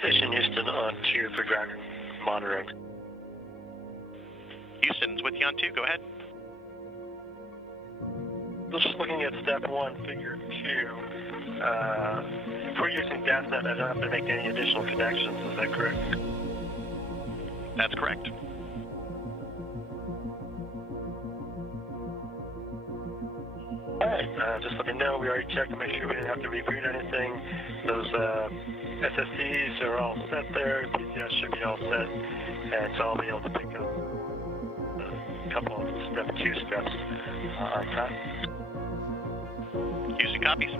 Station Houston on 2 for Dragon, monitoring. Houston's with you on 2, go ahead. Just looking at step 1, figure 2. If we're using DASnet, I don't have to make any additional connections, is that correct? That's correct. Alright, just let me know, we already checked to make sure we didn't have to reboot anything. Those SSCs are all set there, PCS should be all set, and so I'll be able to pick up a couple of step 2 steps on time. Houston copies.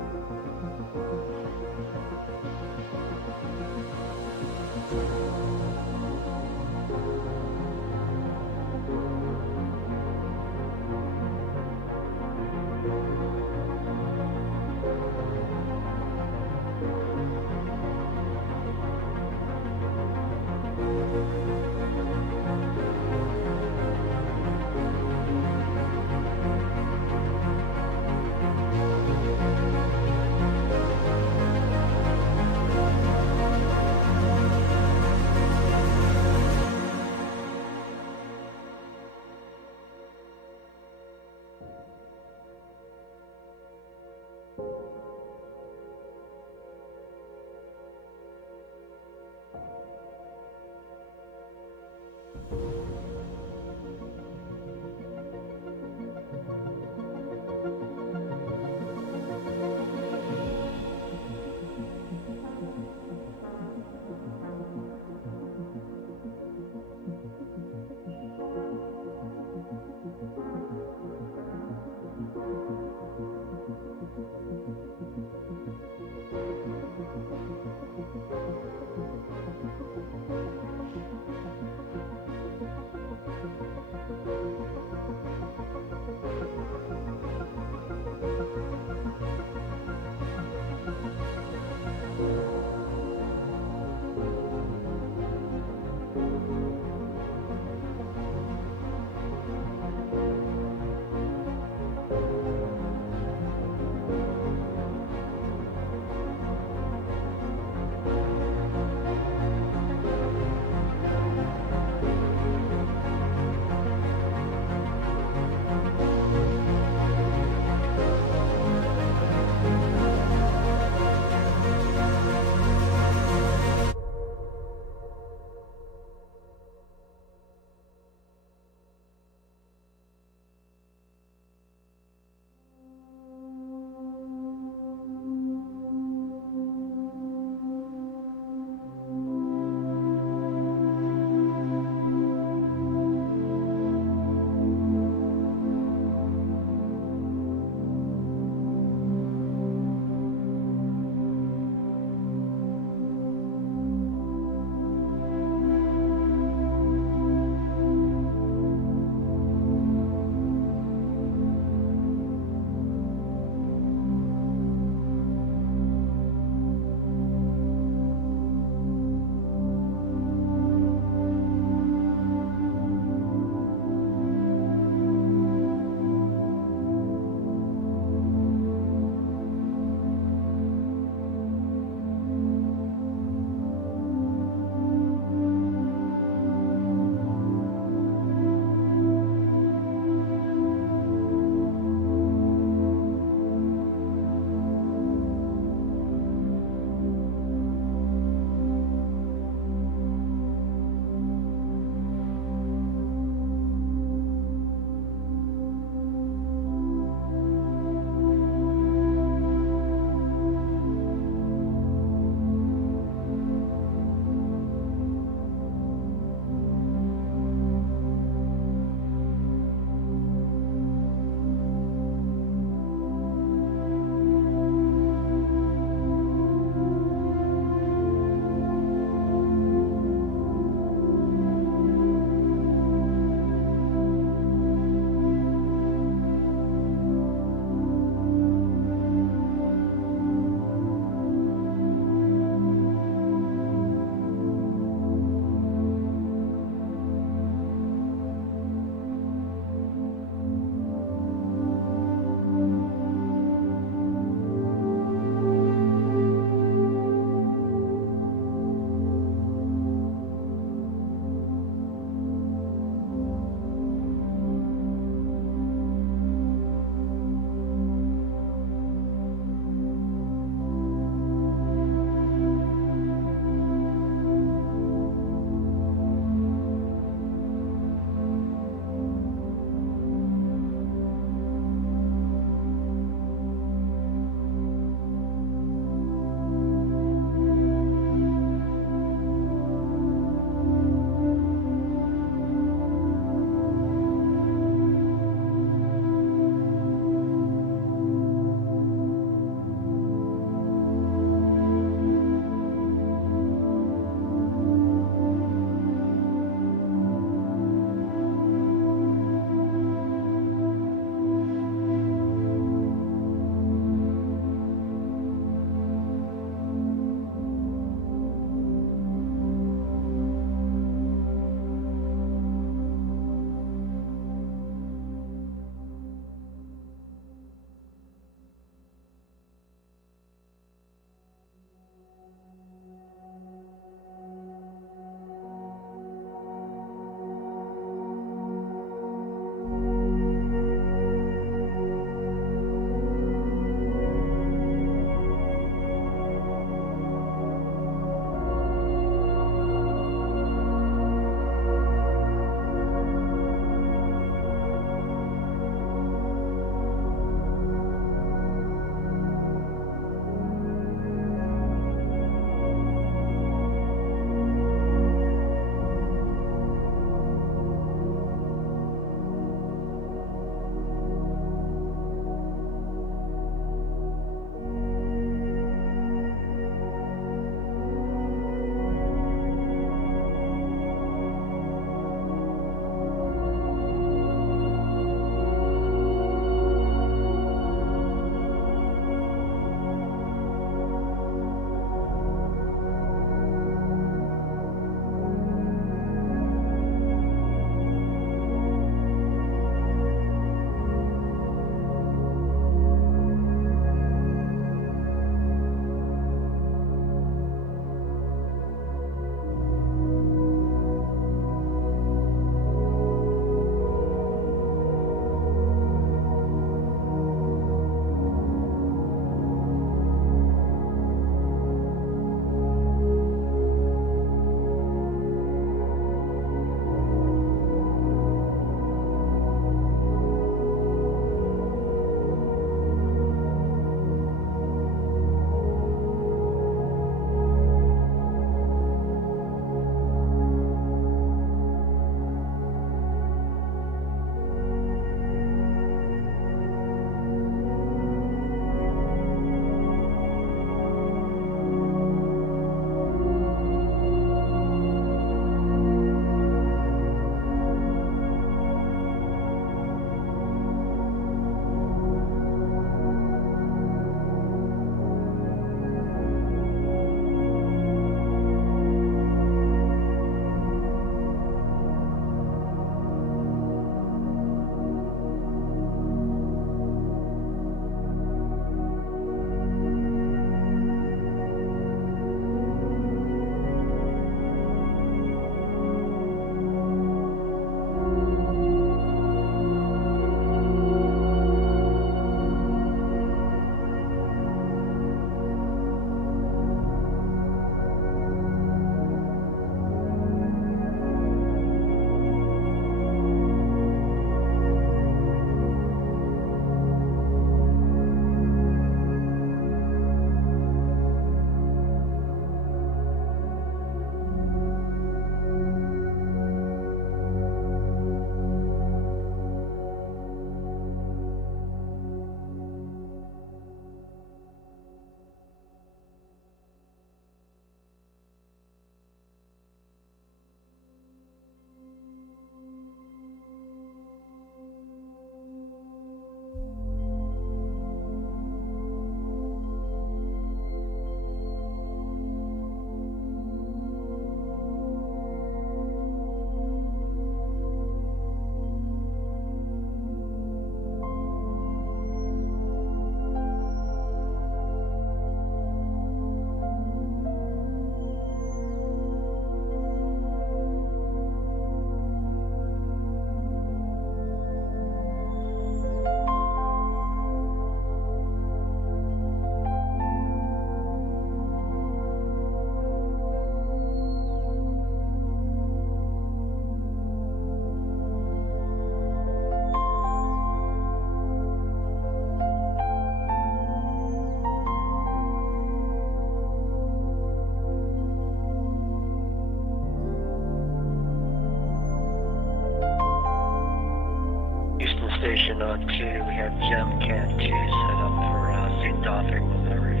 station on 2, we have GemCat 2 set up for seat doffing when they're ready.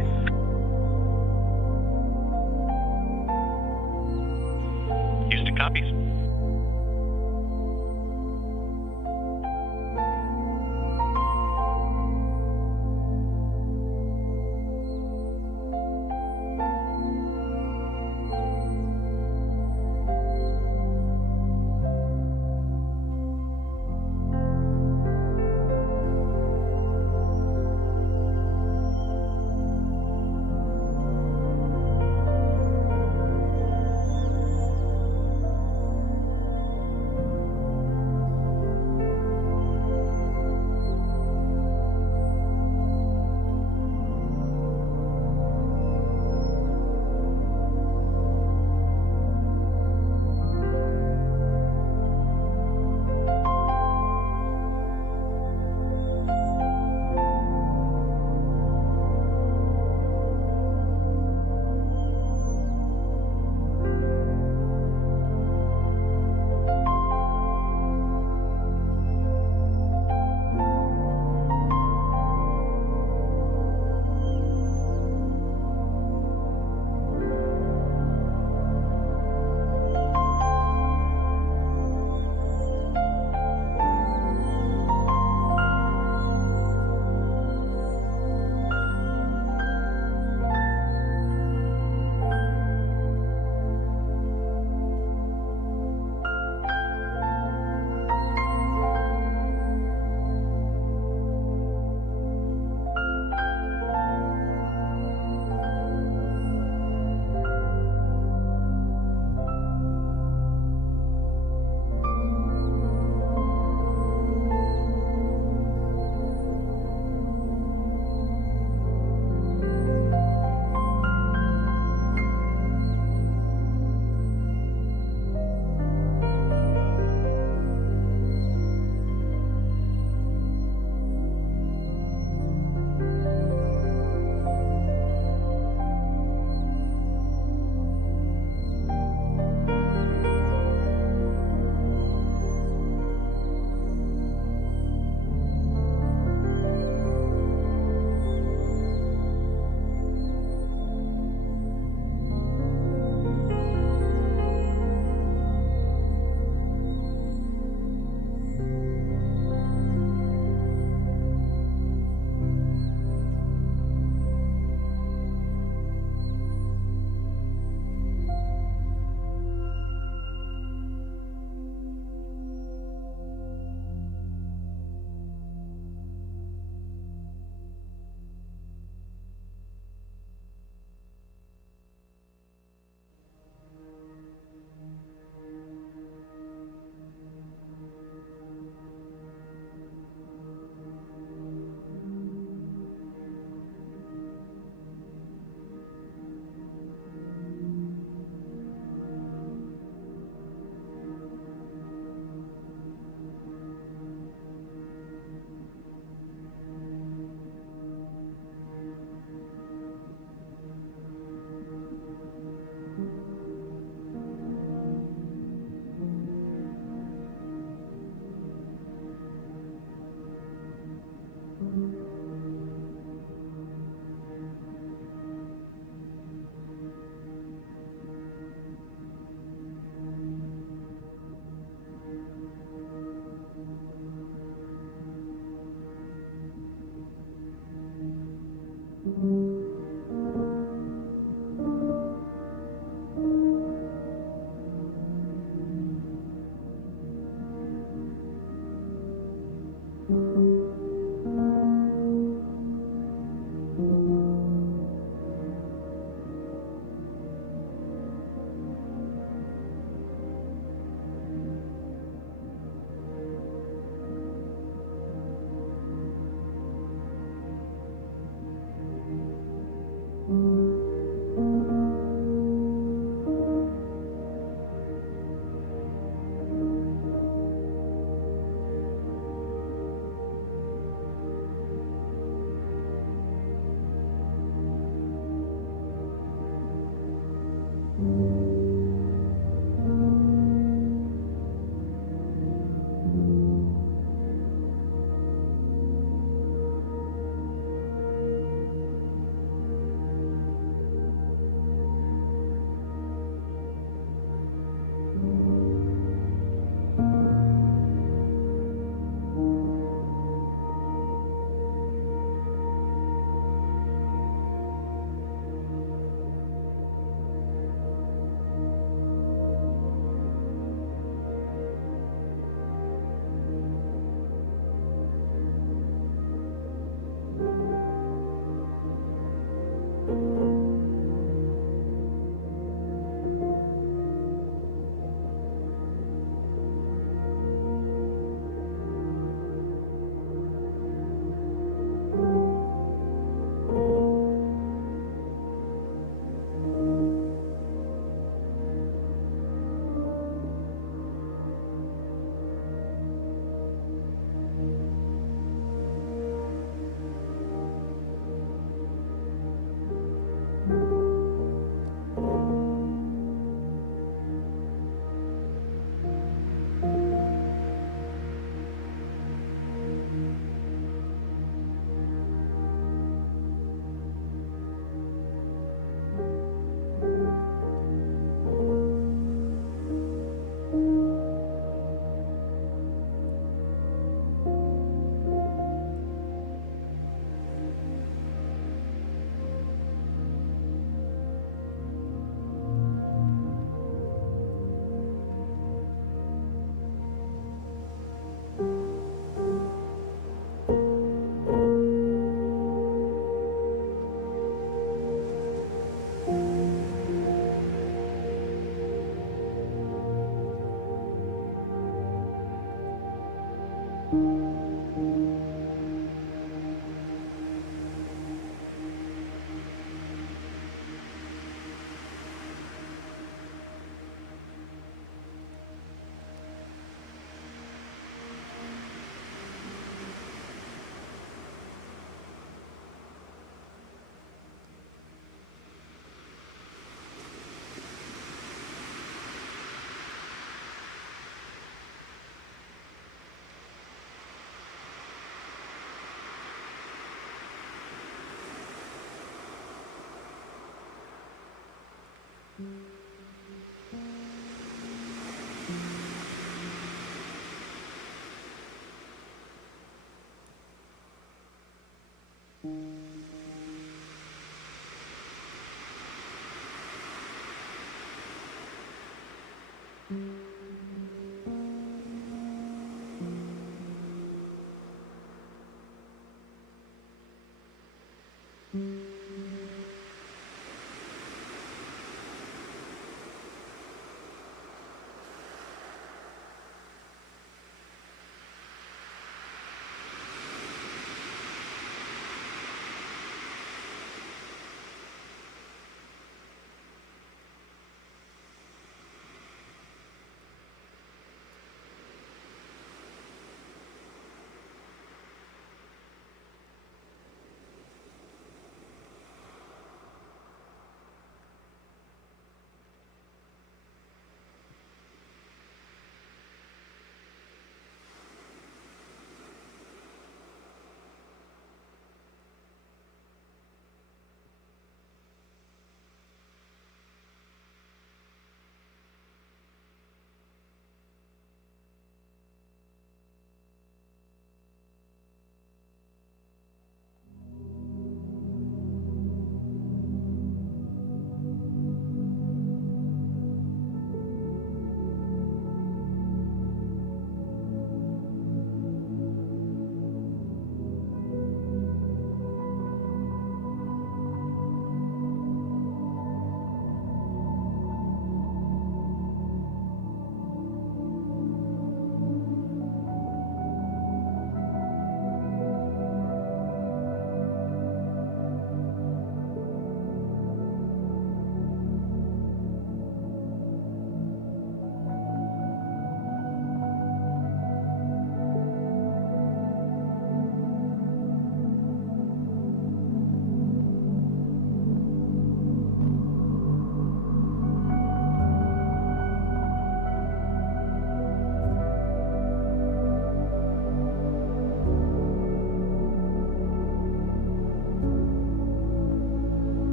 Houston copies.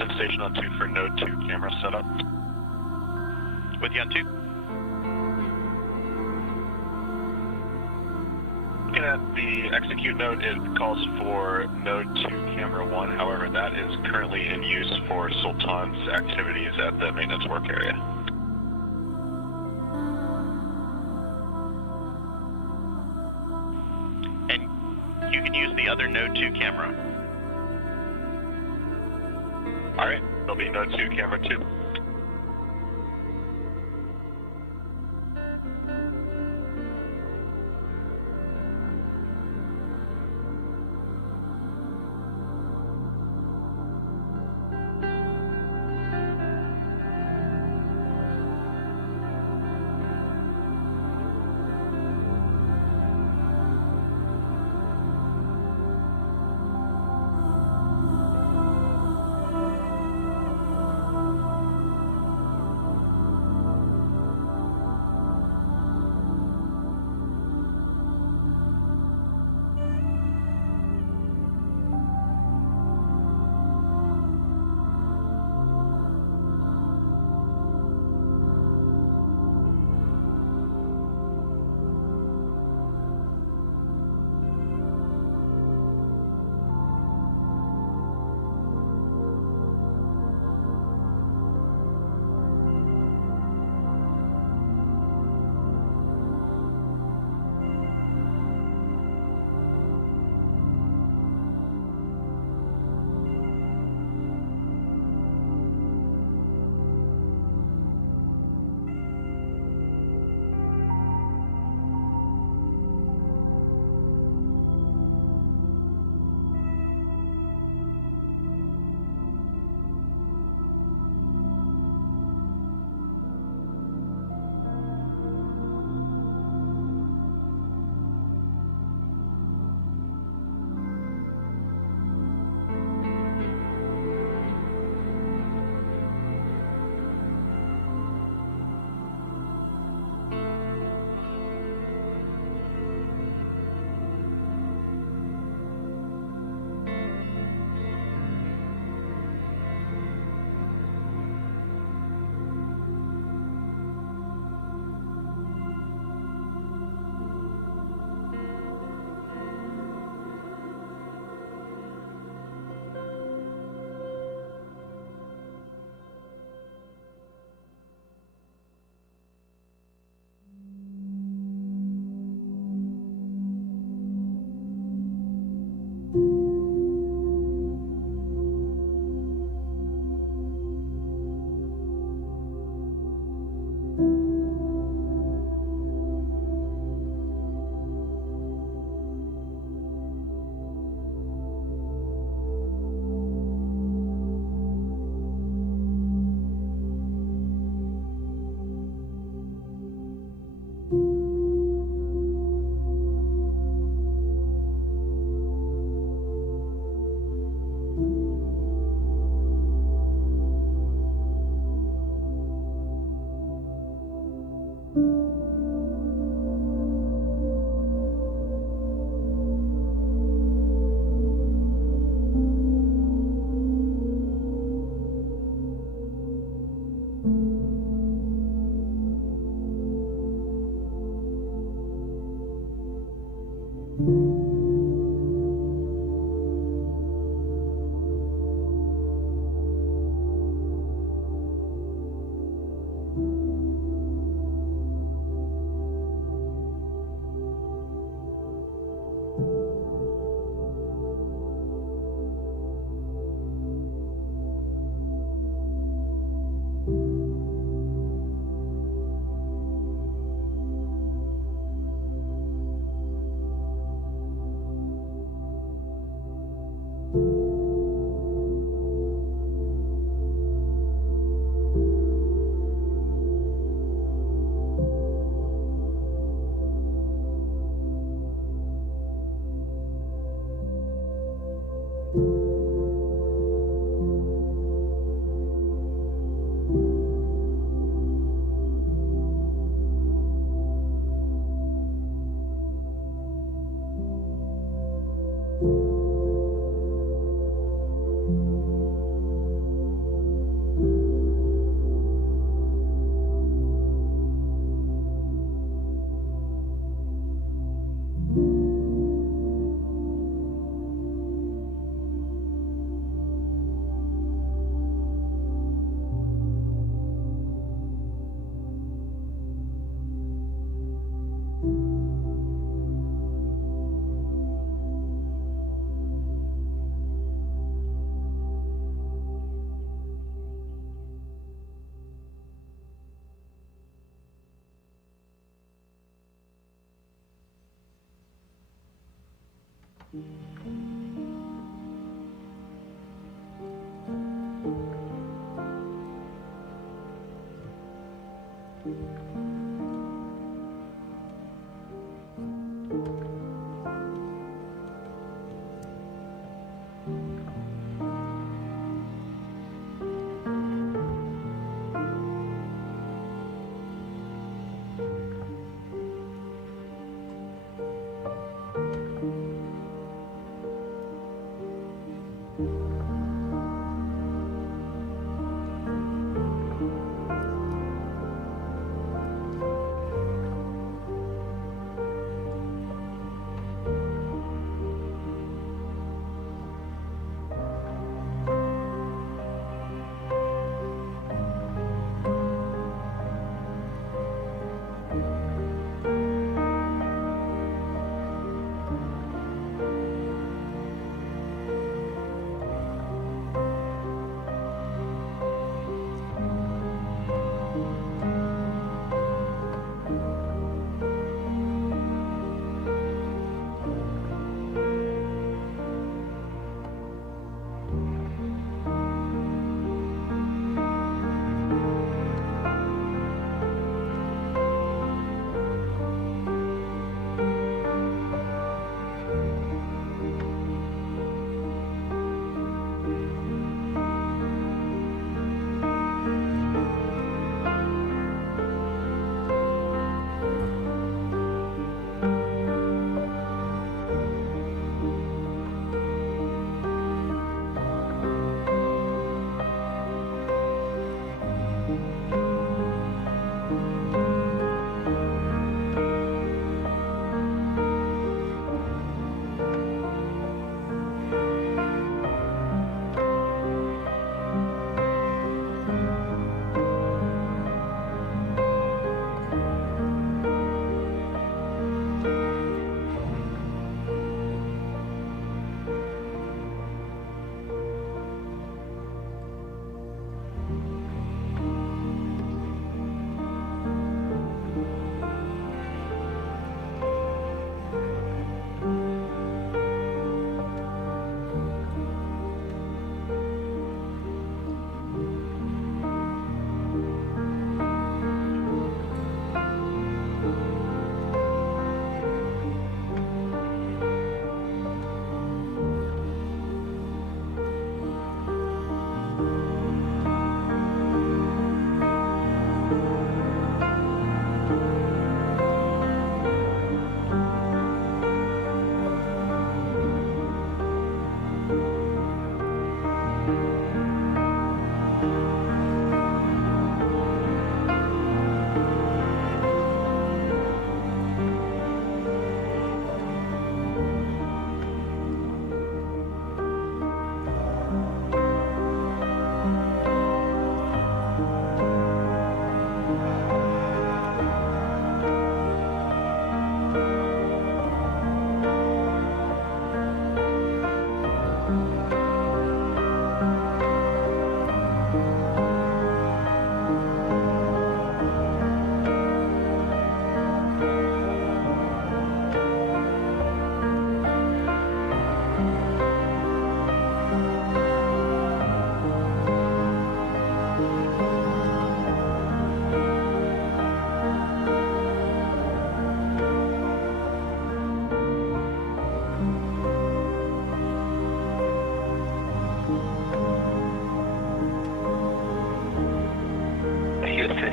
Send station on 2 for node 2 camera setup. With you on 2. Looking at the execute node, it calls for node 2 camera 1. However, that is currently in use for Sultan's activities at the maintenance work area. And you can use the other node 2 camera. Alright, there'll be node 2 camera 2.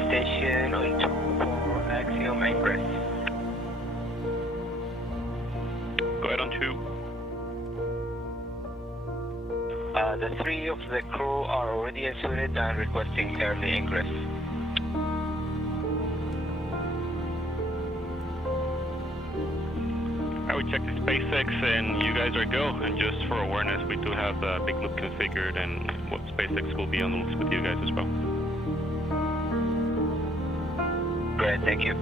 Station on 2 for axiom ingress. Go ahead on 2. The 3 of the crew are already suited and requesting early ingress. I would check the SpaceX and you guys are go. And just for awareness, we do have the big loop configured and what SpaceX will be on the looks with you guys as well. Great, thank you.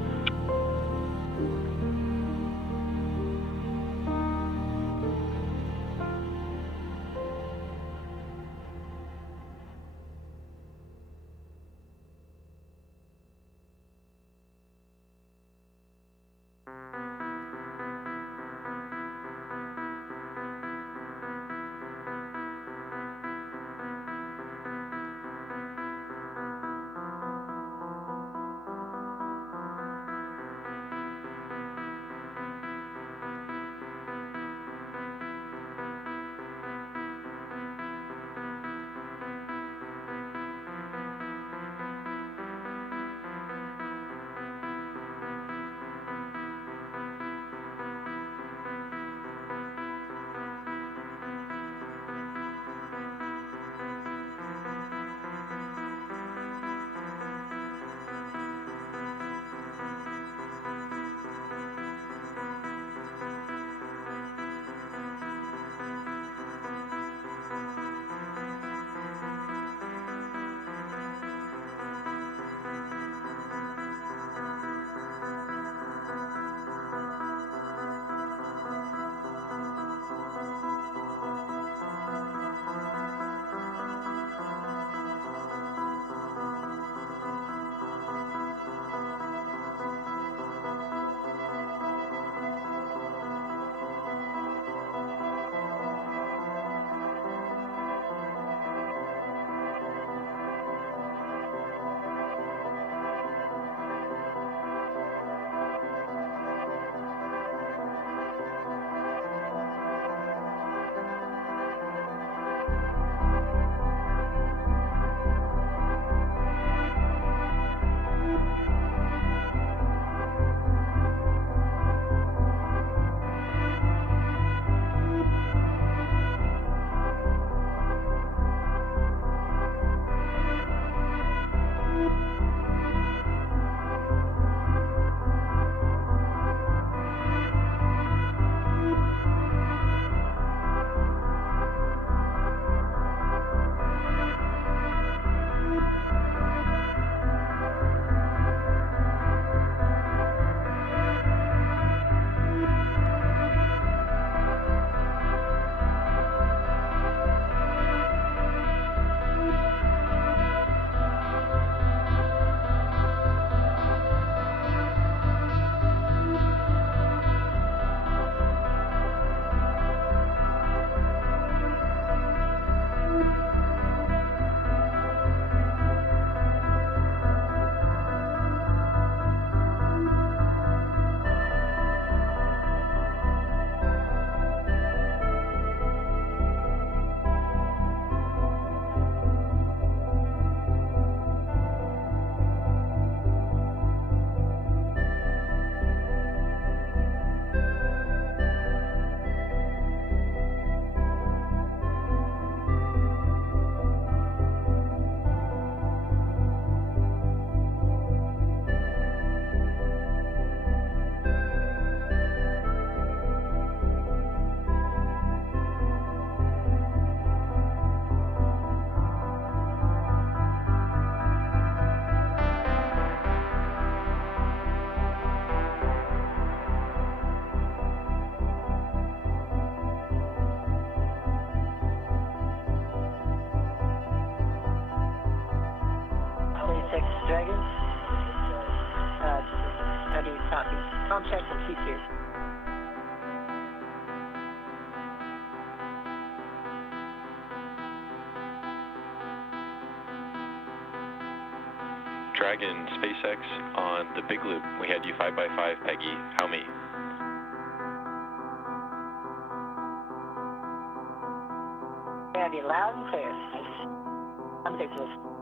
SpaceX Dragon. How do you copy? Phone check from Q2. Dragon, SpaceX on the big loop. We had you 5x5, Peggy. How me? We have you loud and clear. On big loop.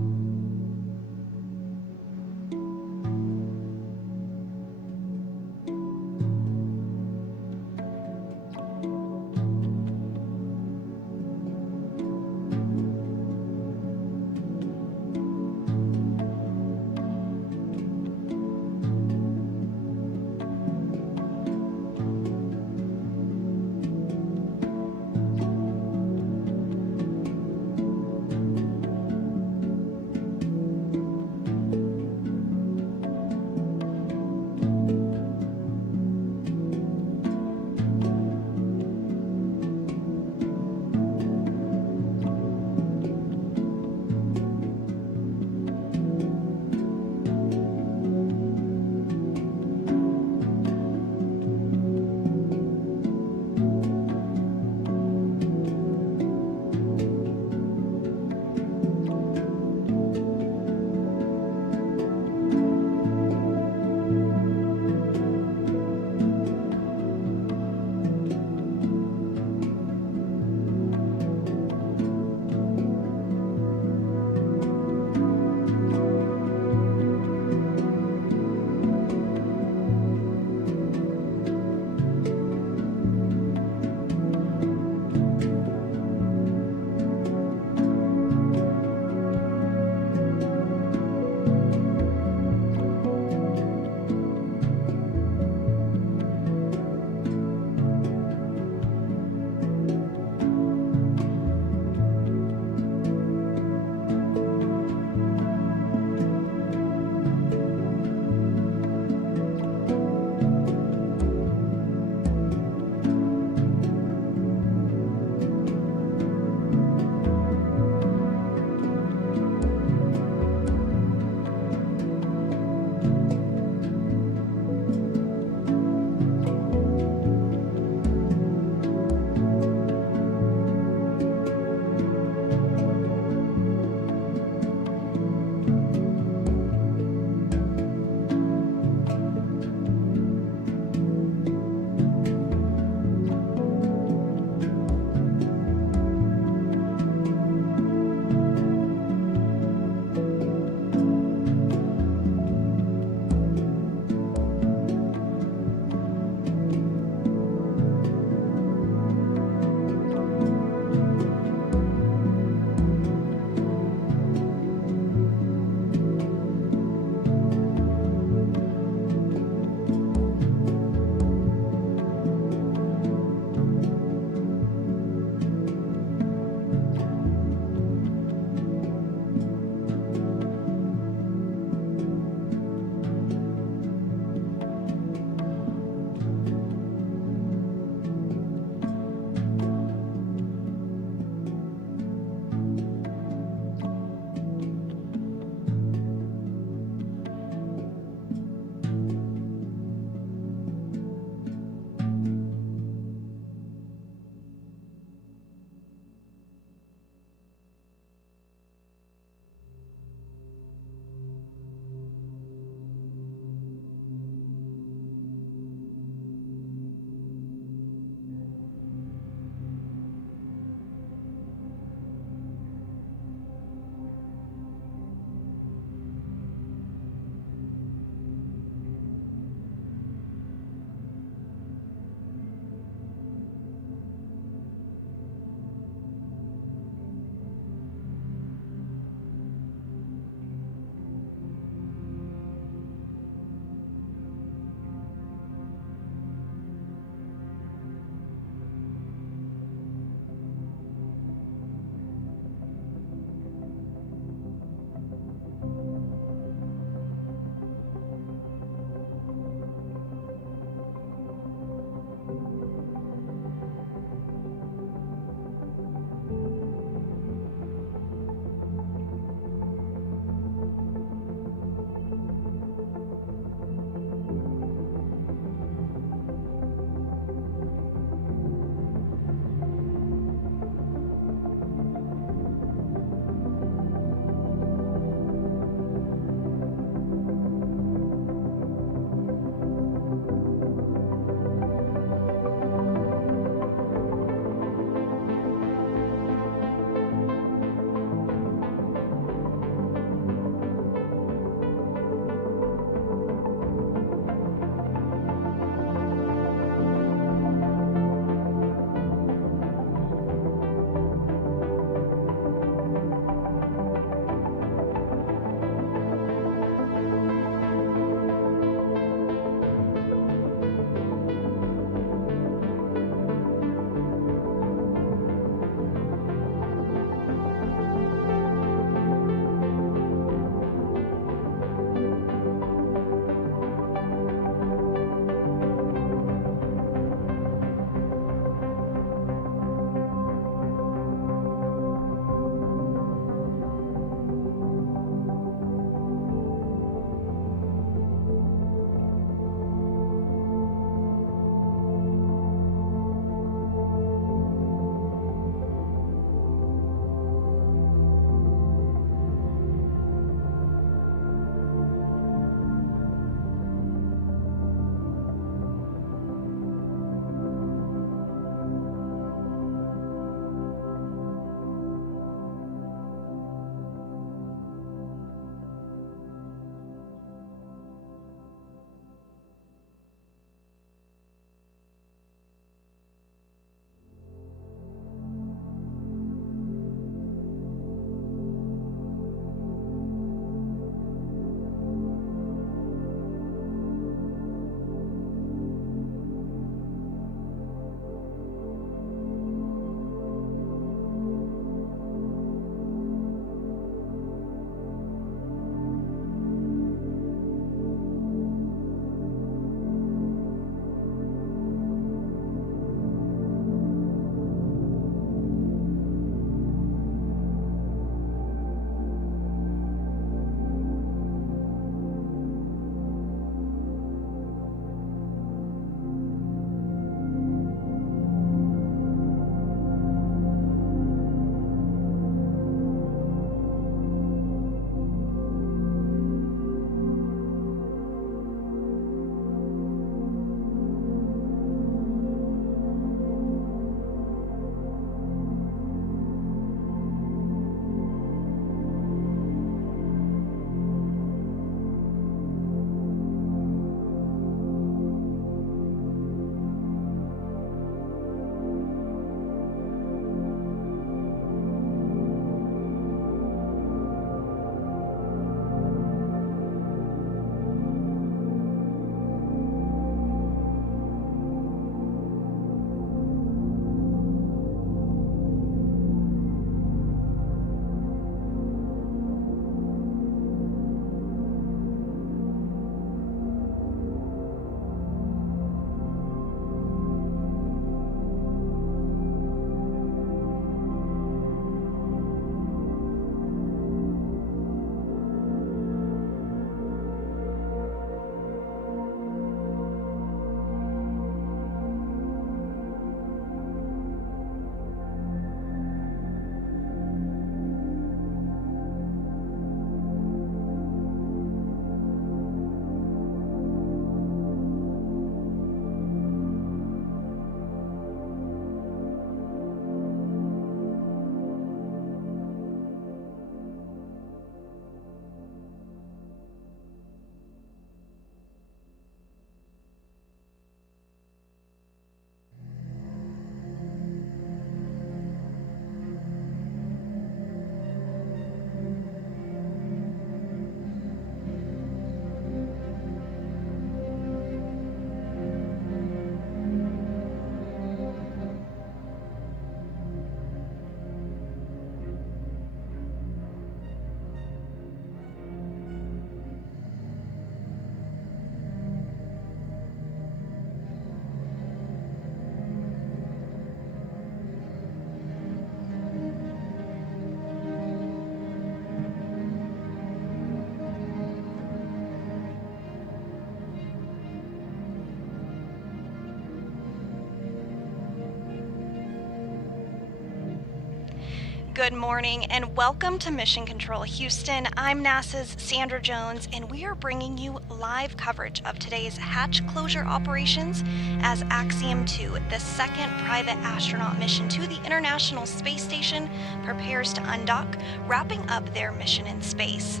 Good morning and welcome to Mission Control Houston. I'm NASA's Sandra Jones and we are bringing you live coverage of today's hatch closure operations as Axiom 2, the second private astronaut mission to the International Space Station, prepares to undock, wrapping up their mission in space.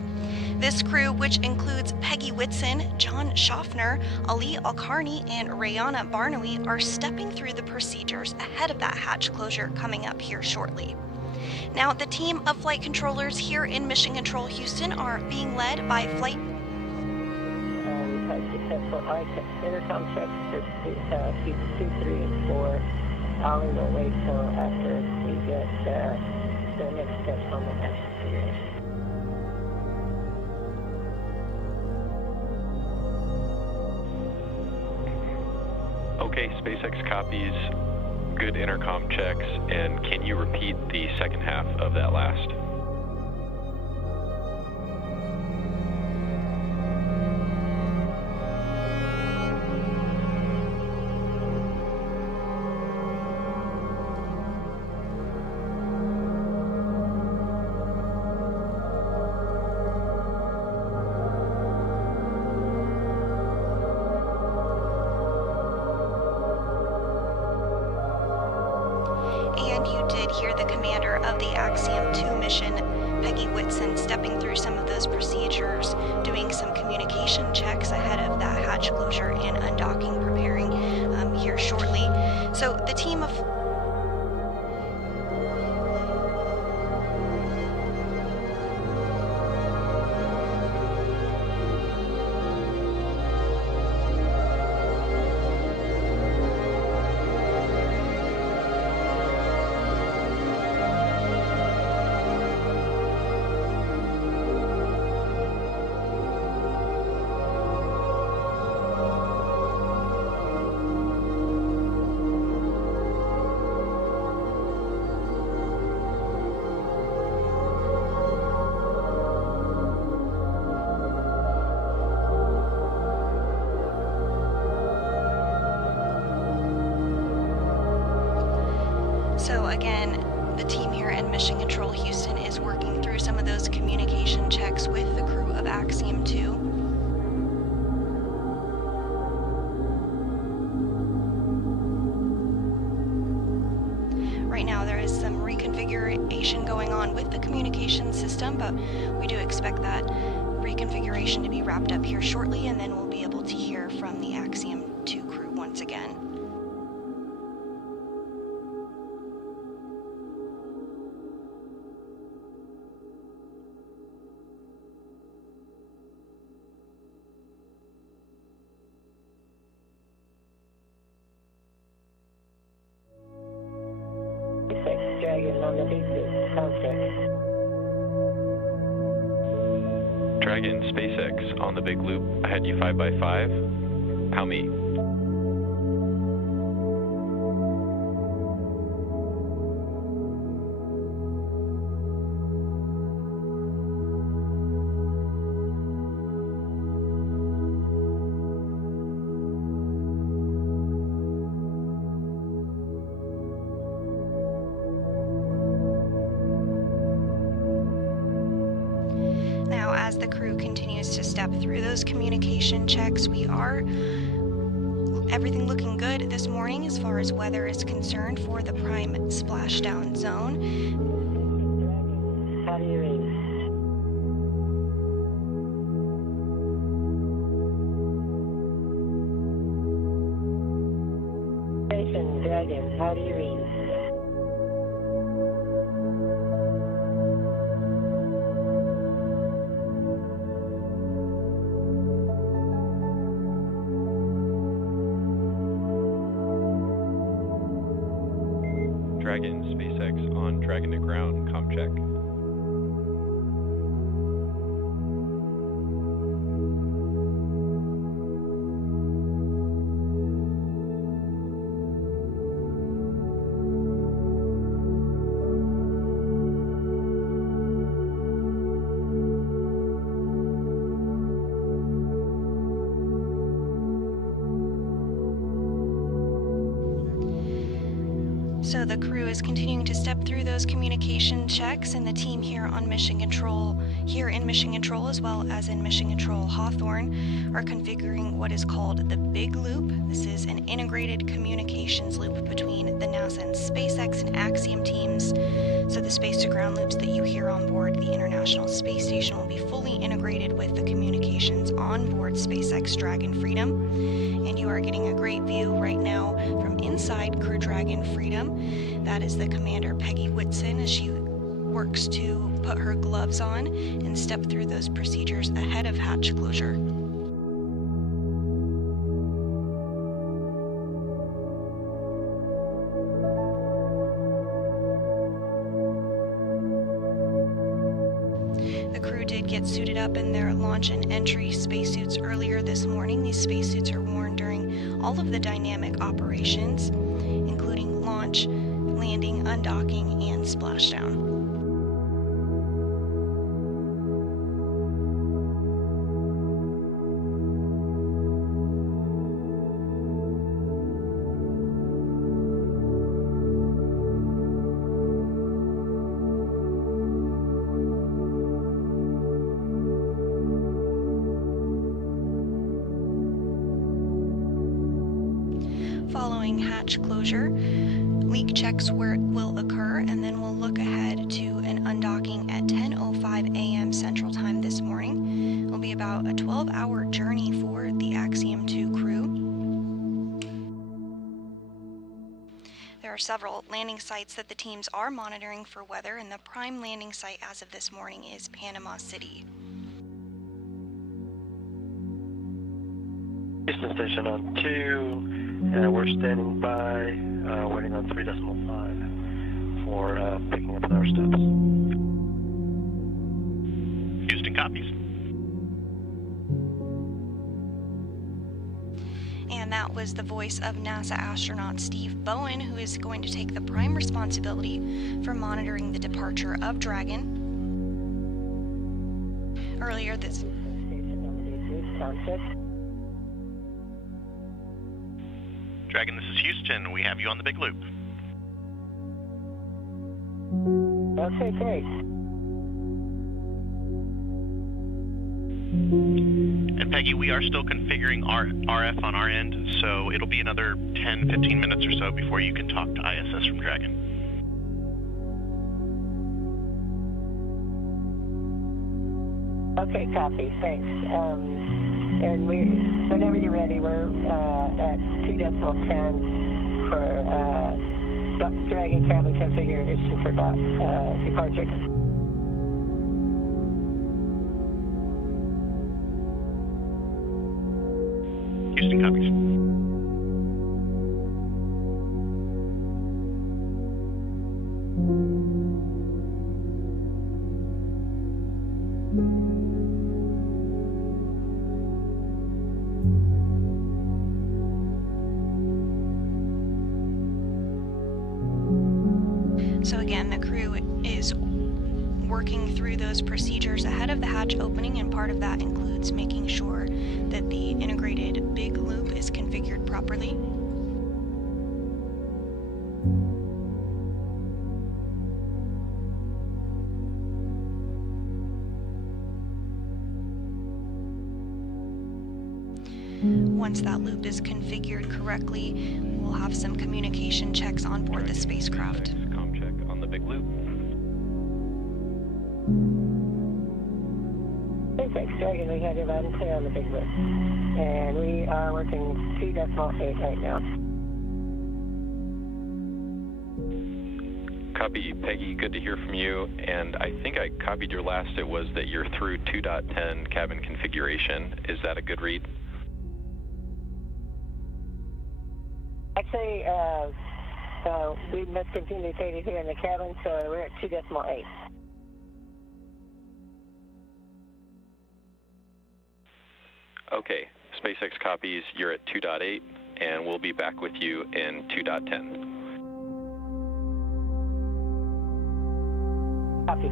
This crew, which includes Peggy Whitson, John Schaffner, Ali Alcarni, and Rayana Barnawi, are stepping through the procedures ahead of that hatch closure coming up here shortly. Now, the team of flight controllers here in Mission Control Houston are being led by flight. We've had successful intercom checks for seats 2, 3, and 4. Ali will wait till after we get the next steps on the hatch configuration. Okay, SpaceX copies. Good intercom checks, and can you repeat the second half of that last? And you did hear the commander of the Axiom 2 mission, Peggy Whitson, stepping through some of those procedures, doing some communication checks ahead of that hatch closure and undocking, preparing here shortly. So the team of So again, the team here at Mission Control Houston is working through some of those communication checks with the crew of Axiom 2. Right now there is some reconfiguration going on with the communication system, but we do expect that reconfiguration to be wrapped up here shortly, and then we'll be able to hear from the Axiom 2 crew once again. Dragon on the big sound check. Dragon, SpaceX on the big loop. I had you 5x5. How many? Now, as the crew continues to step through those communication checks, everything looking good this morning as far as weather is concerned for the prime splashdown zone. How do you read? Station Dragon, how do you read? Dragon, SpaceX on Dragon to ground, com check. So the crew is continuing to step through those communication checks, and the team here on Mission Control, as well as in Mission Control Hawthorne, are configuring what is called the Big Loop. This is an integrated communications loop between the NASA and SpaceX and Axiom teams. So the space-to-ground loops that you hear on board the International Space Station will be fully integrated with the communications on board SpaceX Dragon Freedom. And you are getting a great view right now from inside Crew Dragon Freedom. That is the commander, Peggy Whitson, as she works to put her gloves on and step through those procedures ahead of hatch closure. The crew did get suited up in their launch and entry spacesuits earlier this morning. These spacesuits are worn during all of the dynamic operations, including launch, landing, undocking, and splashdown. Following hatch closure, leak checks will occur, and then we'll look ahead to an undocking at 10:05 a.m. Central Time this morning. It'll be about a 12-hour journey for the Axiom 2 crew. There are several landing sites that the teams are monitoring for weather, and the prime landing site as of this morning is Panama City. Houston Station on 2. We're standing by, waiting on 3.5 for picking up our steps. Houston copies. And that was the voice of NASA astronaut Steve Bowen, who is going to take the prime responsibility for monitoring the departure of Dragon. Earlier this... Dragon, this is Houston. We have you on the Big Loop. Okay, great. And Peggy, we are still configuring RF on our end, so it'll be another 10-15 minutes or so before you can talk to ISS from Dragon. Okay, copy. Thanks. And whenever you're ready, we're at 2.10 for Dragon cabin configuration for departure. Houston copies. So again, the crew is working through those procedures ahead of the hatch opening, and part of that includes making sure that the integrated big loop is configured properly. Once that loop is configured correctly, we'll have some communication checks on board the spacecraft. Comm check on the Big Loop. SpaceX Dragon, we had you loud and clear on the Big Loop. And we are working 2.8 right now. Copy, Peggy. Good to hear from you. And I think I copied your last. It was that you're through 2.10 cabin configuration. Is that a good read? Actually, we miscommunicated here in the cabin, so we're at 2.8. Okay, SpaceX copies. You're at 2.8, and we'll be back with you in 2.10. Copy.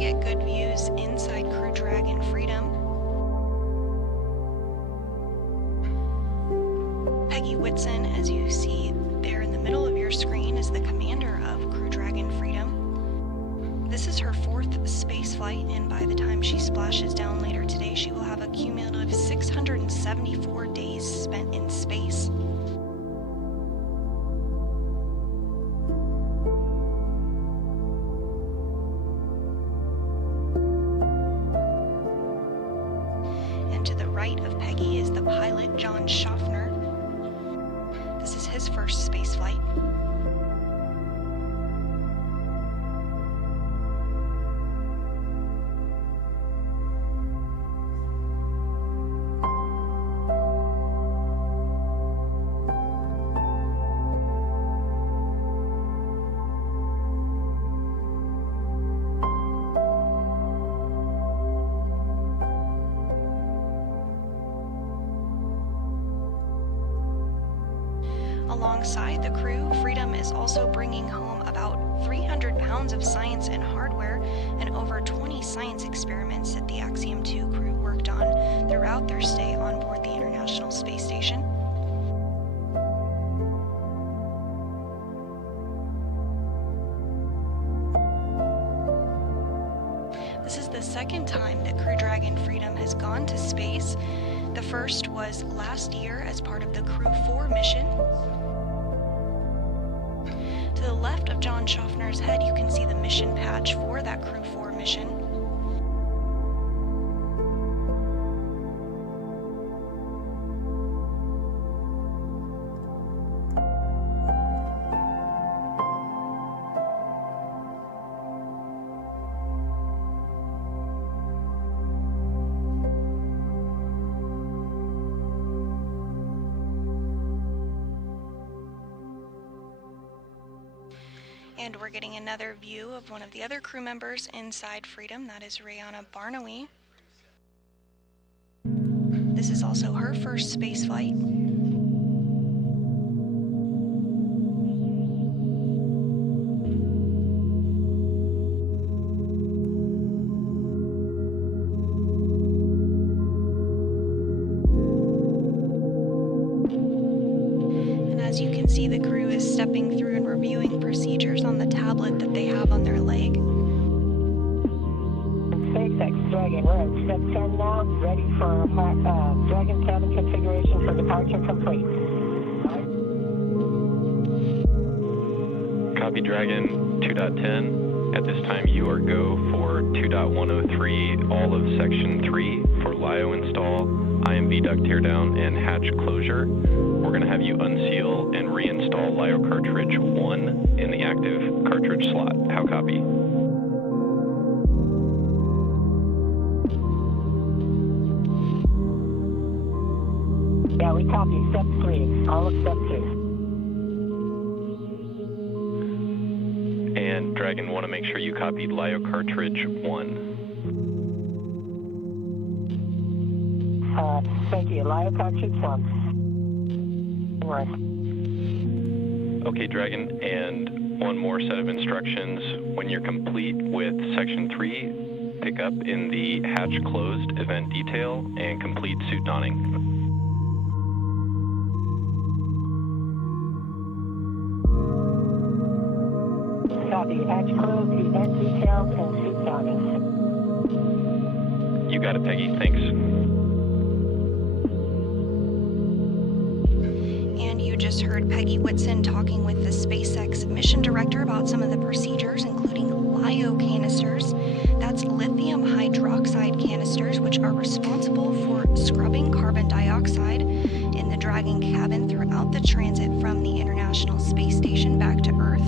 get good views inside Crew Dragon Freedom. Peggy Whitson, as you see there in the middle of your screen, is the commander of Crew Dragon Freedom. This is her 4th space flight, and by the time she splashes down later today, she will have a cumulative 674 days spent in space. And to the right of Peggy is the pilot, John Schaffner. This is his first space flight. Alongside the crew, Freedom is also bringing home about 300 pounds of science and hardware and over 20 science experiments that the Axiom 2 crew worked on throughout their stay on board the International Space Station. This is the second time that Crew Dragon Freedom has gone to space. The first was last year as part of the Crew 4 mission. To the left of John Schaffner's head, you can see the mission patch for that Crew 4 mission. And we're getting another view of one of the other crew members inside Freedom. That is Rihanna Barnaby. This is also her first space flight. As you can see, the crew is stepping through and reviewing procedures on the tablet that they have on their leg. SpaceX Dragon, we're at step 10 now, ready for Dragon cabin configuration for departure complete. Copy, Dragon 2.10. At this time, you are go for 2.103, all of Section 3 for LIO install, IMV duct teardown, and hatch closure. We're going to have you unseal and reinstall LIO cartridge 1 in the active cartridge slot. How copy? Yeah, we copy step 3, all of step 3. And Dragon, want to make sure you copied LIO cartridge 1. Thank you. LIO cartridge 1. Okay, Dragon, and one more set of instructions. When you're complete with Section 3, pick up in the hatch closed event detail and complete suit donning. Copy. Hatch closed, event details, and suit donning. You got it, Peggy. Thanks. You just heard Peggy Whitson talking with the SpaceX mission director about some of the procedures, including LIO canisters. That's lithium hydroxide canisters, which are responsible for scrubbing carbon dioxide in the Dragon cabin throughout the transit from the International Space Station back to Earth.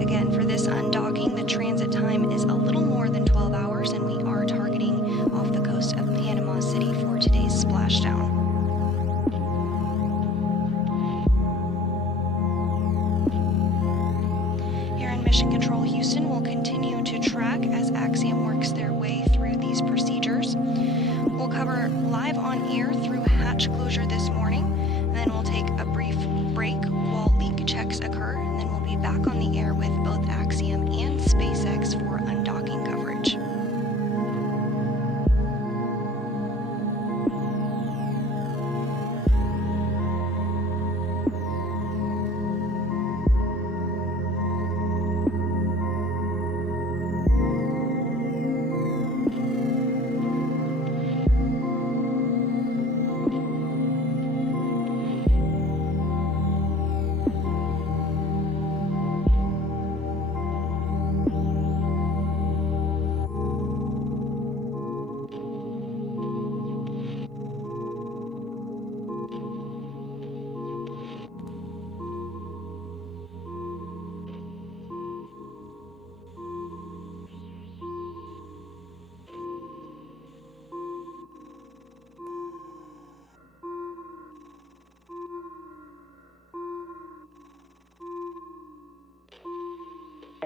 Again, for this undocking, the transit time is a little more than 12 hours, and we are targeting off the coast of Panama City for today's splashdown. Mission Control Houston will continue to track as Axiom works their way through these procedures. We'll cover live on air through hatch closure this morning, and then we'll take a brief break while leak checks occur, and then we'll be back on the air with both Axiom and SpaceX for undocking.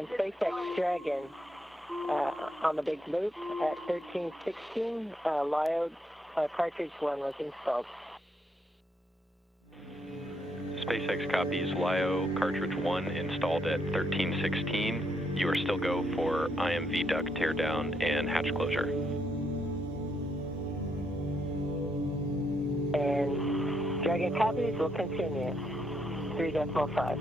SpaceX Dragon on the big loop at 1316. LIO cartridge 1 was installed. SpaceX copies LIO cartridge 1 installed at 1316. You are still go for IMV duct teardown and hatch closure. And Dragon copies will continue. 3.5.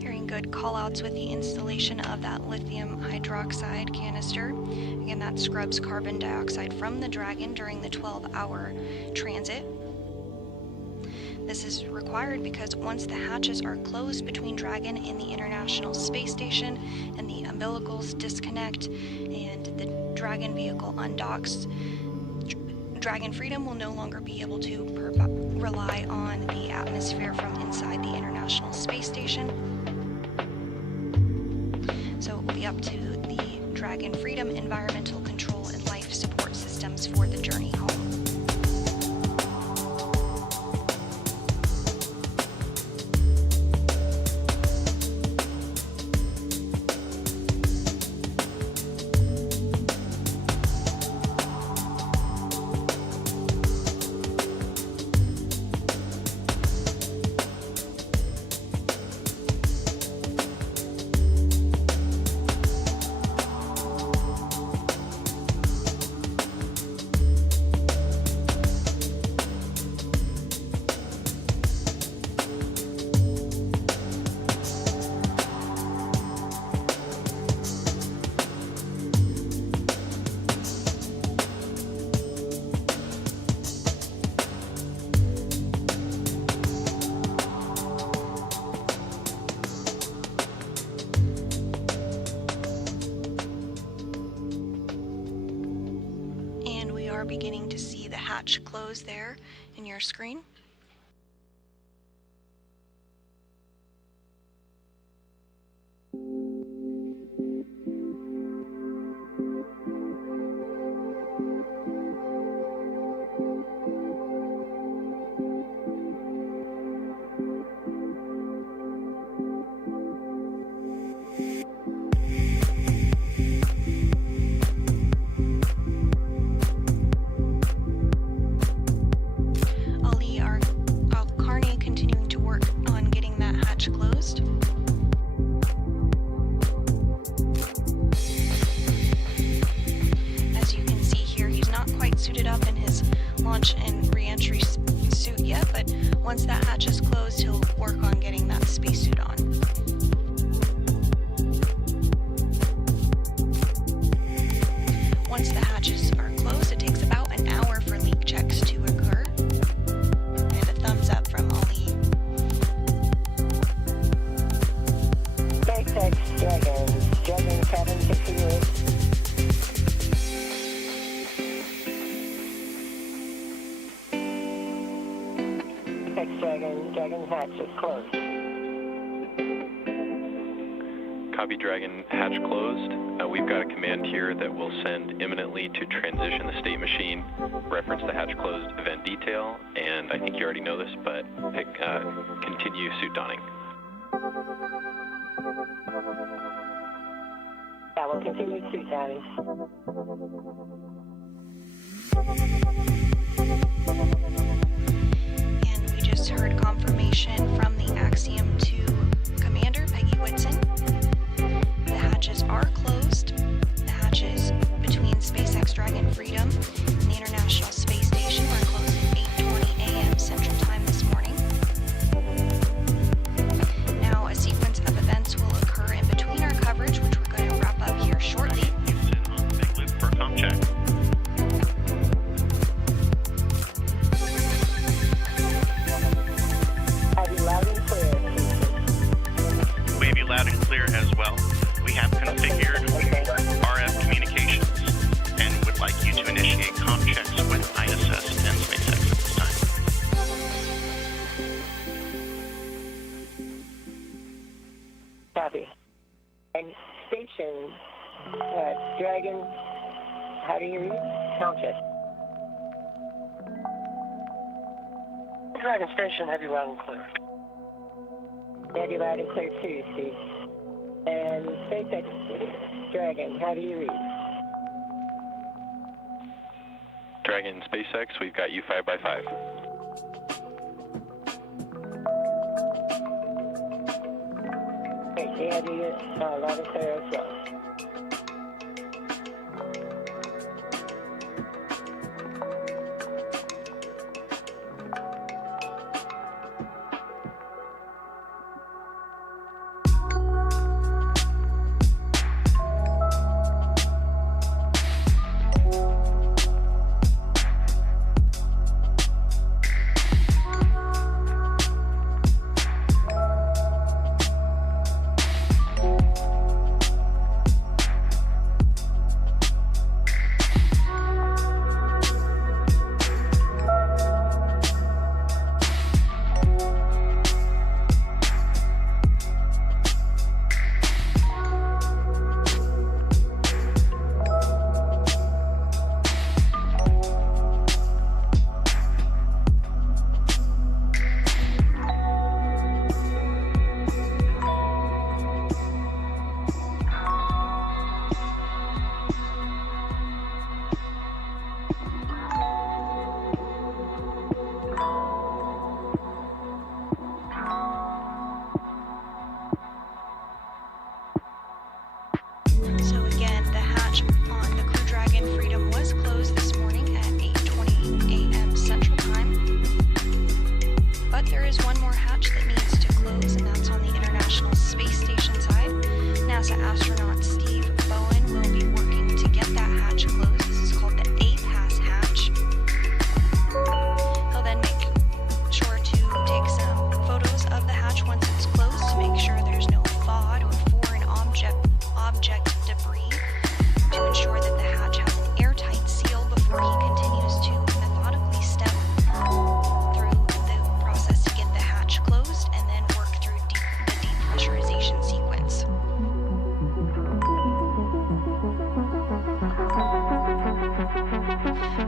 Hearing good call-outs with the installation of that lithium hydroxide canister. Again, that scrubs carbon dioxide from the Dragon during the 12-hour transit. This is required because once the hatches are closed between Dragon and the International Space Station and the umbilicals disconnect and the Dragon vehicle undocks, Dragon Freedom will no longer be able to rely on the atmosphere from inside the International Space Station. So it will be up to the Dragon Freedom environmental control and life support systems for the journey home. Beginning to see the hatch close there in your screen. Suited up in his launch and re-entry suit yet, but once that hatch is closed, he'll work on getting that spacesuit on. Once the hatches are closed, it takes about an hour for leak checks to occur. And a thumbs up from Ali. SpaceX Dragon cabin continuing. Dragon hatch is closed. Copy, Dragon hatch closed. We've got a command here that will send imminently to transition the state machine, reference the hatch closed event detail, and I think you already know this, but pick continue suit donning. Yeah, we'll continue suit donning. Heard confirmation from the Axiom 2 commander, Peggy Whitson. The hatches are closed. The hatches between SpaceX Dragon Freedom and the International Space Station were closed at 8:20 a.m. Central Time this morning. Now a sequence of events will occur in between our coverage, which we're going to wrap up here shortly. Houston on the big loop for a comm check. Loud and clear as well. We have configured RF communications and would like you to initiate comm checks with ISS and SpaceX at this time. Copy. And station, Dragon, how do you read? Comm check. Dragon Station, heavy loud and clear. Ready, loud and clear too, Steve. And SpaceX Dragon, how do you read? Dragon SpaceX, we've got you 5x5. Great, they have you loud and clear as well.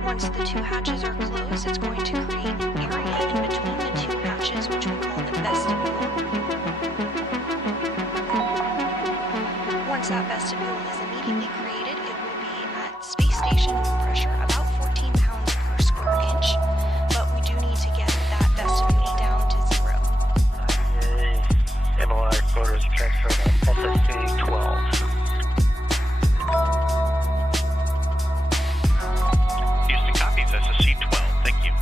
Once the two hatches are closed, it's going to create an area in between the two hatches, which we call the vestibule. Once that vestibule is immediately created, it will be at space station pressure about 14 pounds per square inch, but we do need to get that vestibule down to 0. MOI photos transferred on SSC 12. Houston copies SSC 12. Thank you.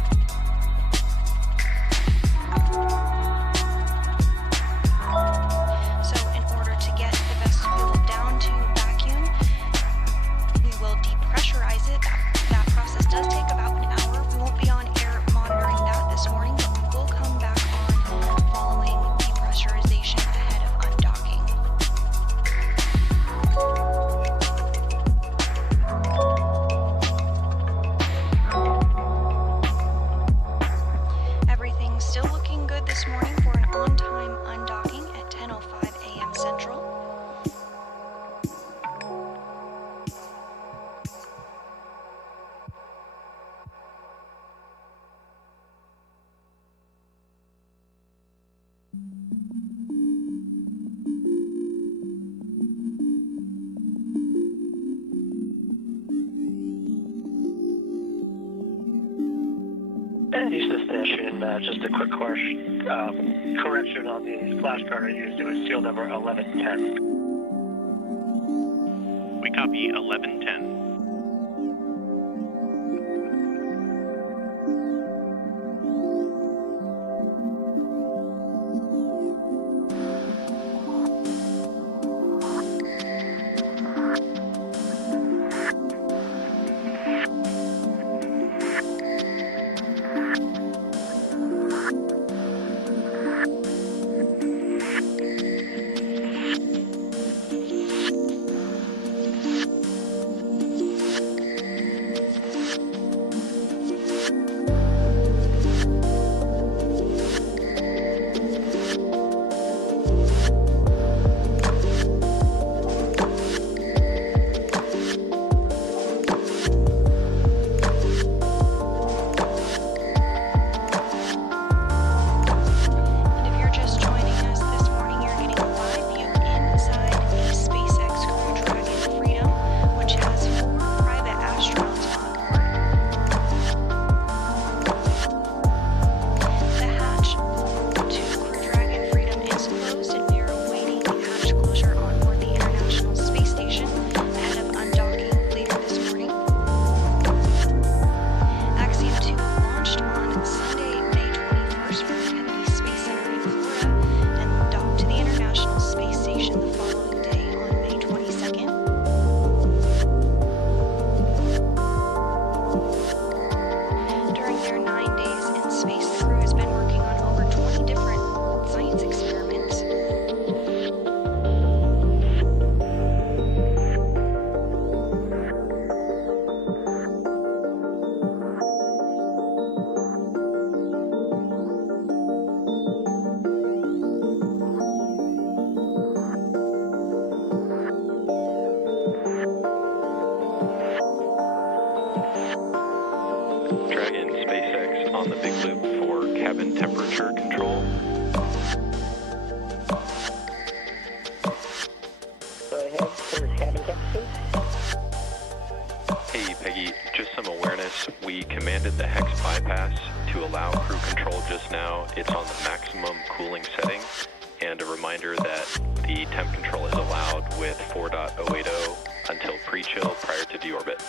So in order to get the vestibule down to vacuum, we will depressurize it. That process does take about an hour. We won't be on air monitoring that this morning, but we will come back on following depressurization ahead of undocking. Everything's still looking good this morning for an on-time undocking at 10:05 a.m. Central. Houston Station, just a quick correction on the flashcard I used. It was seal number 1110. We copy 1110. on the big loop for cabin temperature control. Go ahead for cabin temperature. Hey Peggy, just some awareness. We commanded the hex bypass to allow crew control just now. It's on the maximum cooling setting. And a reminder that the temp control is allowed with 4.080 until pre-chill prior to deorbit.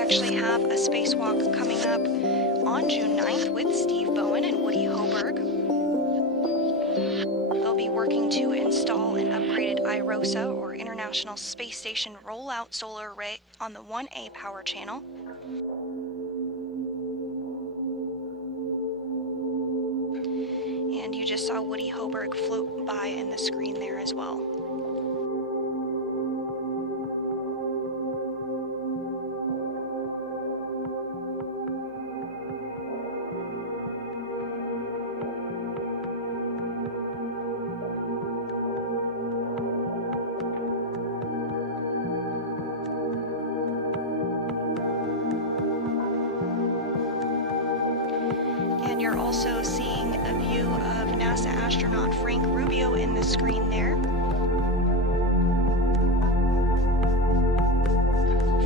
Actually have a spacewalk coming up on June 9th with Steve Bowen and Woody Hoberg. They'll be working to install an upgraded IROSA, or International Space Station Rollout Solar Array, on the 1A power channel. And you just saw Woody Hoberg float by in the screen there as well. You're also seeing a view of NASA astronaut Frank Rubio in the screen there.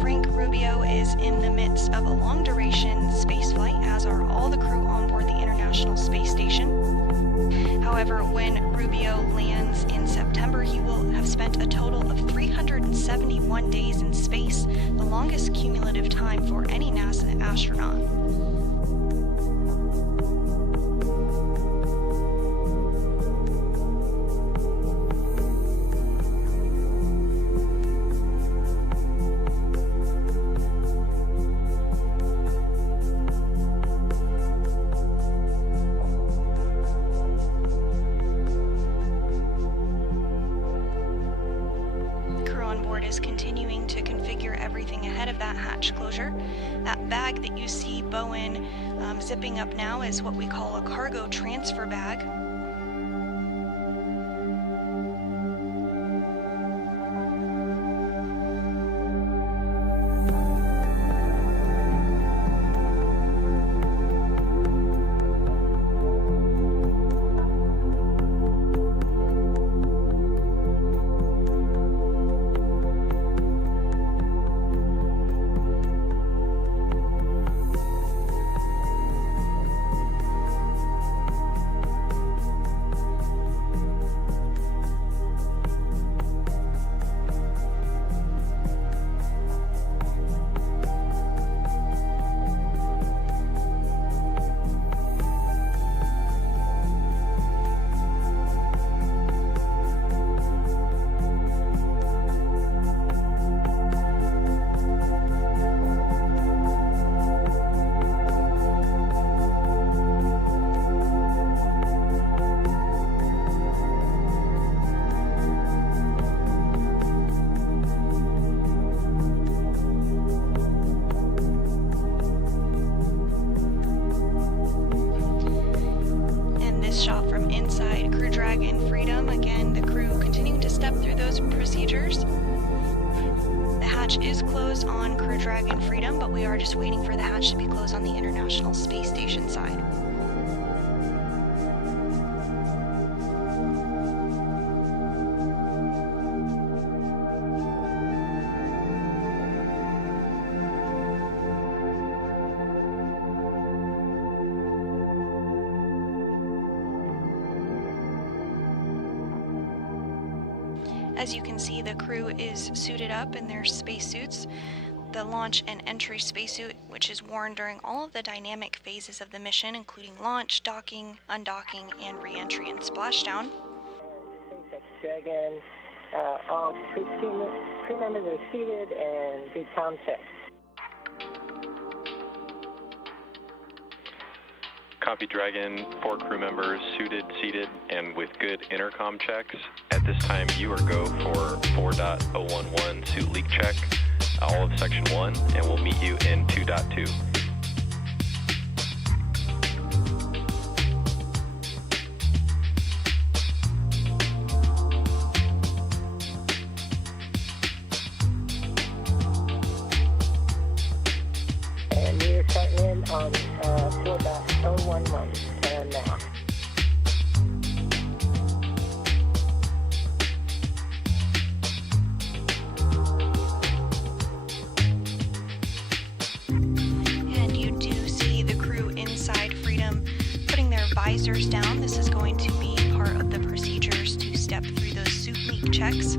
Frank Rubio is in the midst of a long-duration spaceflight, as are all the crew on board the International Space Station. However, when Rubio lands in September, he will have spent a total of 371 days in space, the longest cumulative time for any NASA astronaut. Is continuing to configure everything ahead of that hatch closure. That bag that you see Bowen zipping up now is what we call a cargo transfer bag. through those procedures. The hatch is closed on Crew Dragon Freedom, but we are just waiting for the hatch to be closed on the International Space Station side. As you can see, the crew is suited up in their spacesuits. The launch and entry spacesuit, which is worn during all of the dynamic phases of the mission, including launch, docking, undocking, and re-entry and splashdown. SpaceX Dragon, all crew members are seated and do comm check. Copy Dragon, 4 crew members suited, seated, and with good intercom checks. At this time, you are go for 4.011 suit leak check, all of Section 1, and we'll meet you in 2.2. And we're starting in on 4.011 now. And you do see the crew inside Freedom putting their visors down. This is going to be part of the procedures to step through those suit leak checks.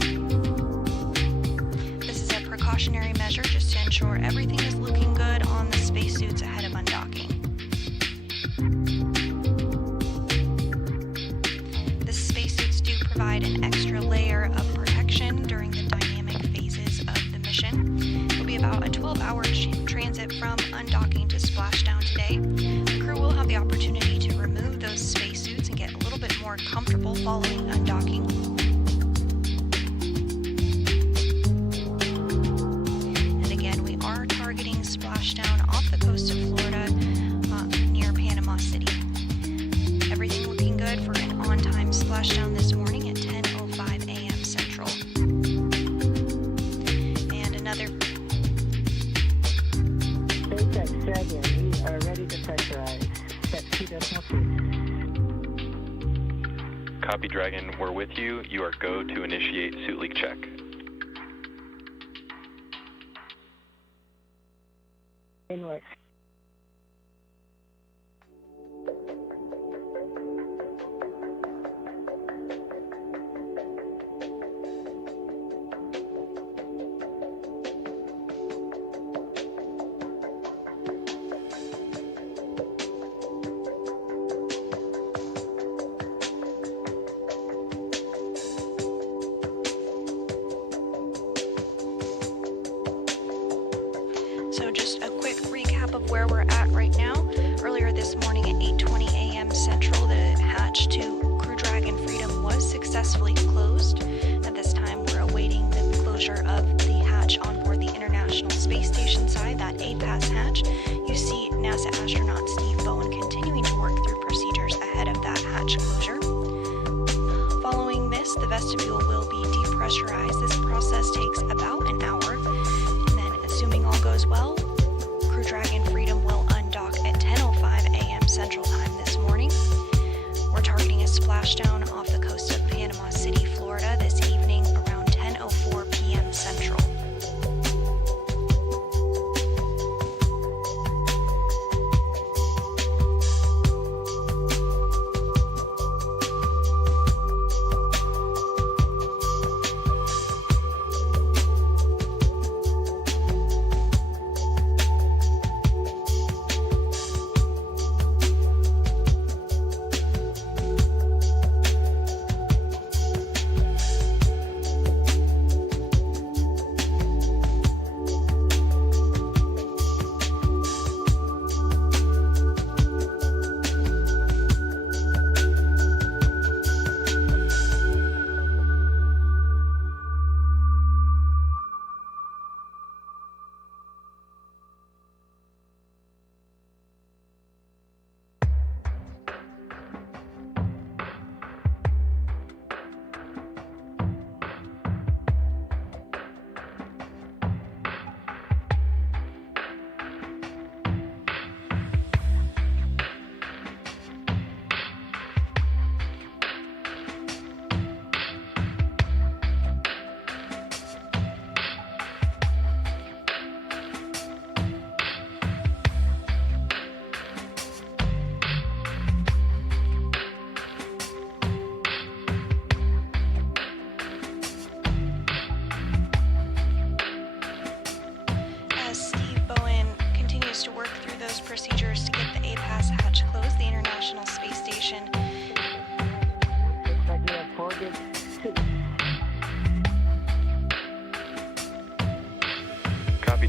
This is a precautionary measure just to ensure everything is looking good on the spacesuits ahead of undocking. The spacesuits do provide an extra layer of protection during the dynamic phases of the mission. It'll be about a 12-hour transit from undocking to splashdown today. The crew will have the opportunity to remove those spacesuits and get a little bit more comfortable following undocking. And again, we are targeting splashdown off the coast of Florida near Panama City. Everything looking good for an on-time splashdown this morning at 10:05 a.m. Central. And another SpaceX Dragon, we are ready to pressurize. Step 2.2. Copy Dragon, we're with you. You are go to initiate suit leak check. Inward. So just a quick recap of where we're at right now. Earlier this morning at 8:20 a.m. Central, the hatch to Crew Dragon Freedom was successfully closed. At this time, we're awaiting the closure of the hatch on board the International Space Station side, that A-Pass hatch. You see NASA astronaut Steve Bowen continuing to work through procedures ahead of that hatch closure. Following this, the vestibule will be depressurized. This process takes about an hour. Assuming all goes well, Crew Dragon Freedom will undock at 10:05 a.m. Central Time this morning. We're targeting a splashdown off the coast of Panama City, Florida this evening around 10:04 p.m. Central.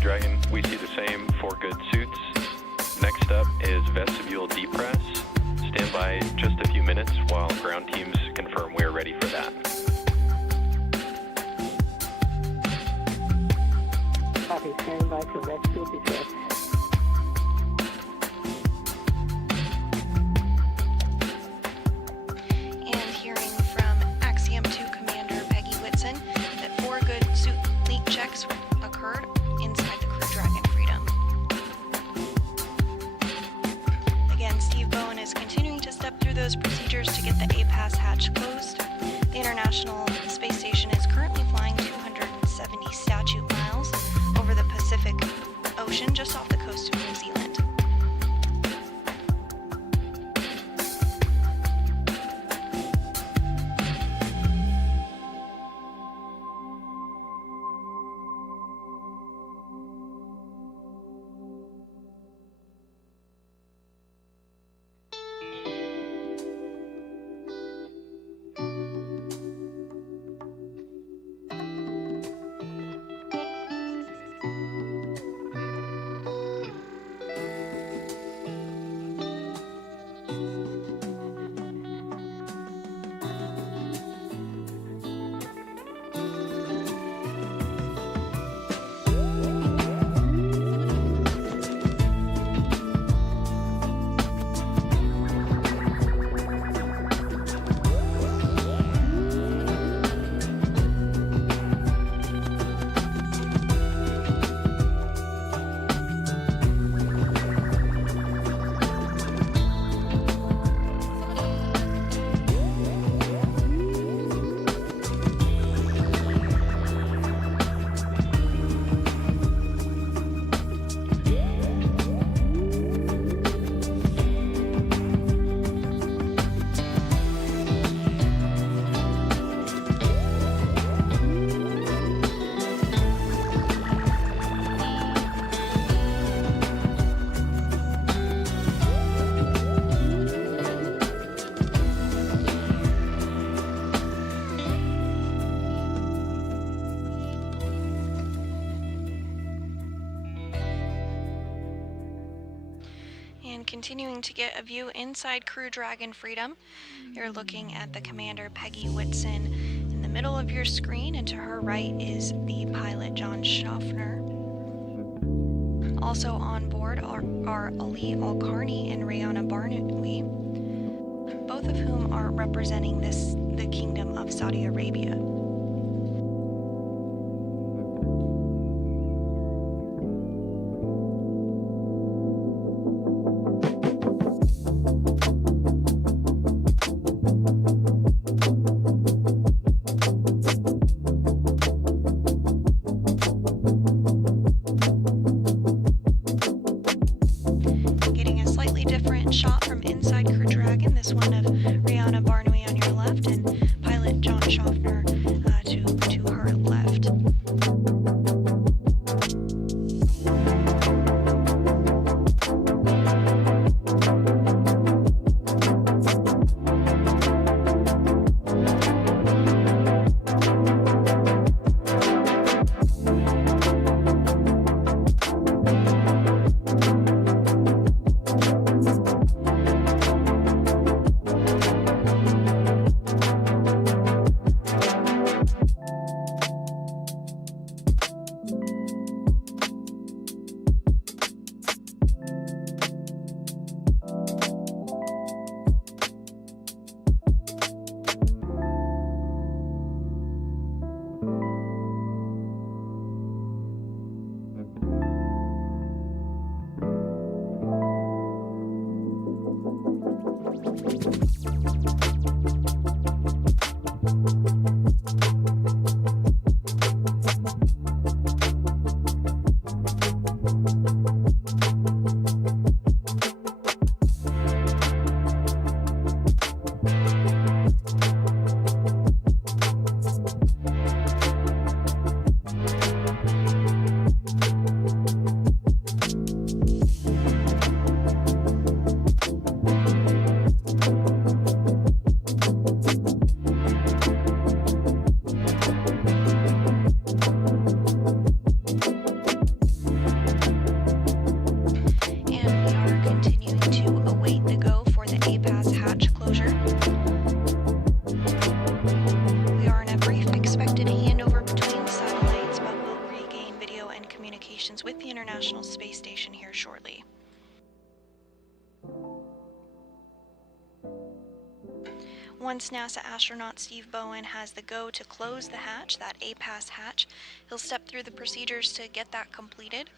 Dragon, we see the same 4 good suits. Next up is vestibule depress. Stand by just a few minutes while ground teams confirm we're ready for that. Copy, stand by for vestibule depress. And hearing from Axiom 2 Commander Peggy Whitson that 4 good suit leak checks occurred inside the Crew Dragon Freedom. Again, Steve Bowen is continuing to step through those procedures to get the APAS hatch closed. The International Space Station is currently flying 270 statute miles over the Pacific Ocean just off the coast of New Zealand. And continuing to get a view inside Crew Dragon Freedom, you're looking at the Commander Peggy Whitson in the middle of your screen, and to her right is the pilot John Schaffner. Also on board are Ali Al-Karni and Rihanna Barnawi, both of whom are representing the Kingdom of Saudi Arabia. Shot from inside Crew Dragon, this one of Rihanna Barnawi on your left and pilot John Schaffner with the International Space Station here shortly. Once NASA astronaut Steve Bowen has the go to close the hatch, that APAS hatch, he'll step through the procedures to get that completed.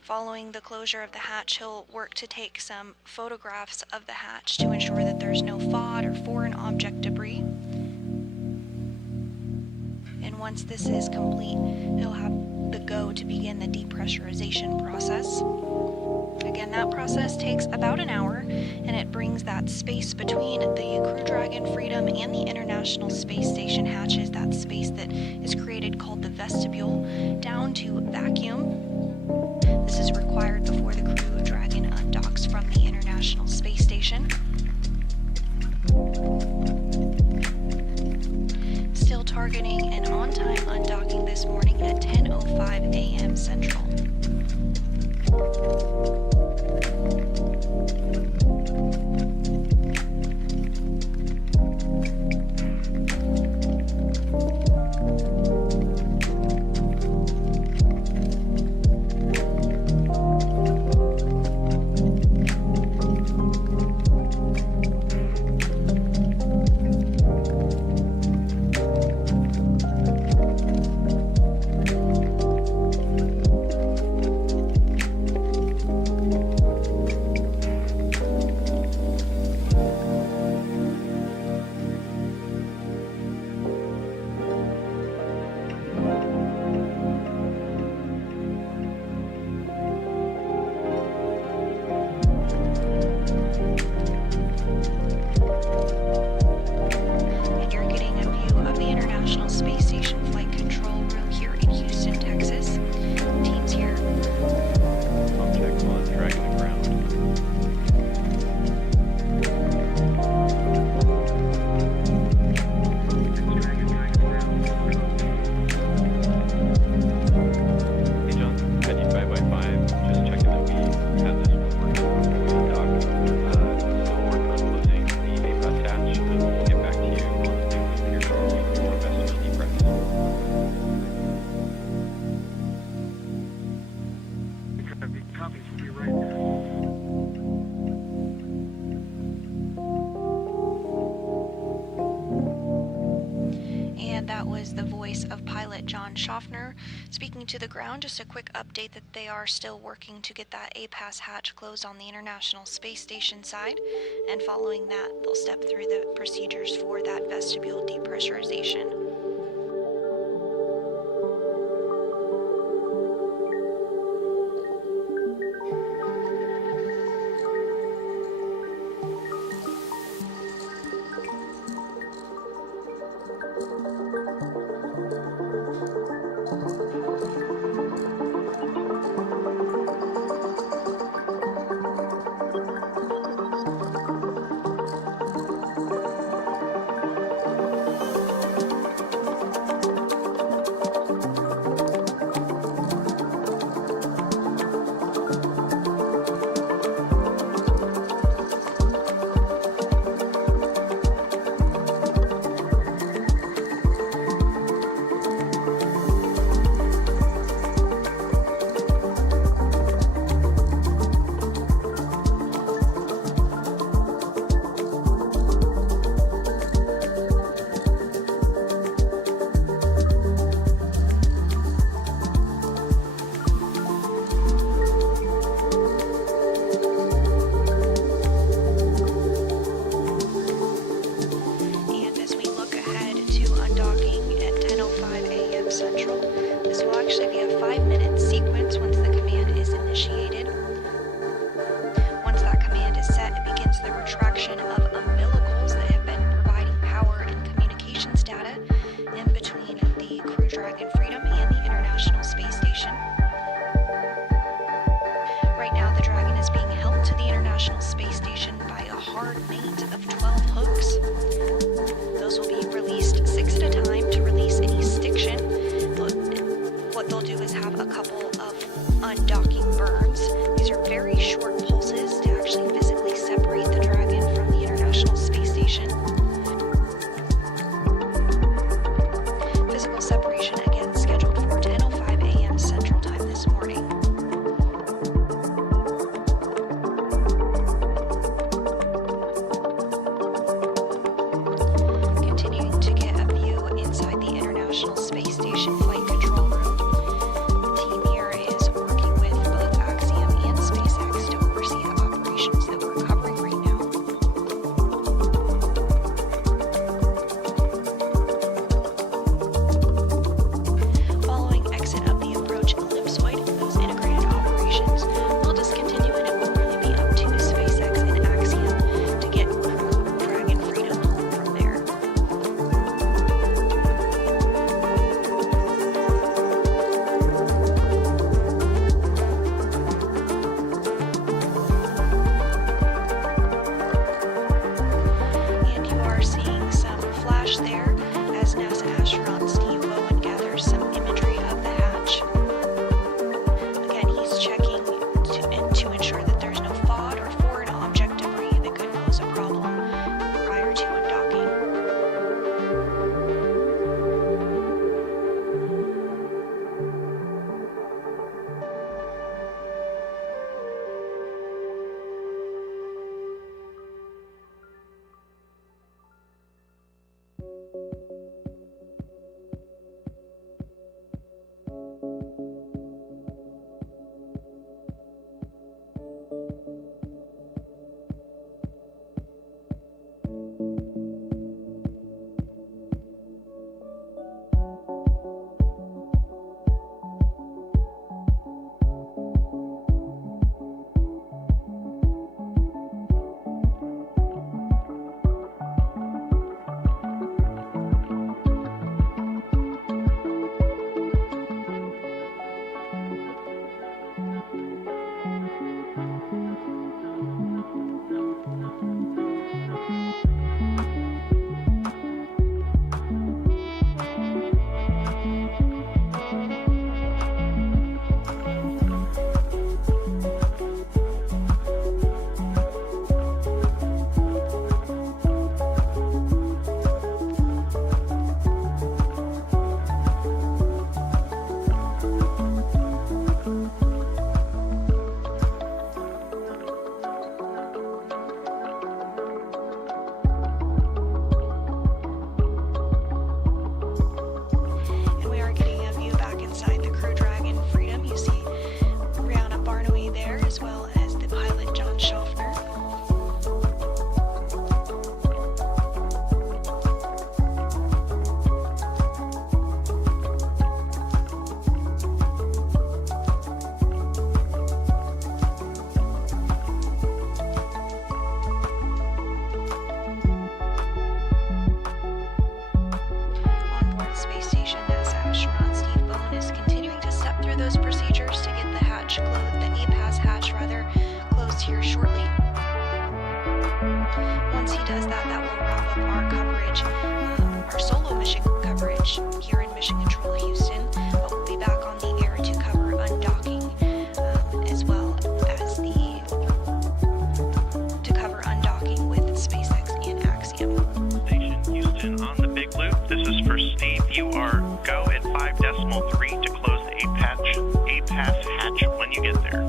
Following the closure of the hatch, he'll work to take some photographs of the hatch to ensure that there's no FOD or foreign object debris. And once this is complete, he'll have the go to begin the depressurization process. Again, that process takes about an hour, and it brings that space between the Crew Dragon Freedom and the International Space Station hatches, that space that is created called the vestibule, down to vacuum. This is required before the Crew Dragon undocks from the International Space Station. Still targeting an on-time undocking this morning at 10:05 a.m. Central. Speaking to the ground, just a quick update that they are still working to get that APAS hatch closed on the International Space Station side, and following that, they'll step through the procedures for that vestibule depressurization. Physical separation again scheduled for 10:05 a.m. continuing to get a view inside the International Space Station flight control room. The team here is working with both Axiom and SpaceX to oversee the operations that we're covering right now. Following exit of the approach ellipsoid, those integrated operations will discontinue, and it will really be up to SpaceX and Axiom to get Crew Dragon Freedom home from there. And you are seeing some flash there as NASA astronaut Steve Bowen gathers some imagery of the hatch. Again, he's checking to ensure that there's no FOD or foreign object debris that could pose a problem prior to undocking. And we are getting a view back inside the Crew Dragon Freedom. You see Brianna Barnaby there, as well as the pilot John Schaffner. On board the space station, NASA astronaut Steve Bowen is continuing to step through those procedures to get the hatch closed, the APAS hatch rather, closed here shortly. Once he does that, that will wrap up our coverage, our solo mission coverage here in Mission Control Houston. But we'll be back on the air to cover undocking, as well as to cover undocking with SpaceX and Axiom. Station Houston on the Big Loop. This is for Steve. You are go at 5.3 to close the APAS hatch when you get there.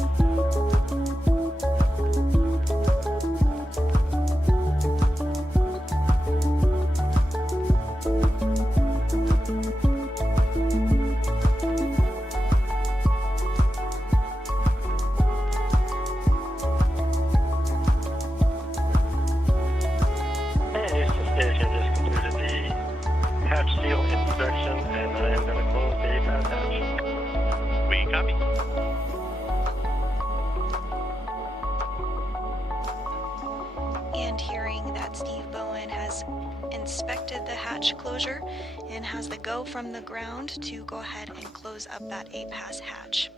And Houston Station just completed the hatch seal inspection, and I am going to close the APAS hatch. We copy. And hearing that Steve Bowen has inspected the hatch closure and has the go from the ground to go ahead and close up that APAS hatch.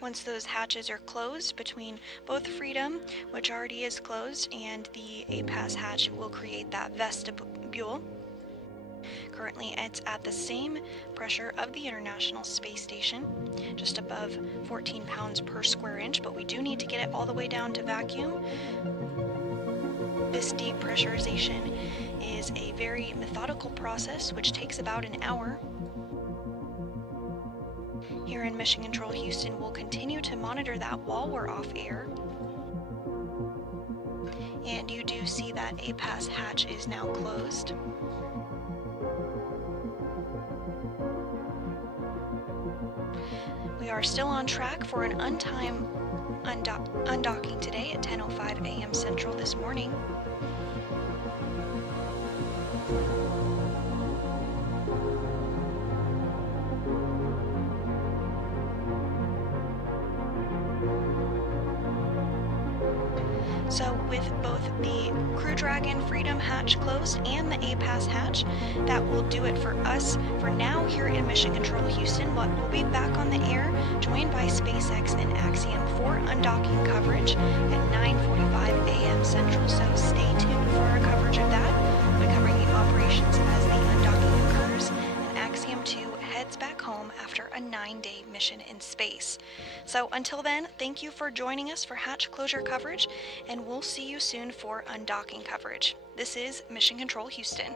Once those hatches are closed between both Freedom, which already is closed, and the APAS hatch, will create that vestibule. Currently it's at the same pressure of the International Space Station, just above 14 pounds per square inch, but we do need to get it all the way down to vacuum. This depressurization is a very methodical process which takes about an hour. here in Mission Control Houston will continue to monitor that while we're off air. And you do see that APAS hatch is now closed. We are still on track for an untimed undocking today at 10:05 a.m. Central this morning. So with both the Crew Dragon Freedom hatch closed and the APAS hatch, that will do it for us for now here in Mission Control Houston. But we'll be back on the air, joined by SpaceX and Axiom for undocking coverage at 9:45 a.m. Central. So stay tuned for our coverage of that. We'll be covering the operations as the undocking occurs, and Axiom 2 heads back home after a 9-day mission in space. So until then, thank you for joining us for hatch closure coverage, and we'll see you soon for undocking coverage. This is Mission Control Houston.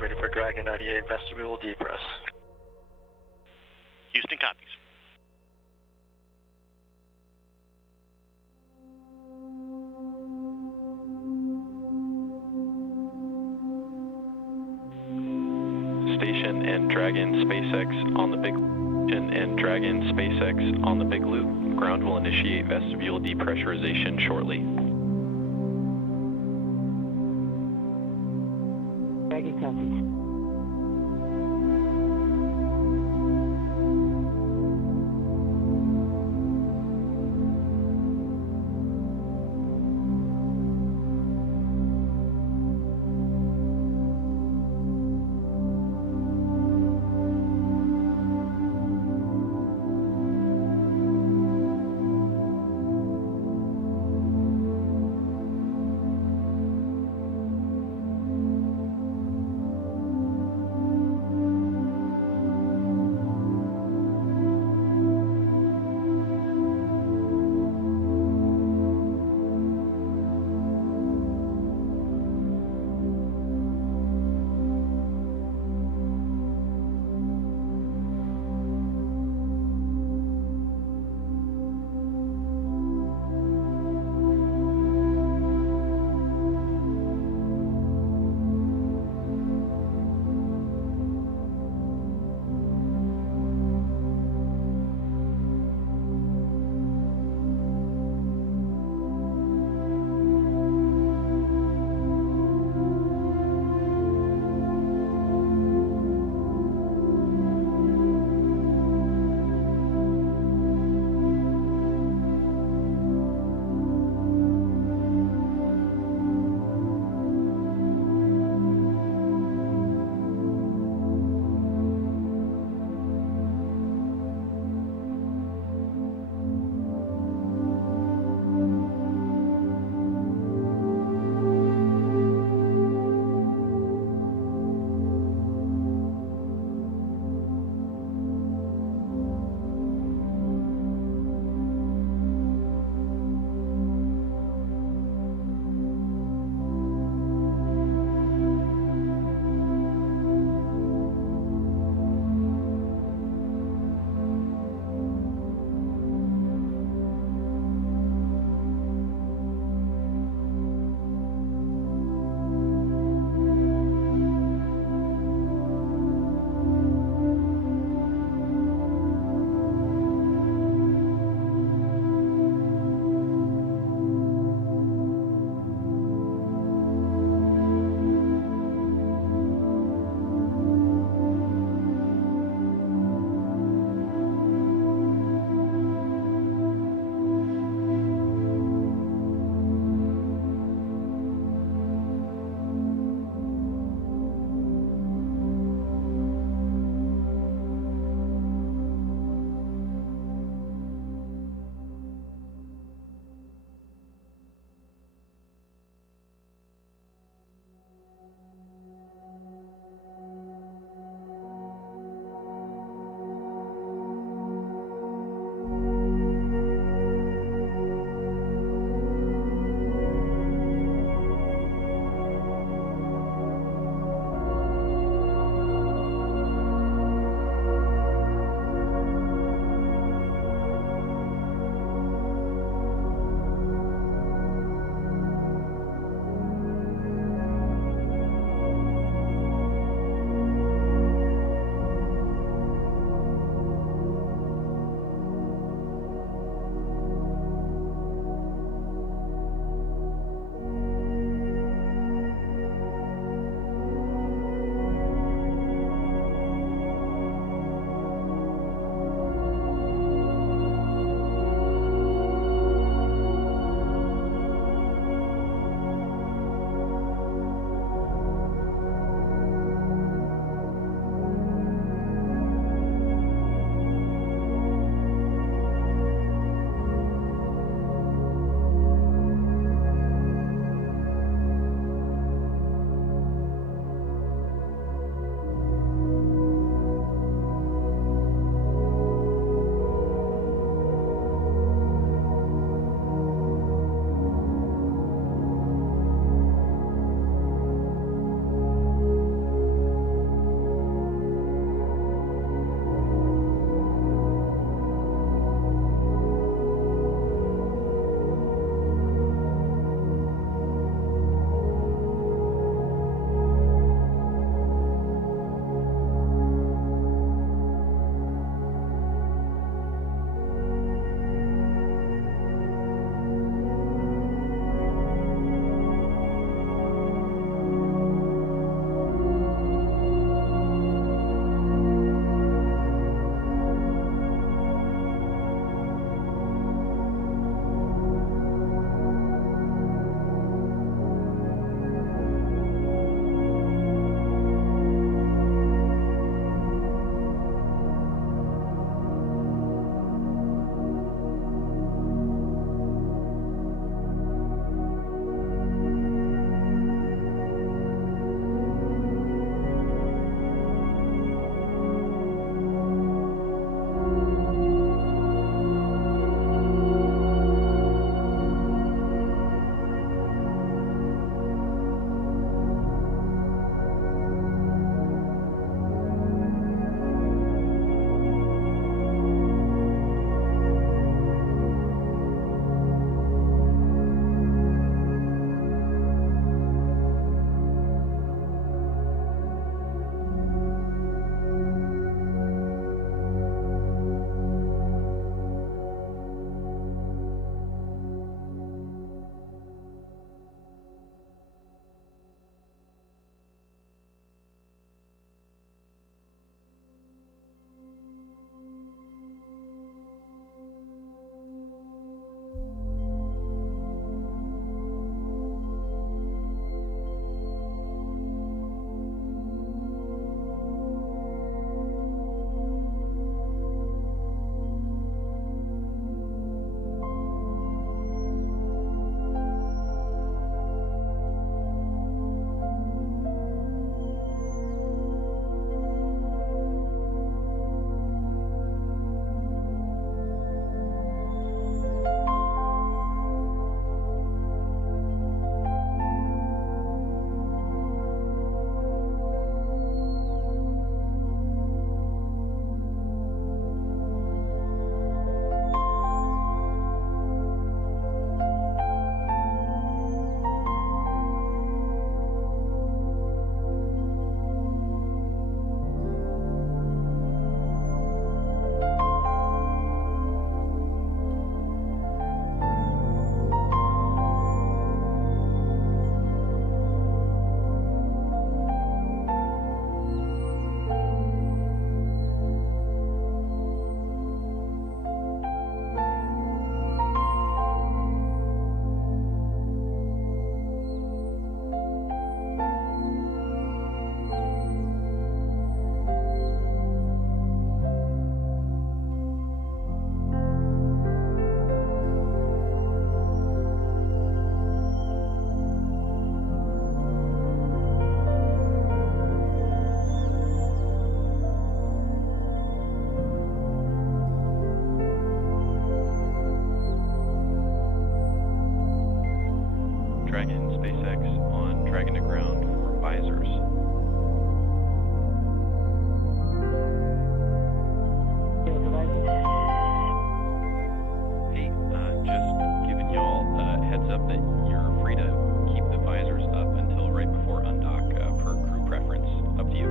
Ready for Dragon 98 vestibule depress. Houston copies. Station and Dragon SpaceX on the big and Dragon SpaceX on the big loop. Ground will initiate vestibule depressurization shortly. Dragon copies. Dragon SpaceX on Dragon to Ground for visors. Hey, just giving y'all a heads up that you're free to keep the visors up until right before undock per crew preference. Up to you.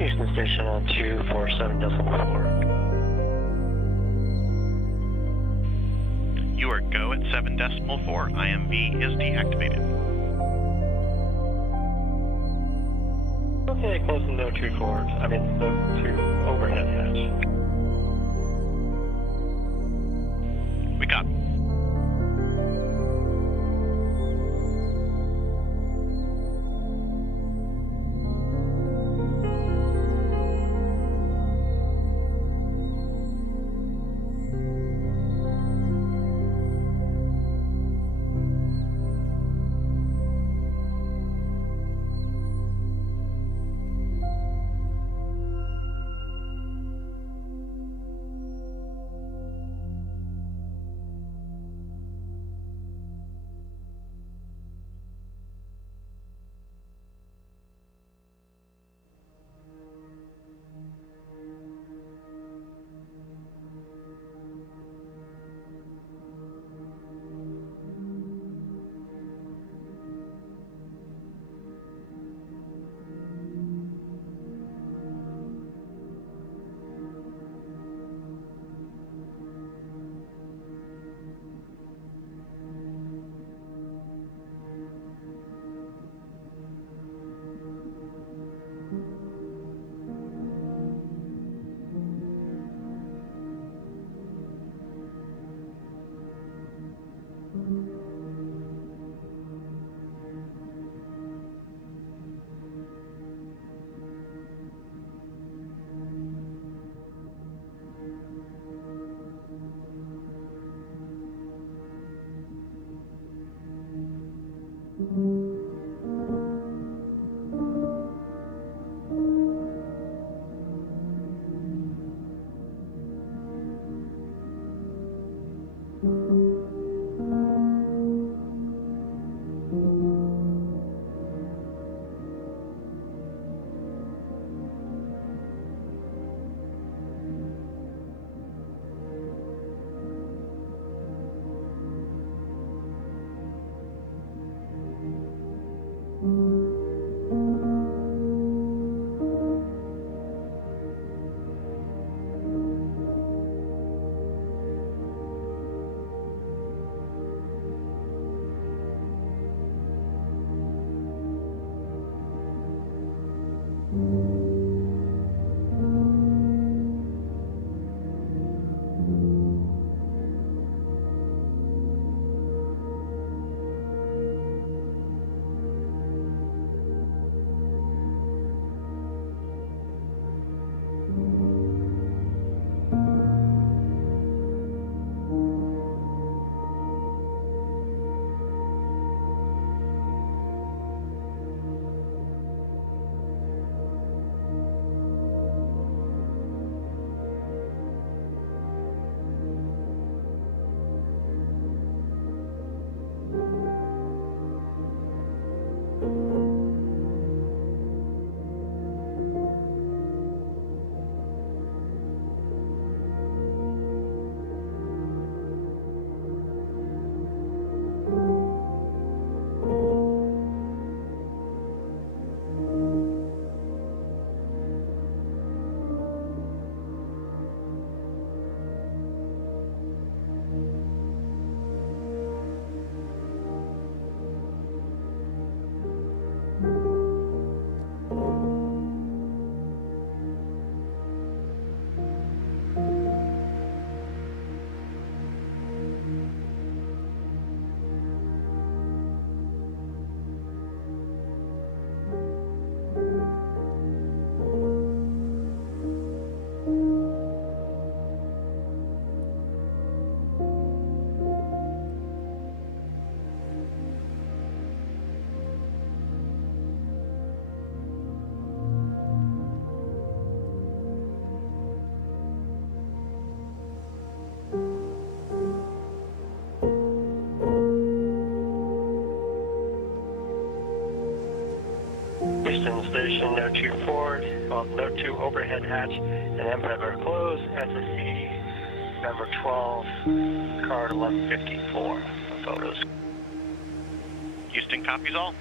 Houston Station on 247.4. You are go at 7.4. IMV is deactivated. Okay, close to no 2 forward. I mean, no 2 overhead hatch. We got. Houston Station, no 2 forward, well, no 2 overhead hatch, and empire closed, SSC number 12, card 1154 for photos. Houston copies all.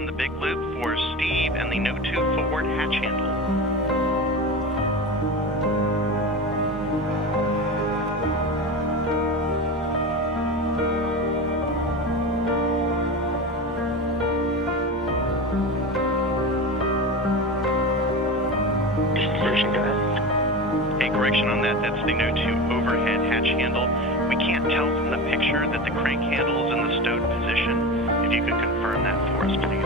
on the big loop for Steve and the No. 2 forward hatch handle. Correction on that, that's the No. 2 overhead hatch handle. We can't tell from the picture that the crank handle is in the stowed position. If you could confirm that for us, please.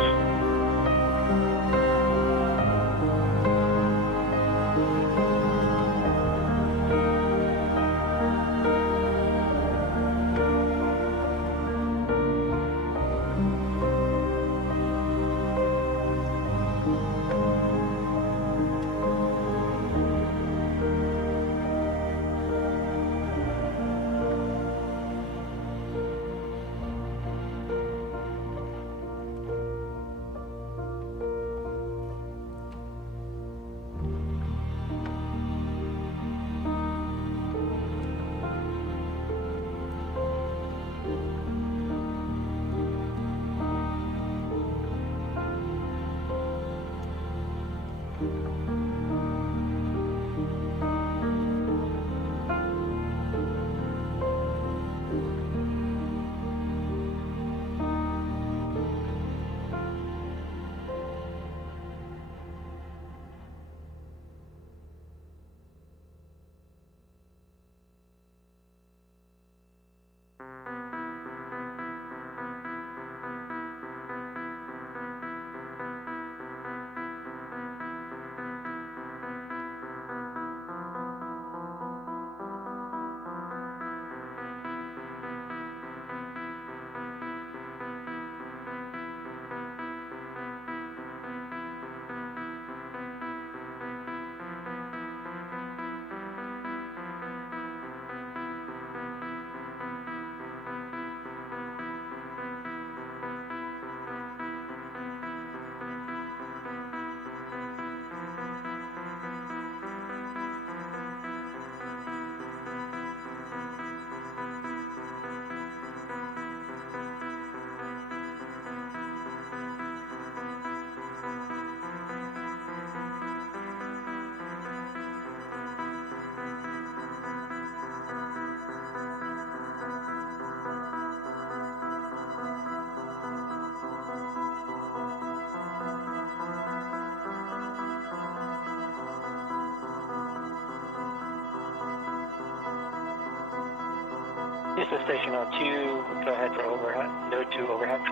Houston Station on 2, go ahead for overhead, node 2 overhead.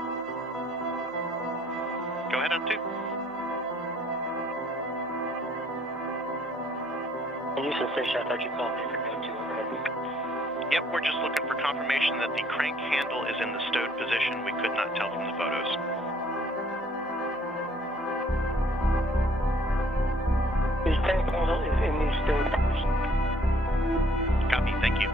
Go ahead on 2. Houston Station, I thought you called me for node 2 overhead. Yep, we're just looking for confirmation that the crank handle is in the stowed position. We could not tell from the photos. The crank handle is in the stowed position. Copy, thank you.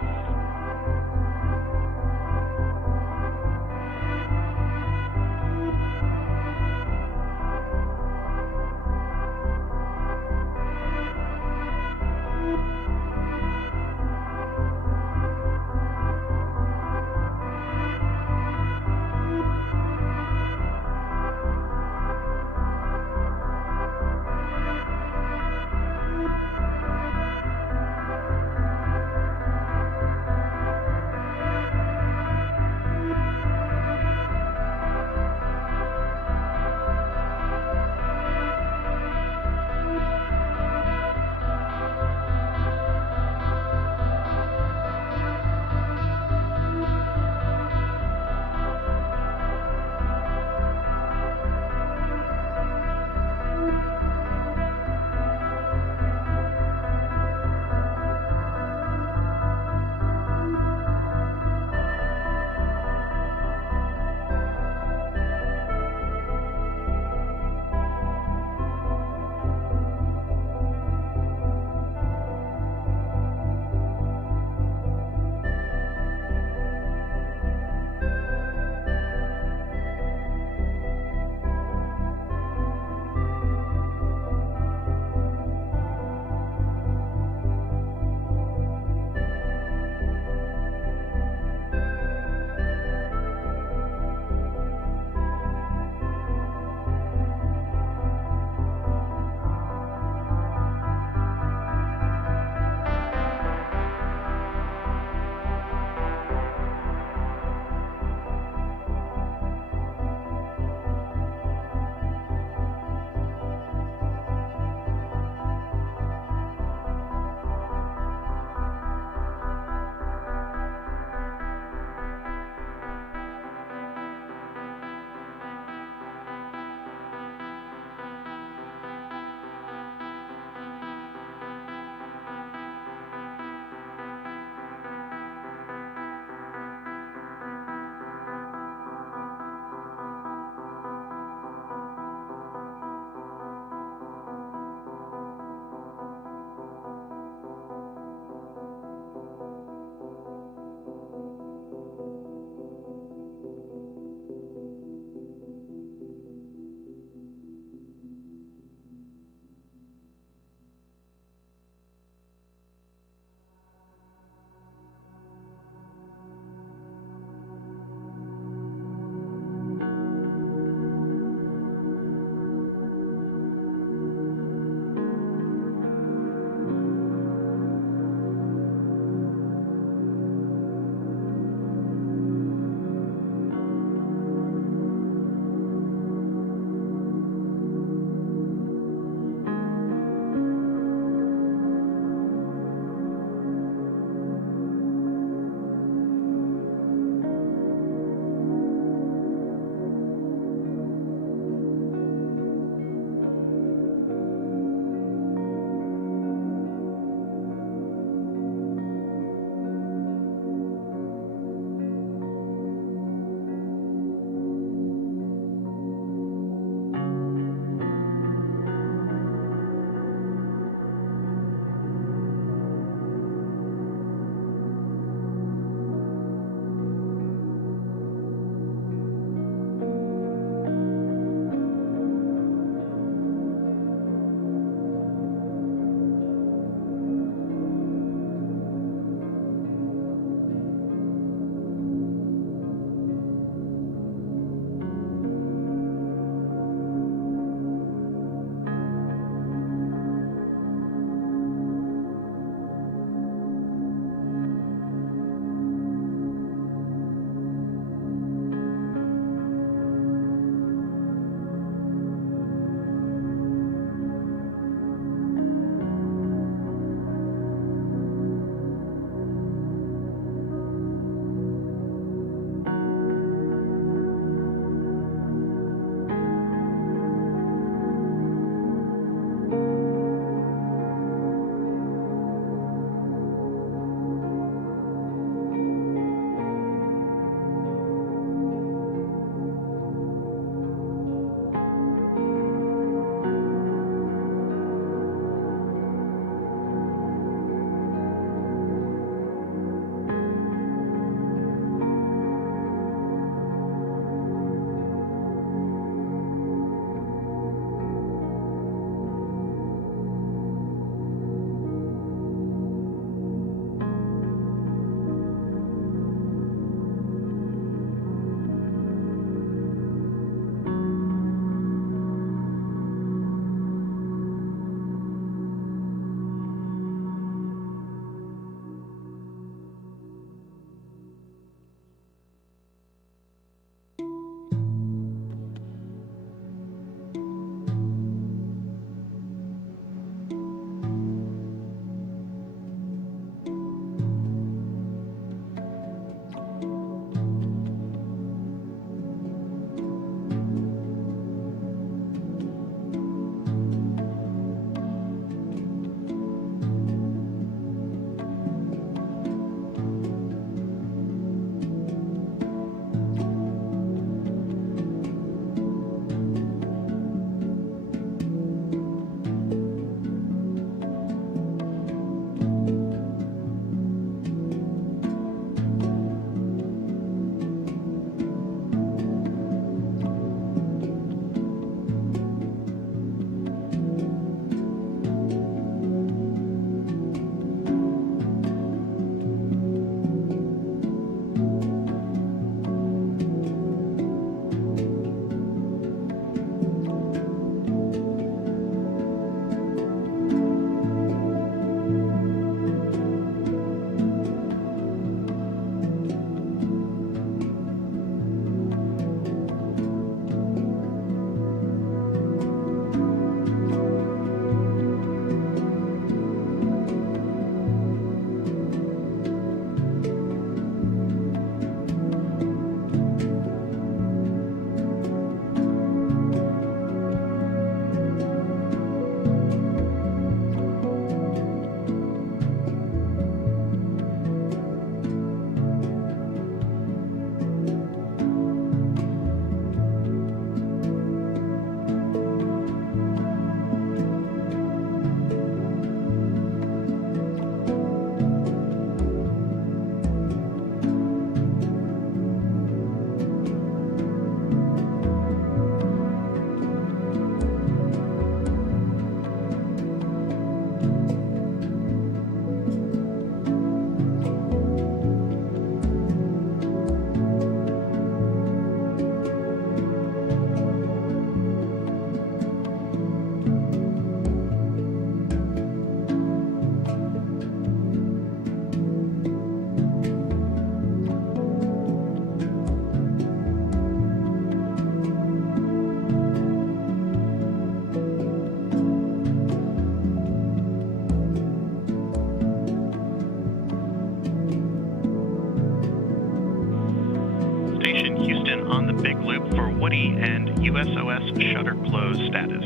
on the big loop for Woody and USOS shutter close status.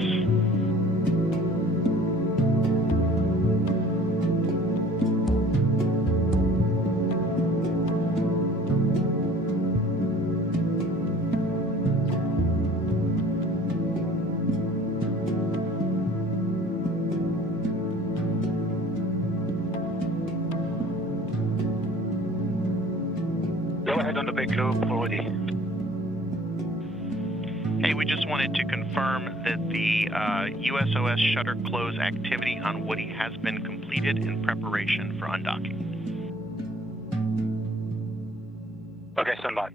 Go ahead on the big loop for Woody. Hey, we just wanted to confirm that the USOS shutter close activity on Woody has been completed in preparation for undocking. Okay, stand by.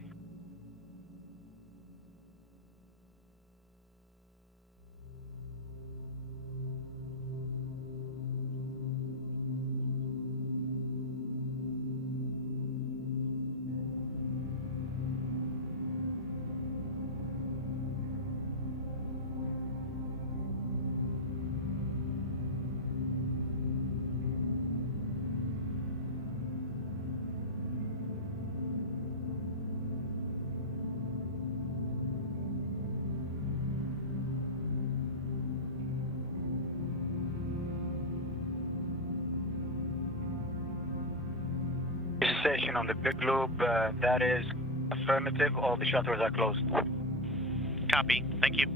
Station on the big loop, that is affirmative, all the shutters are closed. Copy, thank you.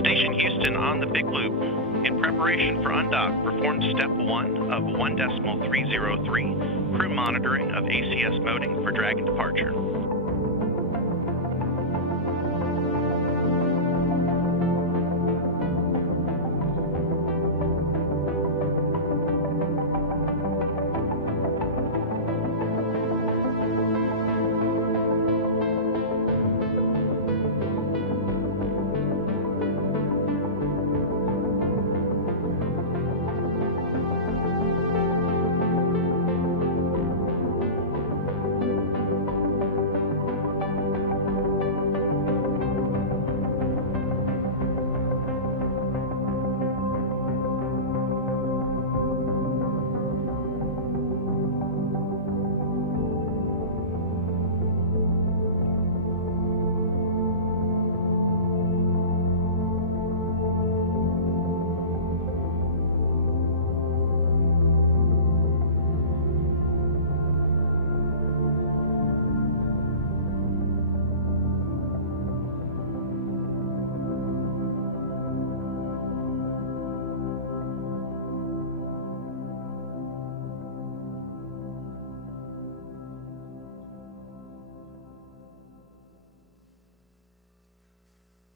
Station Houston on the big loop. In preparation for undock, performed step 1 of 1.303, crew monitoring of ACS moding for Dragon departure.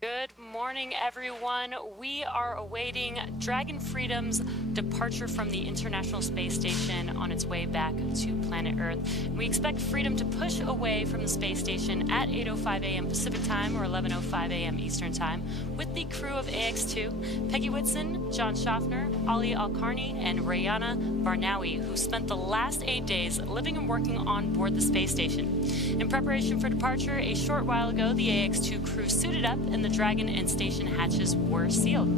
Good morning, everyone. We are awaiting Dragon Freedom's departure from the International Space Station on its way back to planet Earth. We expect Freedom to push away from the space station at 8:05 a.m. Pacific Time or 11:05 a.m. Eastern Time with the crew of AX2, Peggy Whitson, John Schaffner, Ali Al-Karni, and Rayana Barnawi, who spent the last 8 days living and working on board the space station. In preparation for departure, a short while ago, the AX2 crew suited up and the Dragon and station hatches were sealed.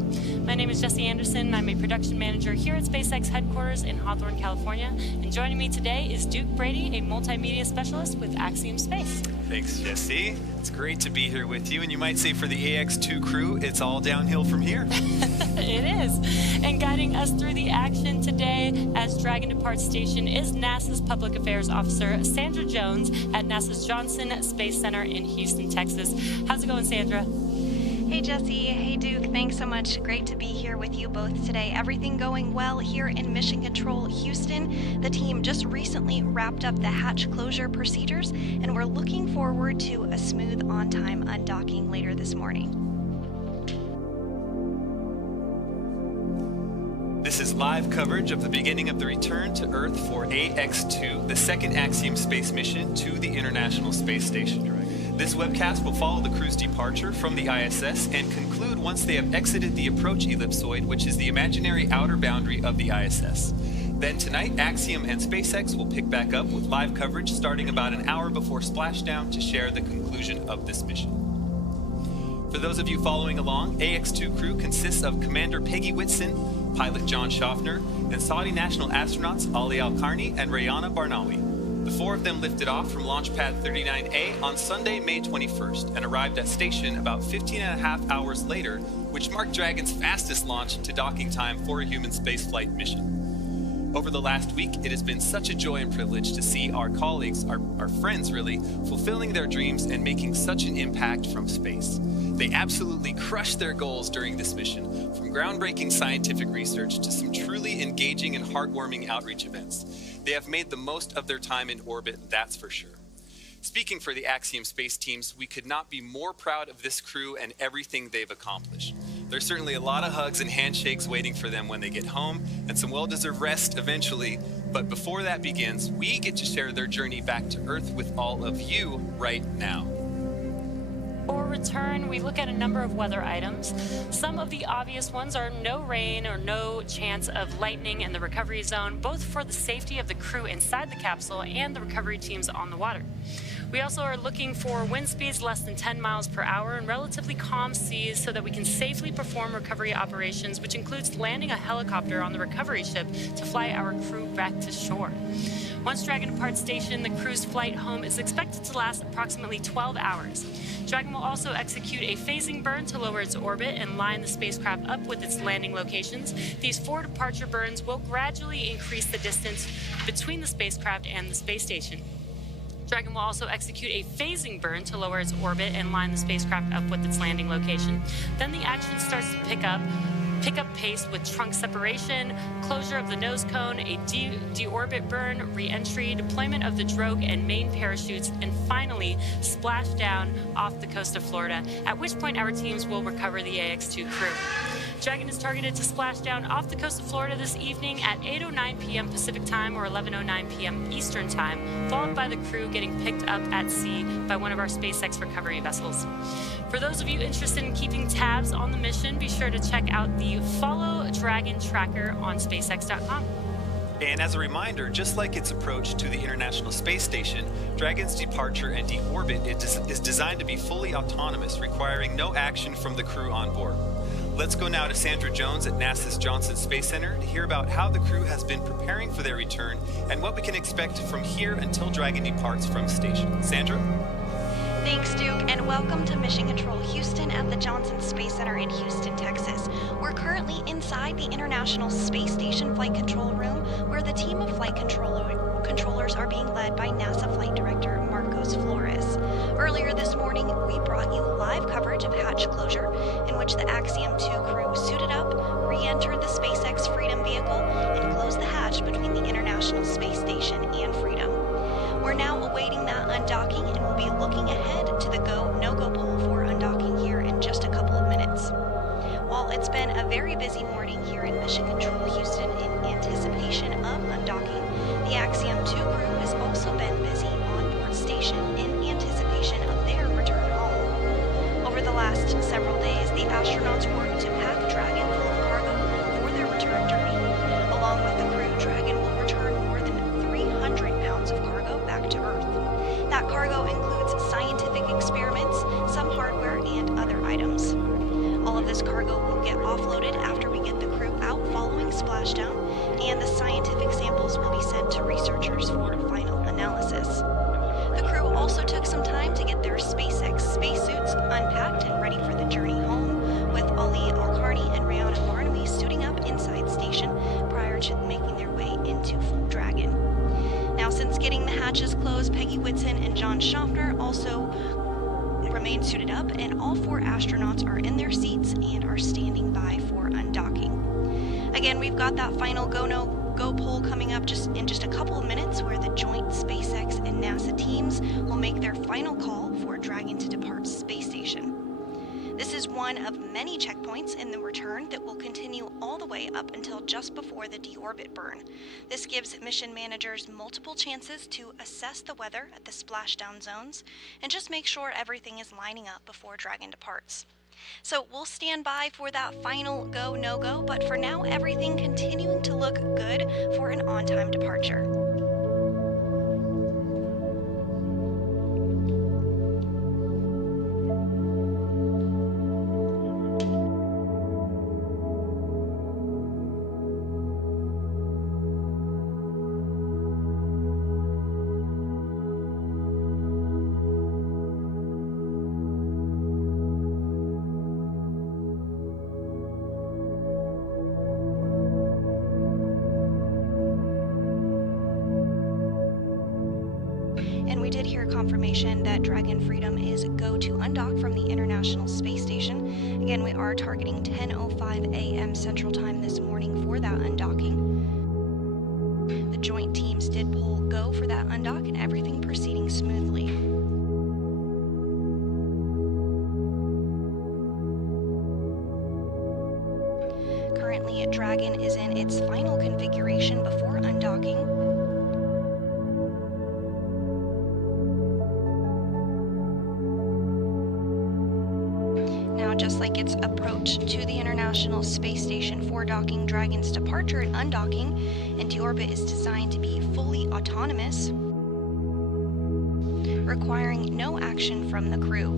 My name is Jesse Anderson. I'm a production manager here at SpaceX headquarters in Hawthorne, California. And joining me today is Duke Brady, a multimedia specialist with Axiom Space. Thanks, Jesse. It's great to be here with you. And you might say for the AX2 crew, it's all downhill from here. It is. And guiding us through the action today as Dragon departs station is NASA's Public Affairs Officer Sandra Jones at NASA's Johnson Space Center in Houston, Texas. How's it going, Sandra? Hey Jesse, hey Duke, thanks so much. Great to be here with you both today. Everything going well here in Mission Control Houston. The team just recently wrapped up the hatch closure procedures, and we're looking forward to a smooth on-time undocking later this morning. This is live coverage of the beginning of the return to Earth for AX-2, the second Axiom space mission to the International Space Station. This webcast will follow the crew's departure from the ISS and conclude once they have exited the approach ellipsoid, which is the imaginary outer boundary of the ISS. Then tonight, Axiom and SpaceX will pick back up with live coverage starting about an hour before splashdown to share the conclusion of this mission. For those of you following along, AX-2 crew consists of Commander Peggy Whitson, pilot John Schaffner, and Saudi national astronauts Ali Al-Karni and Rayana Barnawi. The four of them lifted off from Launch Pad 39A on Sunday, May 21st, and arrived at station about 15.5 hours later, which marked Dragon's fastest launch to docking time for a human spaceflight mission. Over the last week, it has been such a joy and privilege to see our colleagues, our friends really, fulfilling their dreams and making such an impact from space. They absolutely crushed their goals during this mission, from groundbreaking scientific research to some truly engaging and heartwarming outreach events. They have made the most of their time in orbit, that's for sure. Speaking for the Axiom space teams, we could not be more proud of this crew and everything they've accomplished. There's certainly a lot of hugs and handshakes waiting for them when they get home, and some well-deserved rest eventually. But before that begins, we get to share their journey back to Earth with all of you right now. For return, we look at a number of weather items. Some of the obvious ones are no rain or no chance of lightning in the recovery zone, both for the safety of the crew inside the capsule and the recovery teams on the water. We also are looking for wind speeds less than 10 miles per hour and relatively calm seas so that we can safely perform recovery operations, which includes landing a helicopter on the recovery ship to fly our crew back to shore. Once Dragon departs station, the crew's flight home is expected to last approximately 12 hours. Dragon will also execute a phasing burn to lower its orbit and line the spacecraft up with its landing locations. These 4 departure burns will gradually increase the distance between the spacecraft and the space station. Dragon will also execute a phasing burn to lower its orbit and line the spacecraft up with its landing location. Then the action starts to pick up pace with trunk separation, closure of the nose cone, a deorbit burn, re-entry, deployment of the drogue and main parachutes, and finally splashdown off the coast of Florida, at which point our teams will recover the AX-2 crew. Dragon is targeted to splash down off the coast of Florida this evening at 8:09 p.m. Pacific Time or 11:09 p.m. Eastern Time, followed by the crew getting picked up at sea by one of our SpaceX recovery vessels. For those of you interested in keeping tabs on the mission, be sure to check out the Follow Dragon tracker on SpaceX.com. And as a reminder, just like its approach to the International Space Station, Dragon's departure and deorbit is designed to be fully autonomous, requiring no action from the crew on board. Let's go now to Sandra Jones at NASA's Johnson Space Center to hear about how the crew has been preparing for their return and what we can expect from here until Dragon departs from station. Sandra? Thanks, Duke, and welcome to Mission Control Houston at the Johnson Space Center in Houston, Texas. We're currently inside the International Space Station Flight Control Room, where the team of flight controllers are being led by NASA Flight Director Marcos Flores. Earlier this morning, we brought you live coverage of hatch closure, in which the Axiom 2 crew suited up, re-entered the SpaceX Freedom vehicle, and closed the hatch between the International Space Station and Freedom. We're now awaiting that undocking, and we'll be looking ahead to the go/no-go poll for undocking here in just a couple of minutes. While it's been a very busy morning here in Mission Control Houston in anticipation of undocking, the Axiom 2 crew has also been busy on board station in anticipation of their return home. Over the last several days, the astronauts worked to pack Dragon full of cargo for their return journey. Along with the crew, Dragon will return more than 300 pounds of cargo back to Earth. That cargo includes scientific experiments, some hardware, and other items. All of this cargo will get offloaded after we get the crew out following splashdown, and the scientific samples will be sent to researchers for final analysis. The crew also took some time to get their SpaceX spacesuits unpacked and ready for the journey home, with Ali Al-Karni and Rayana Barnawi suiting up inside station prior to making their way into Dragon. Now, since getting the hatches closed, Peggy Whitson and John Schaffner also remain suited up, and all 4 astronauts are in their seats and are standing by for undocking. Again, we've got that final go/no-go poll coming up in just a couple of minutes, where the joint SpaceX and NASA teams will make their final call for Dragon to depart space station. This is one one of many checkpoints in the return that will continue all the way up until just before the deorbit burn. This gives mission managers multiple chances to assess the weather at the splashdown zones and just make sure everything is lining up before Dragon departs. So we'll stand by for that final go, no-go, but for now everything continuing to look good for an on-time departure. And we did hear confirmation that Dragon Freedom is go to undock from the International Space Station. Again, we are targeting 10:05 a.m. Central Time this morning for that undocking. The joint teams did pull go for that undock and everything proceeding smoothly. Currently, Dragon is in its final configuration before undocking. Just like its approach to the International Space Station for docking, Dragon's departure and undocking and deorbit is designed to be fully autonomous, requiring no action from the crew.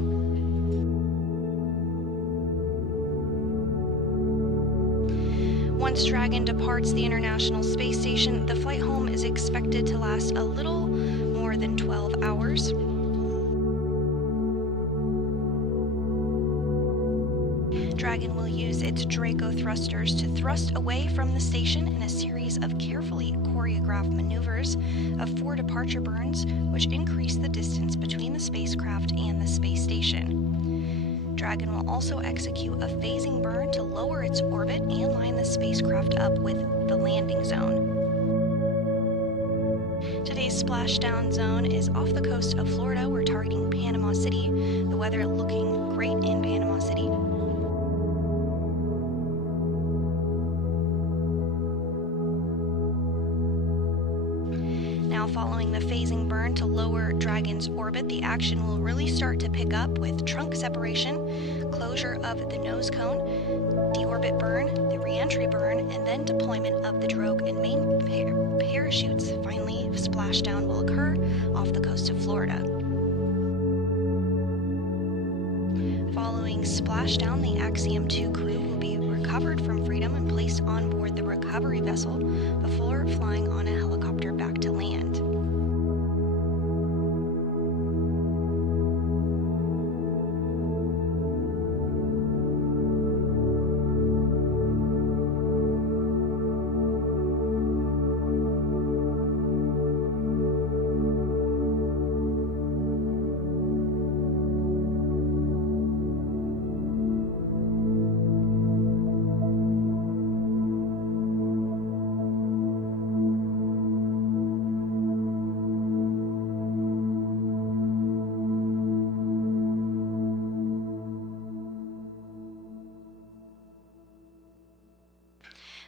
Once Dragon departs the International Space Station, the flight home is expected to last a little more than 12 hours. Dragon will use its Draco thrusters to thrust away from the station in a series of carefully choreographed maneuvers of 4 departure burns, which increase the distance between the spacecraft and the space station. Dragon will also execute a phasing burn to lower its orbit and line the spacecraft up with the landing zone. Today's splashdown zone is off the coast of Florida. We're targeting Panama City. The weather looking great in Panama City. Now, following the phasing burn to lower Dragon's orbit, the action will really start to pick up with trunk separation, closure of the nose cone, deorbit burn, the re-entry burn, and then deployment of the drogue and main parachutes. Finally, splashdown will occur off the coast of Florida. Following splashdown, the Axiom 2 crew will be recovered from Freedom and placed on board the recovery vessel before flying on a helicopter back to land.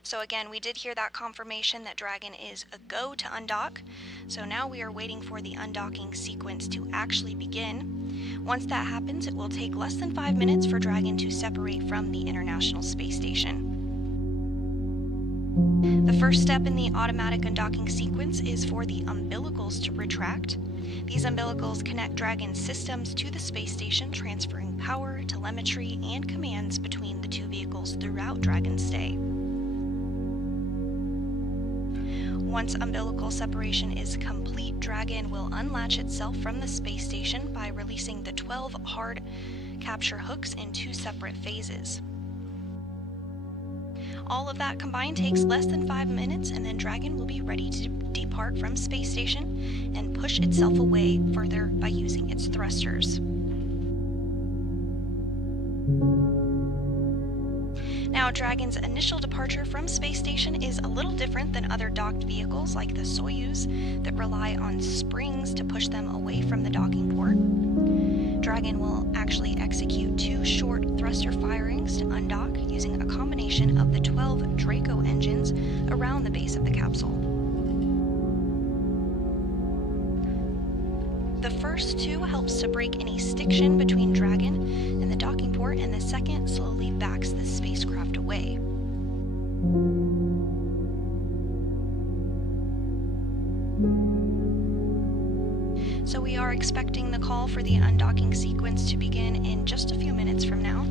So again, we did hear that confirmation that Dragon is a go to undock. So now we are waiting for the undocking sequence to actually begin. Once that happens, it will take less than 5 minutes for Dragon to separate from the International Space Station. The first step in the automatic undocking sequence is for the umbilicals to retract. These umbilicals connect Dragon's systems to the space station, transferring power, telemetry, and commands between the two vehicles throughout Dragon's stay. Once umbilical separation is complete, Dragon will unlatch itself from the space station by releasing the 12 hard capture hooks in 2 separate phases. All of that combined takes less than 5 minutes, and then Dragon will be ready to depart from space station and push itself away further by using its thrusters. Now, Dragon's initial departure from space station is a little different than other docked vehicles like the Soyuz that rely on springs to push them away from the docking port. Dragon will actually execute 2 short thruster firings to undock using a combination of the 12 Draco engines around the base of the capsule. The first 2 helps to break any stiction between Dragon and the docking port, and the second slowly backs the spacecraft away. So we are expecting the call for the undocking sequence to begin in just a few minutes from now.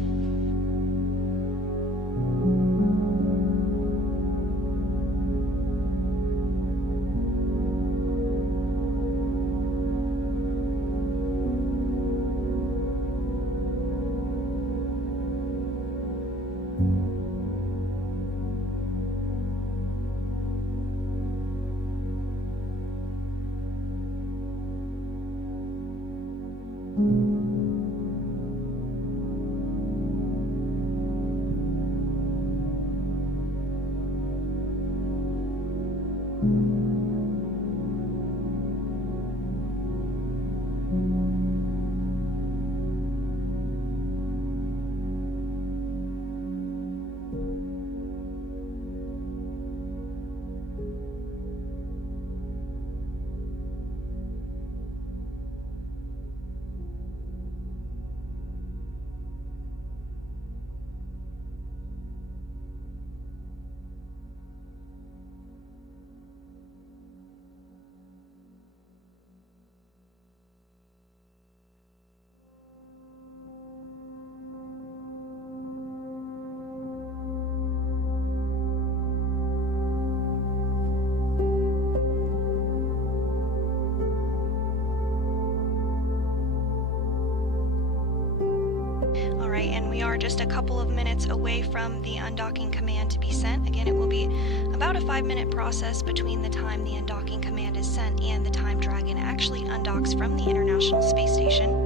And we are just a couple of minutes away from the undocking command to be sent. Again, it will be about a 5-minute process between the time the undocking command is sent and the time Dragon actually undocks from the International Space Station.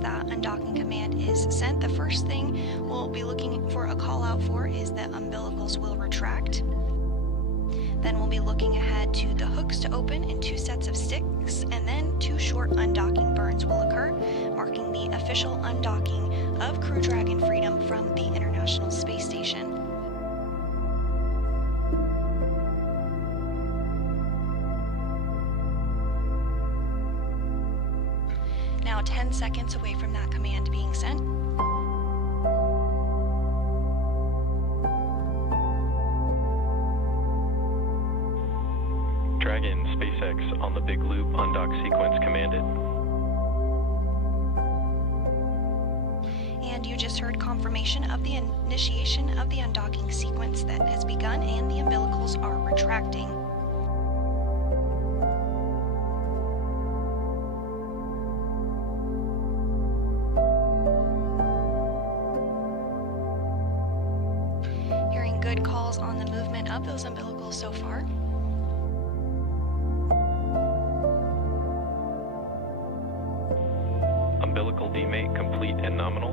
That undocking command is sent, the first thing we'll be looking for a call out for is that umbilicals will retract. Then we'll be looking ahead to the hooks to open in 2 sets of 6, and then 2 short undocking burns will occur, marking the official undocking of Crew Dragon Freedom from the International Space Station. Now 10 seconds away from that command being sent. Dragon, SpaceX on the Big Loop undock sequence commanded. And you just heard confirmation of the initiation of the undocking sequence that has begun, and the umbilicals are retracting. Good calls on the movement of those umbilicals so far. Umbilical demate complete and nominal.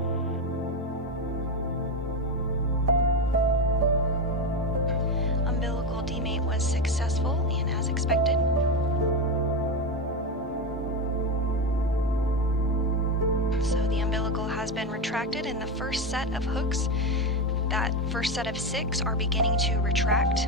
Umbilical demate was successful and as expected. So the umbilical has been retracted, and the first set of hooks, that first set of 6, are beginning to retract.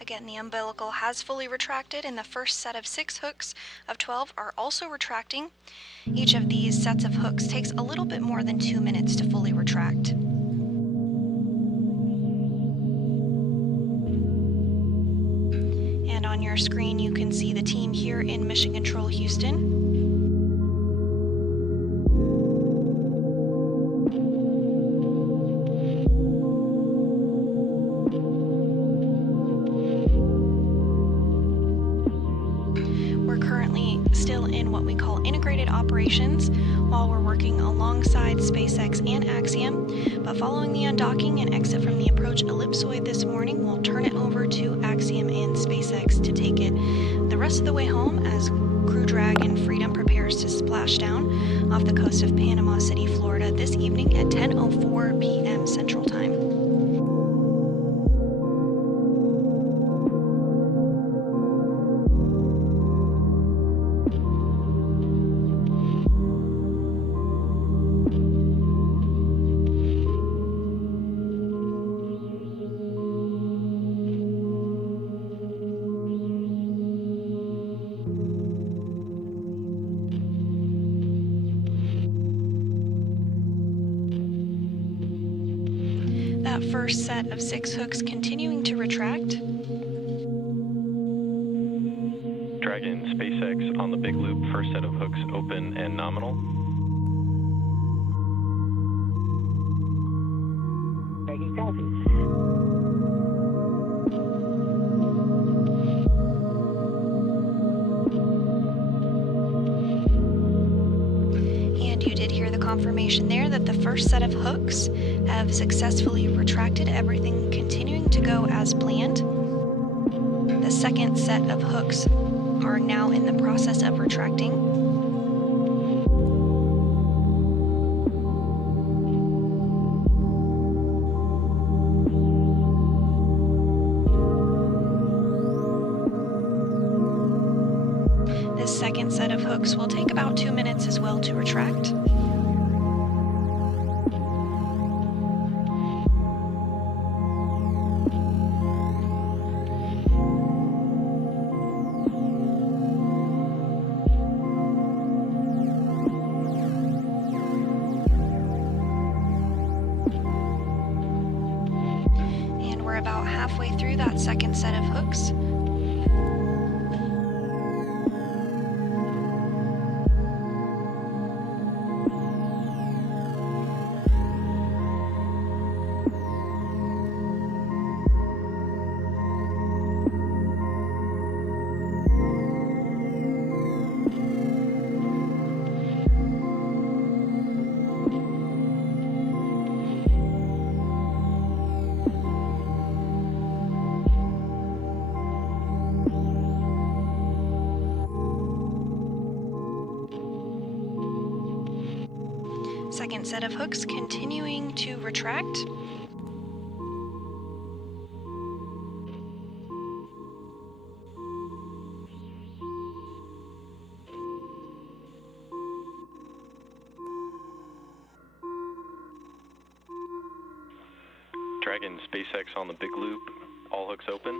Again, the umbilical has fully retracted, and the first set of 6 hooks of 12 are also retracting. Each of these sets of hooks takes a little bit more than 2 minutes to fully retract. And on your screen you can see the team here in Mission Control Houston. operations while we're working alongside SpaceX and Axiom. But following the undocking and exit from the approach ellipsoid this morning, we'll turn it over to Axiom and SpaceX to take it the rest of the way home as Crew Dragon Freedom prepares to splash down off the coast of Panama City, Florida this evening at 10:04 p.m. Central Time. That first set of 6 hooks continuing to retract. Dragon, SpaceX on the big loop, first set of hooks open and nominal. Peggy copies. And you did hear the confirmation there that the first set of hooks have successfully retracted, everything continuing to go as planned. The second set of hooks are now in the process of retracting. This second set of hooks will take about 2 minutes as well to retract. And we're about halfway through that second set of hooks. Second set of hooks continuing to retract. Dragon, SpaceX on the big loop, all hooks open.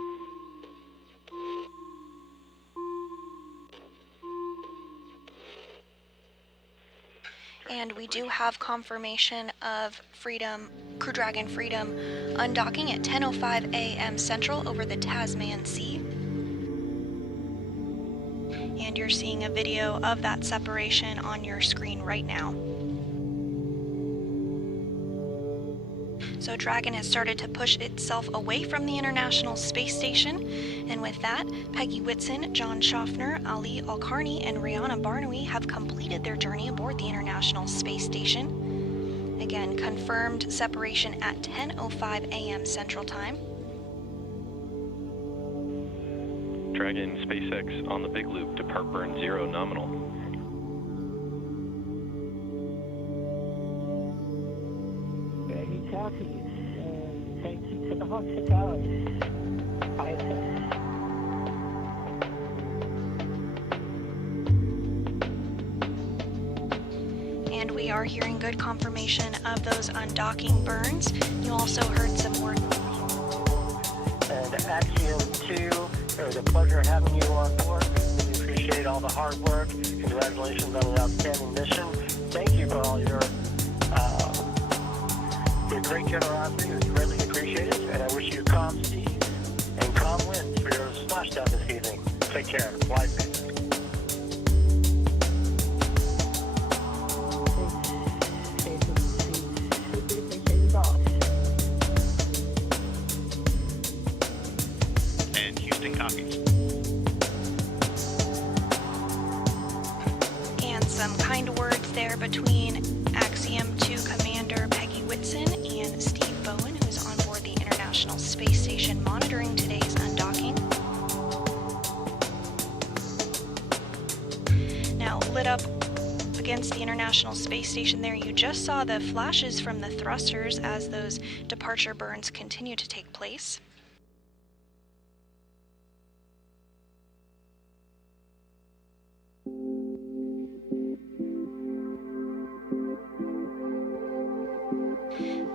And we do have confirmation of Freedom, Crew Dragon Freedom, undocking at 10:05 a.m. Central over the Tasman Sea. And you're seeing a video of that separation on your screen right now. So Dragon has started to push itself away from the International Space Station, and with that, Peggy Whitson, John Schaffner, Ali Alcarni, and Rihanna Barnaby have completed their journey aboard the International Space Station. Again, confirmed separation at 10:05 a.m. Central Time. Dragon, SpaceX on the big loop, depart burn 0 nominal. Peggy copies. Take to the hospitality. ISS. And we are hearing good confirmation of those undocking burns. You also heard some more. And Axiom 2, it was a pleasure having you on board. We appreciate all the hard work. Congratulations on an outstanding mission. Thank you for all your great generosity. It was greatly appreciated. And I wish you calm seas and calm winds for your splashdown this evening. Take care. Fly safe. And Houston copies. And some kind between Axiom 2 Commander Peggy Whitson and Steve Bowen, who is on board the International Space Station monitoring today's undocking. Now, lit up against the International Space Station there, you just saw the flashes from the thrusters as those departure burns continue to take place.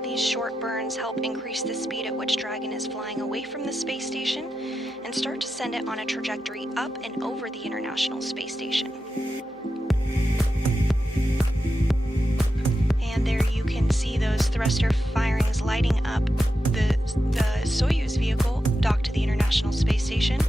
These short burns help increase the speed at which Dragon is flying away from the space station and start to send it on a trajectory up and over the International Space Station. And there you can see those thruster firings lighting up the Soyuz vehicle docked to the International Space Station.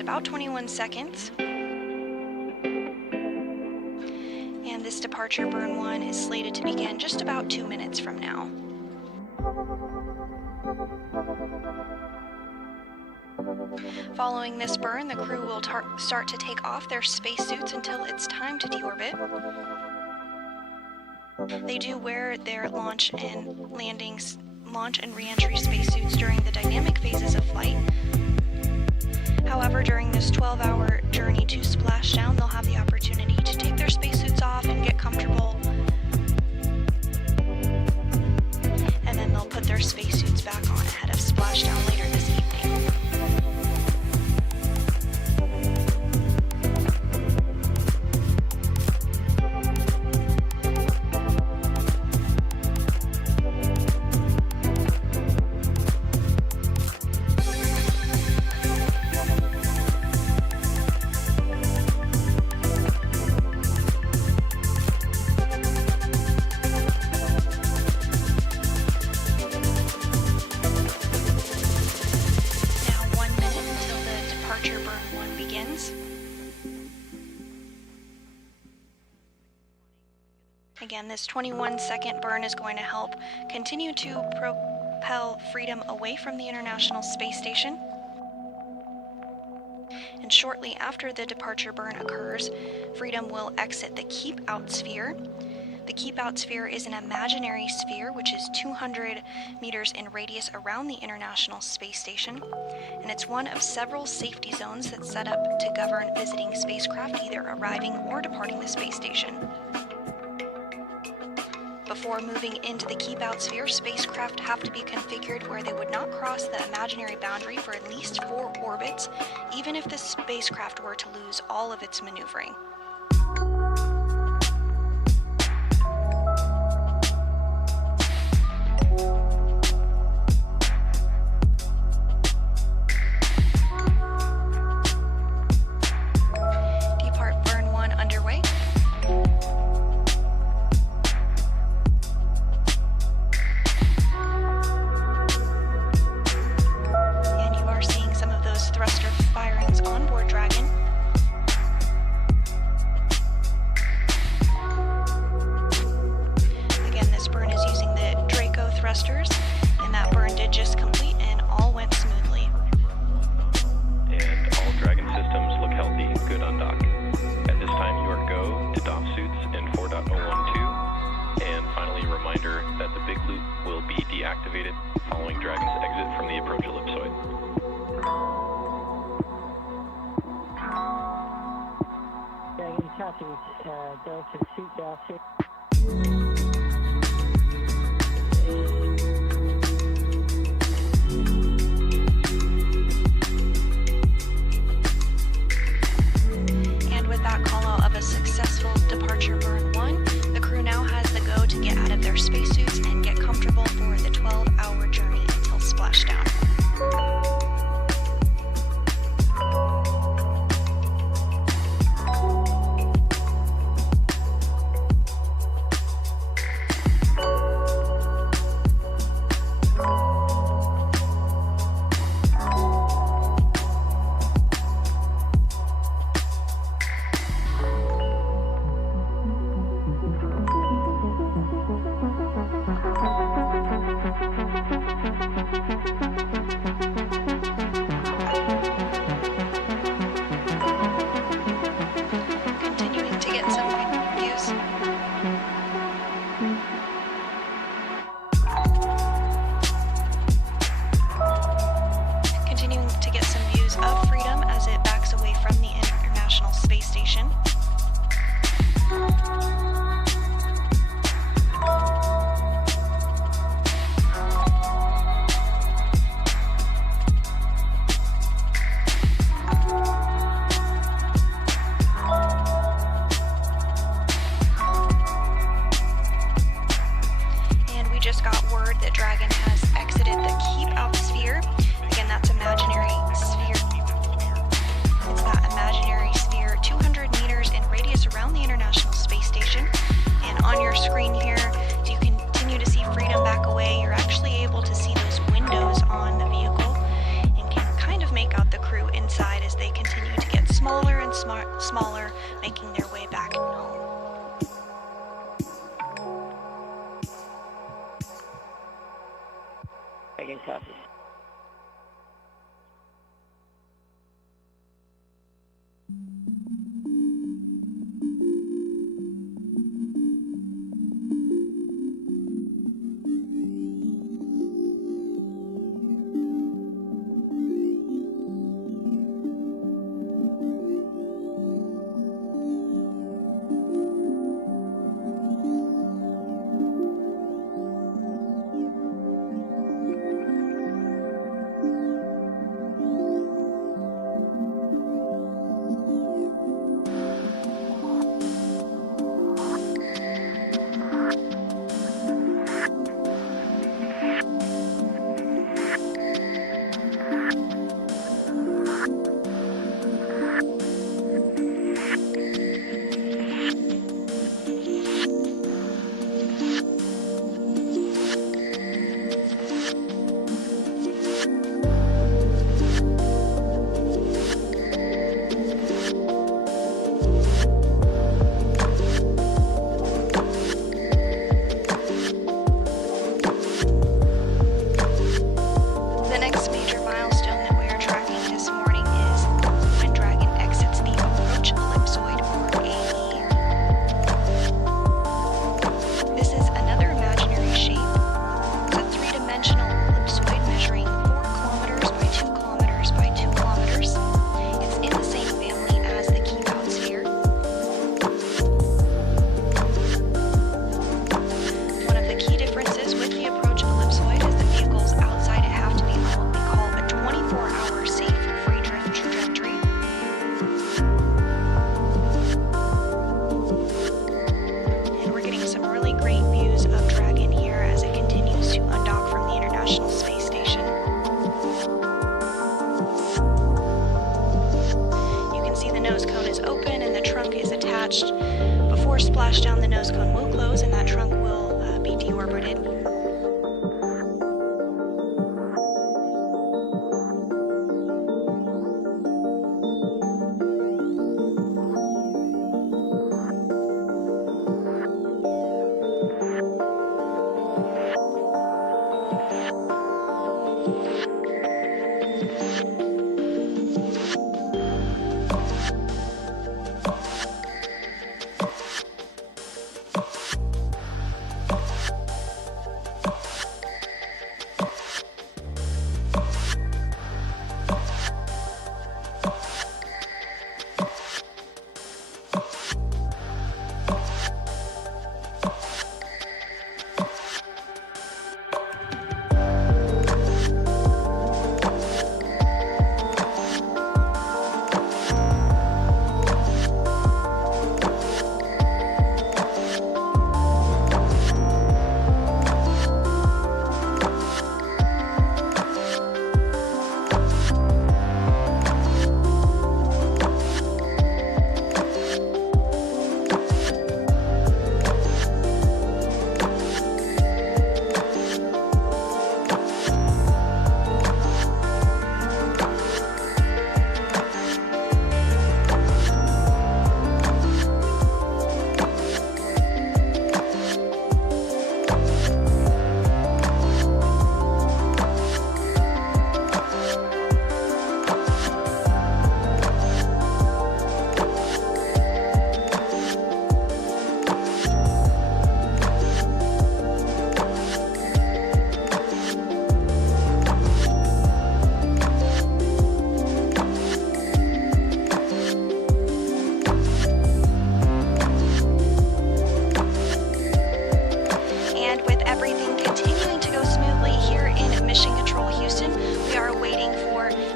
About 21 seconds. And this departure burn 1 is slated to begin just about 2 minutes from now. Following this burn, the crew will start to take off their spacesuits until it's time to deorbit. They do wear their launch and re-entry spacesuits during the dynamic phases of flight. However, during this 12-hour journey to splashdown, they'll have the opportunity to take their spacesuits off and get comfortable. And then they'll put their spacesuits back on ahead of splashdown later this evening. Again, this 21-second burn is going to help continue to propel Freedom away from the International Space Station. And shortly after the departure burn occurs, Freedom will exit the Keep Out Sphere. The Keep Out Sphere is an imaginary sphere which is 200 meters in radius around the International Space Station, and it's one of several safety zones that's set up to govern visiting spacecraft either arriving or departing the space station. Before moving into the Keep Out Sphere, spacecraft have to be configured where they would not cross the imaginary boundary for at least 4 orbits, even if the spacecraft were to lose all of its maneuvering. Depart burn 1 underway. Thruster firings on board Dragon. Again, this burn is using the Draco thrusters, and that burn did just complete and all went smoothly. And all Dragon systems look healthy, good on dock. At this time, you are go to DOF suits in 4.012. And finally, a reminder that the big loop will be deactivated following Dragon's exit from the approach ellipsoid. Dragon copy, go to suit DOF suit. And with that call out of a successful departure burn 1, the crew now has the go to get out of their Dragon has exited the Keep Out sphere. Again, that's imaginary sphere. It's that imaginary sphere 200 meters in radius around the International Space Station. And on your screen here, as you continue to see Freedom back away, you're actually able to see those windows on the vehicle and can kind of make out the crew inside as they continue to get smaller and smaller, making their way back home. Dragon copy. Before splashdown, the nose cone will close and that trunk will be deorbited.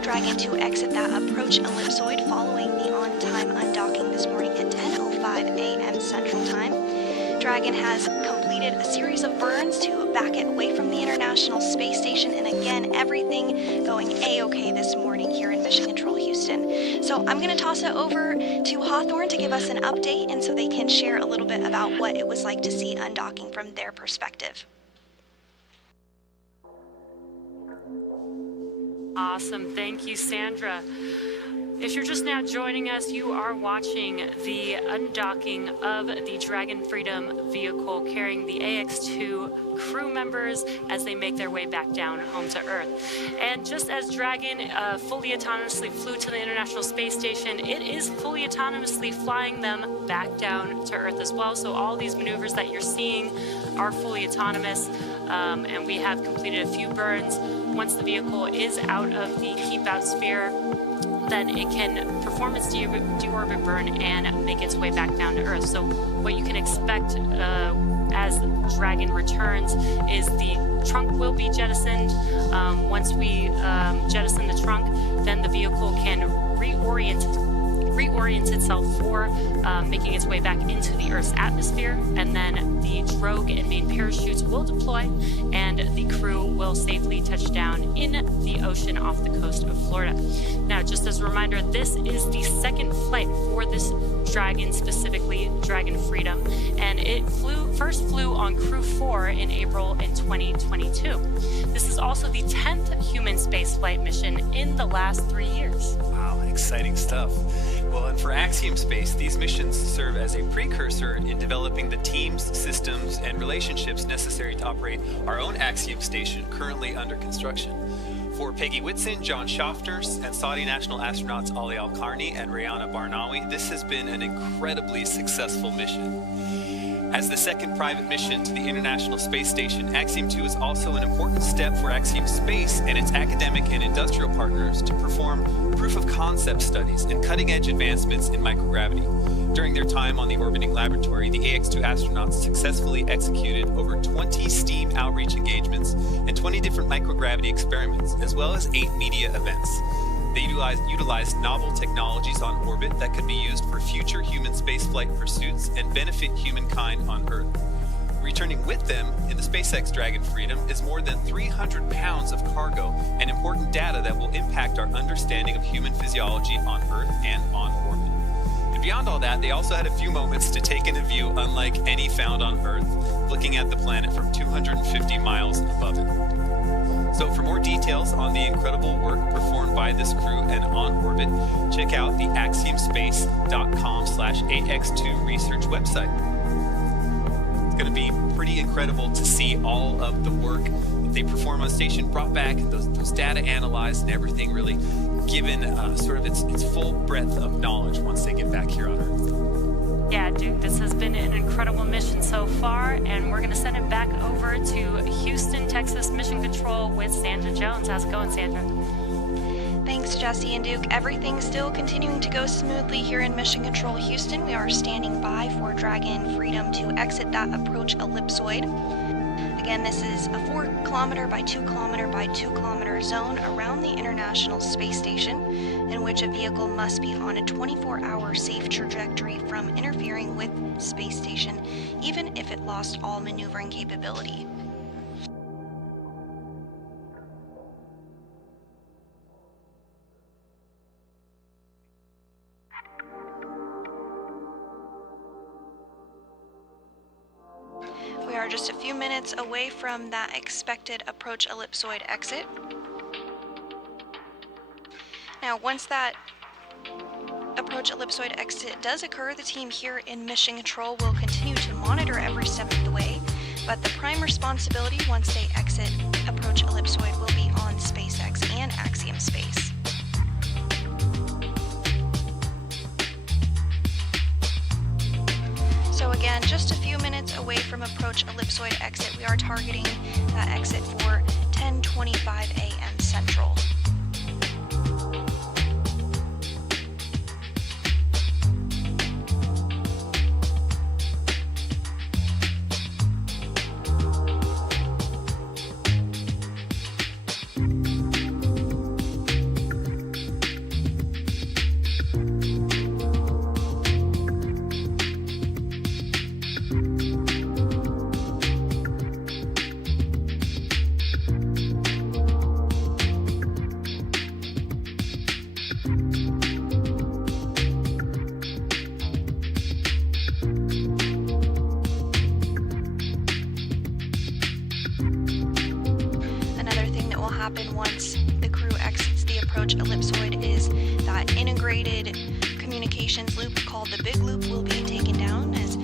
Dragon to exit that approach ellipsoid following the on-time undocking this morning at 10:05 a.m. Central Time. Dragon has completed a series of burns to back it away from the International Space Station, and again, everything going A-OK this morning here in Mission Control Houston. So I'm going to toss it over to Hawthorne to give us an update, and so they can share a little bit about what it was like to see undocking from their perspective. Awesome. Thank you, Sandra. If you're just now joining us, you are watching the undocking of the Dragon Freedom vehicle carrying the AX-2 crew members as they make their way back down home to Earth. And just as Dragon fully autonomously flew to the International Space Station, it is fully autonomously flying them back down to Earth as well. So all these maneuvers that you're seeing are fully autonomous, and we have completed a few burns. Once the vehicle is out of the keep out sphere, then it can perform its deorbit burn and make its way back down to Earth. So what you can expect as Dragon returns is the trunk will be jettisoned. Once we jettison the trunk, then the vehicle can reorient itself for making its way back into the Earth's atmosphere, and then the drogue and main parachutes will deploy, and the crew will safely touch down in the ocean off the coast of Florida. Now, just as a reminder, this is the second flight for this Dragon, specifically Dragon Freedom, and it first flew on Crew 4 in April in 2022. This is also the 10th human spaceflight mission in the last 3 years. Wow, exciting stuff. Well, and for Axiom Space, these missions serve as a precursor in developing the teams, systems, and relationships necessary to operate our own Axiom station currently under construction. For Peggy Whitson, John Schafter, and Saudi national astronauts Ali Al-Karni and Rayana Barnawi, this has been an incredibly successful mission. As the second private mission to the International Space Station, Axiom 2 is also an important step for Axiom Space and its academic and industrial partners to perform proof-of-concept studies and cutting-edge advancements in microgravity. During their time on the orbiting laboratory, the AX-2 astronauts successfully executed over 20 STEAM outreach engagements and 20 different microgravity experiments, as well as 8 media events. They utilized novel technologies on orbit that could be used for future human spaceflight pursuits and benefit humankind on Earth. Returning with them in the SpaceX Dragon Freedom is more than 300 pounds of cargo and important data that will impact our understanding of human physiology on Earth and on orbit. And beyond all that, they also had a few moments to take in a view unlike any found on Earth, looking at the planet from 250 miles above it. So for more details on the incredible work performed by this crew and on orbit, check out the axiomspace.com/AX2 research website. It's going to be pretty incredible to see all of the work that they perform on station brought back, those data analyzed, and everything really given sort of its full breadth of knowledge once they get back here on Earth. Yeah, Duke, this has been an incredible mission so far, and we're going to send it back over to Houston, Texas Mission Control with Sandra Jones. How's it going, Sandra? Thanks, Jesse and Duke. Everything's still continuing to go smoothly here in Mission Control Houston. We are standing by for Dragon Freedom to exit that approach ellipsoid. Again, this is a 4 kilometer by 2 kilometer by 2 kilometer zone around the International Space Station, in which a vehicle must be on a 24-hour safe trajectory from interfering with space station, even if it lost all maneuvering capability. We are just a few minutes away from that expected approach ellipsoid exit. Now, once that approach ellipsoid exit does occur, the team here in Mission Control will continue to monitor every step of the way, but the prime responsibility once they exit approach ellipsoid will be on SpaceX and Axiom Space. So again, just a few minutes away from approach ellipsoid exit, we are targeting that exit for 10:25 a.m. Central. that will happen once the crew exits the approach ellipsoid is that integrated communications loop called the big loop will be taken down, as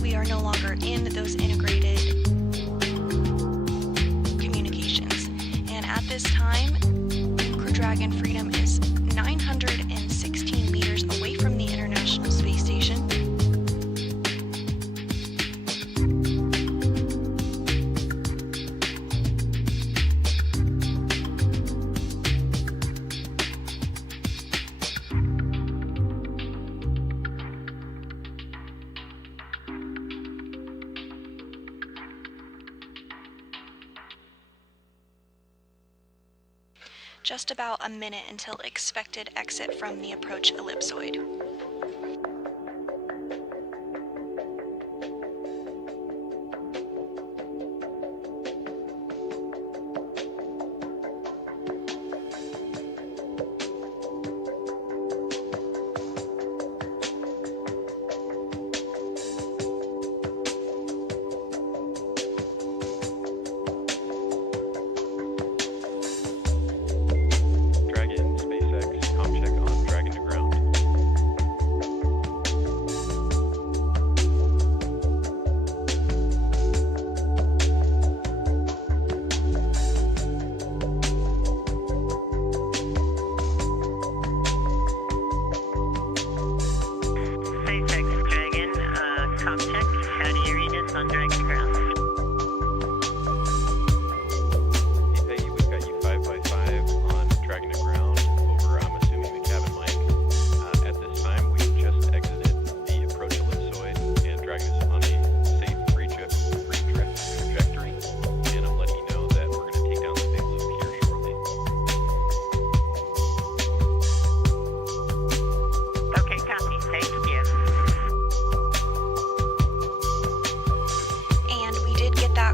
we are no longer in those integrated communications. And at this time, Crew Dragon Freedom is 916 meters away from the International Space Station. Just about a minute until expected exit from the approach ellipsoid.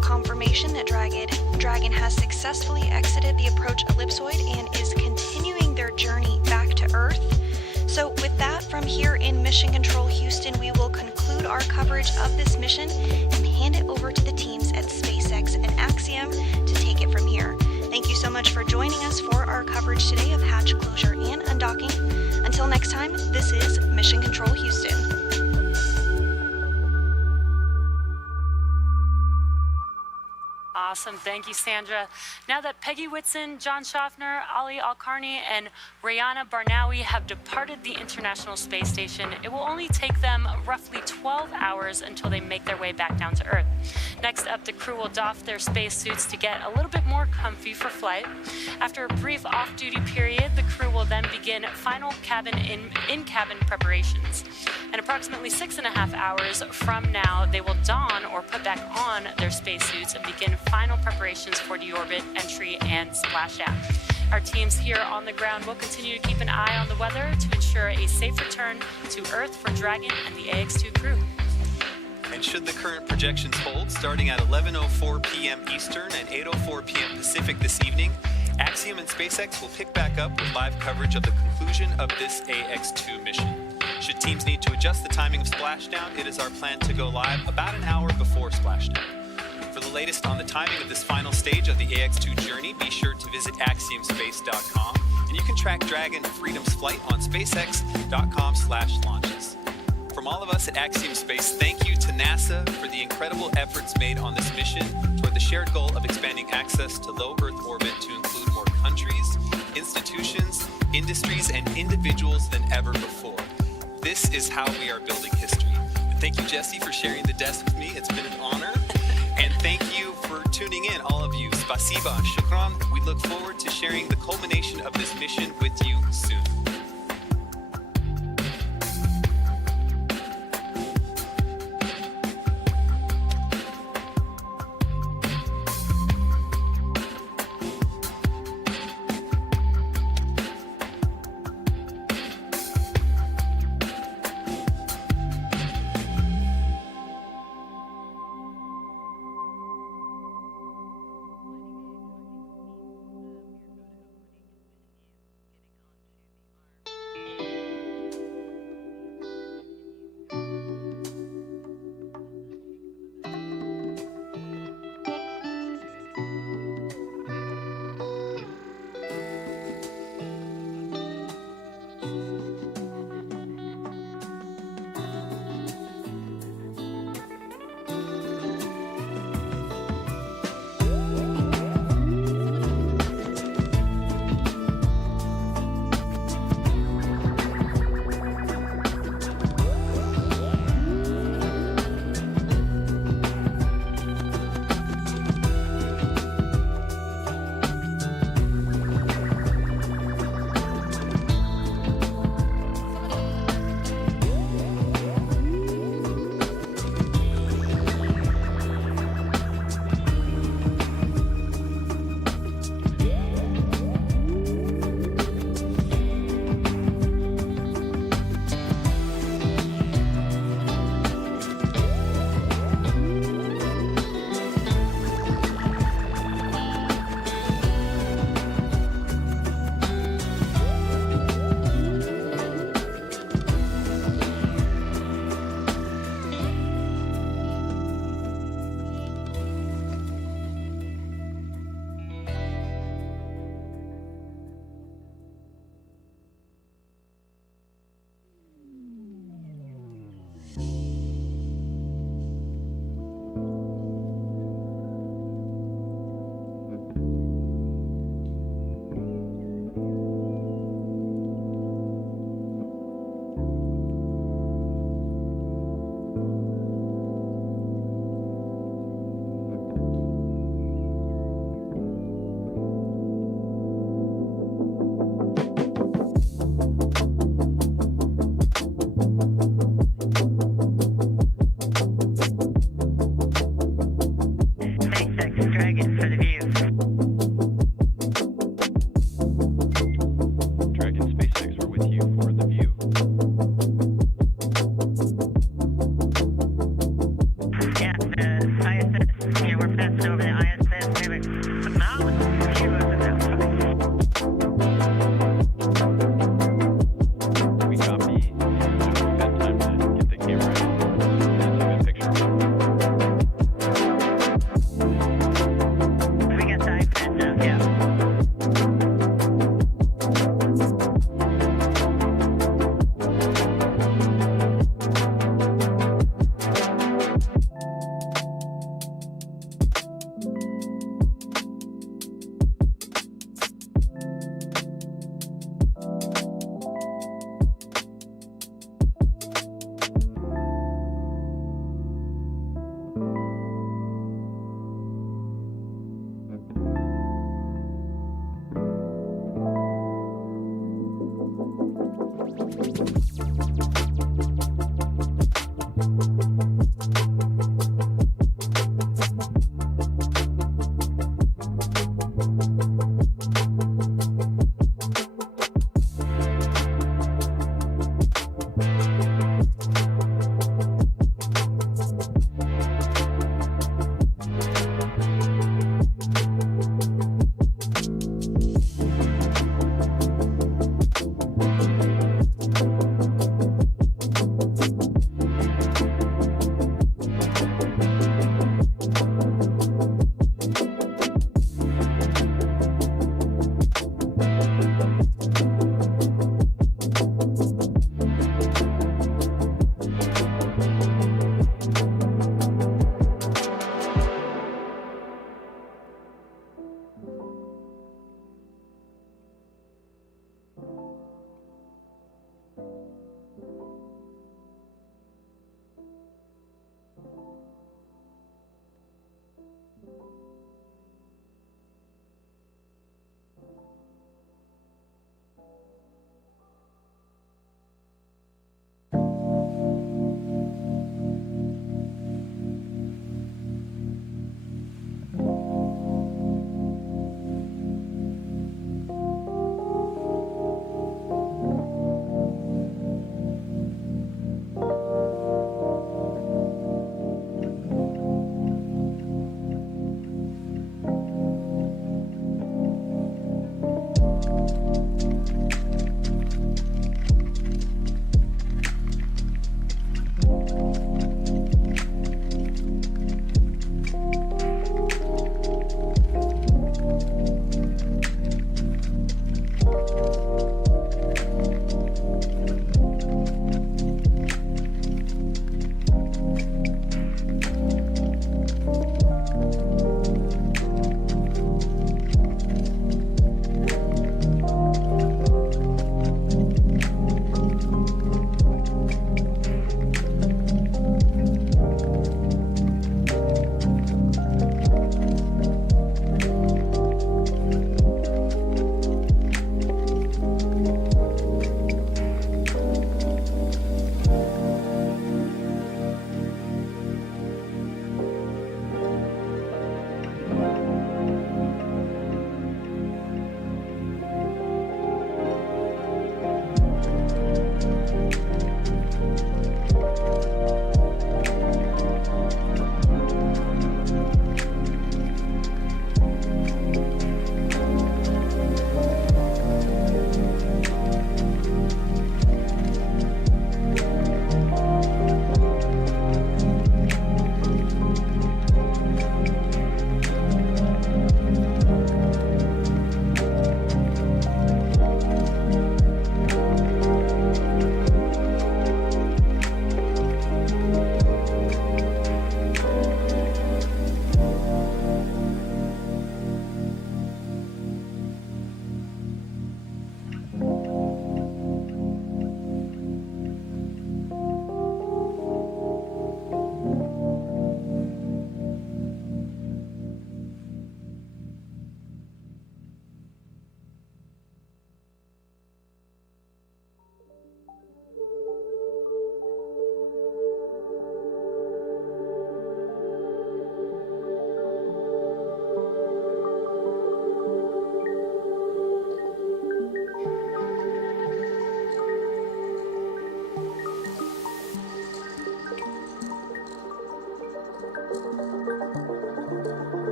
Confirmation that Dragon has successfully exited the approach ellipsoid and is continuing their journey back to Earth. So with that, from here in Mission Control Houston, we will conclude our coverage of this mission and hand it over to the teams at SpaceX and Axiom to take it from here. Thank you so much for joining us for our coverage today of hatch closure and undocking. Until next time, this is Mission Control Houston. Awesome. Thank you, Sandra. Now that Peggy Whitson, John Schaffner, Ali Alkarni, and Rayana Barnawi have departed the International Space Station, it will only take them roughly 12 hours until they make their way back down to Earth. Next up, the crew will doff their spacesuits to get a little bit more comfy for flight. After a brief off-duty period, the crew will then begin final cabin in-cabin preparations. And approximately 6.5 hours from now, they will don or put back on their spacesuits and begin final preparations for deorbit, entry, and splashdown. Our teams here on the ground will continue to keep an eye on the weather to ensure a safe return to Earth for Dragon and the AX-2 crew. And should the current projections hold, starting at 11:04 p.m. Eastern and 8:04 p.m. Pacific this evening, Axiom and SpaceX will pick back up with live coverage of the conclusion of this AX-2 mission. Should teams need to adjust the timing of splashdown, it is our plan to go live about an hour before splashdown. For the latest on the timing of this final stage of the AX-2 journey, be sure to visit axiomspace.com, and you can track Dragon Freedom's flight on spacex.com/launches. From all of us at Axiom Space, thank you to NASA for the incredible efforts made on this mission toward the shared goal of expanding access to low Earth orbit to include more countries, institutions, industries, and individuals than ever before. This is how we are building history. And thank you, Jesse, for sharing the desk with me. It's been an honor. And thank you for tuning in, all of you. Spasiba, shukran. We look forward to sharing the culmination of this mission with you soon.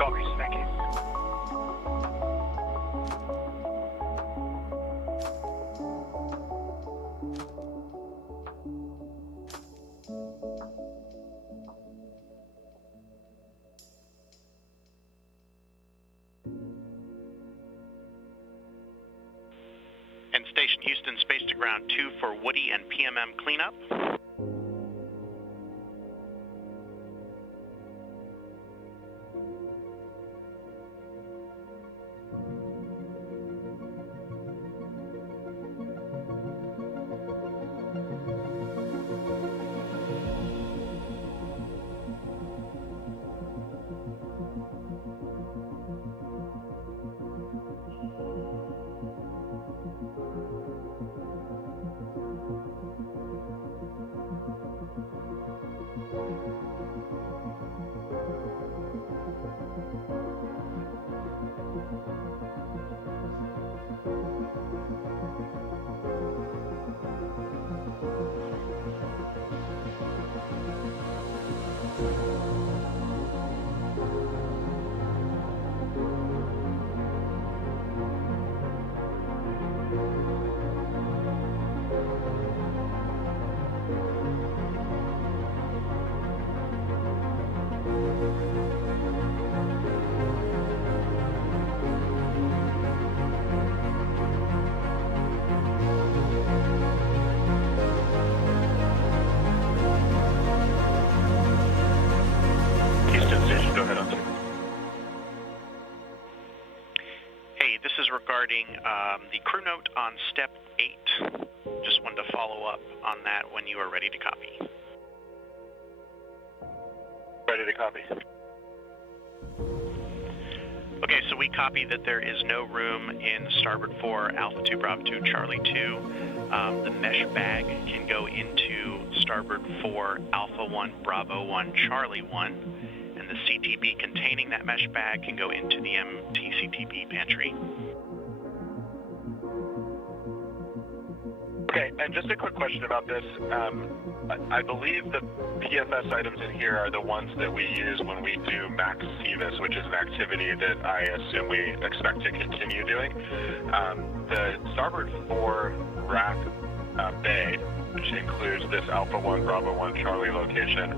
Copy, thank you. And Station Houston, space to ground 2 for Woody and PMM cleanup. Houston Station, go ahead on 2. Hey, this is regarding the crew note on step 8. Just wanted to follow up on that when you are ready to copy. Ready to copy. Okay, so we copy that there is no room in starboard 4, Alpha 2, Bravo 2, Charlie 2. The mesh bag can go into starboard 4, Alpha 1, Bravo 1, Charlie 1. And the CTB containing that mesh bag can go into the MTCTB pantry. Okay, and just a quick question about this. I believe the PFS items in here are the ones that we use when we do max CVIS, which is an activity that I assume we expect to continue doing. The starboard 4 rack bay, which includes this Alpha 1, Bravo 1, Charlie location,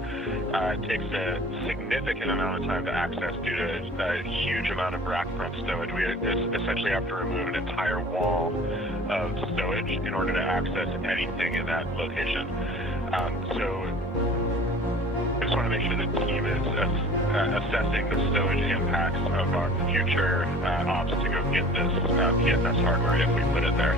takes a significant amount of time to access due to a huge amount of rack front stowage. We essentially have to remove an entire wall of stowage in order to access anything in that location. So I just want to make sure the team is assessing the stowage impacts of our future ops to go get this PFS hardware if we put it there.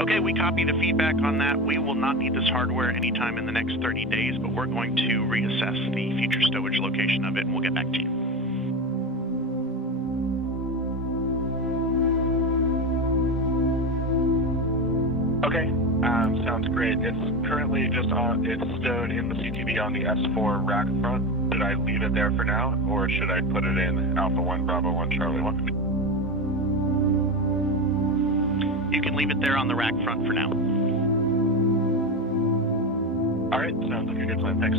Okay, we copy the feedback on that. We will not need this hardware anytime in the next 30 days, but we're going to reassess the future stowage location of it, and we'll get back to you. Okay, sounds great. It's currently just it's stowed in the CTB on the S4 rack front. Should I leave it there for now, or should I put it in Alpha 1, Bravo 1, Charlie 1? You can leave it there on the rack front for now. All right, sounds like a good plan. Thanks.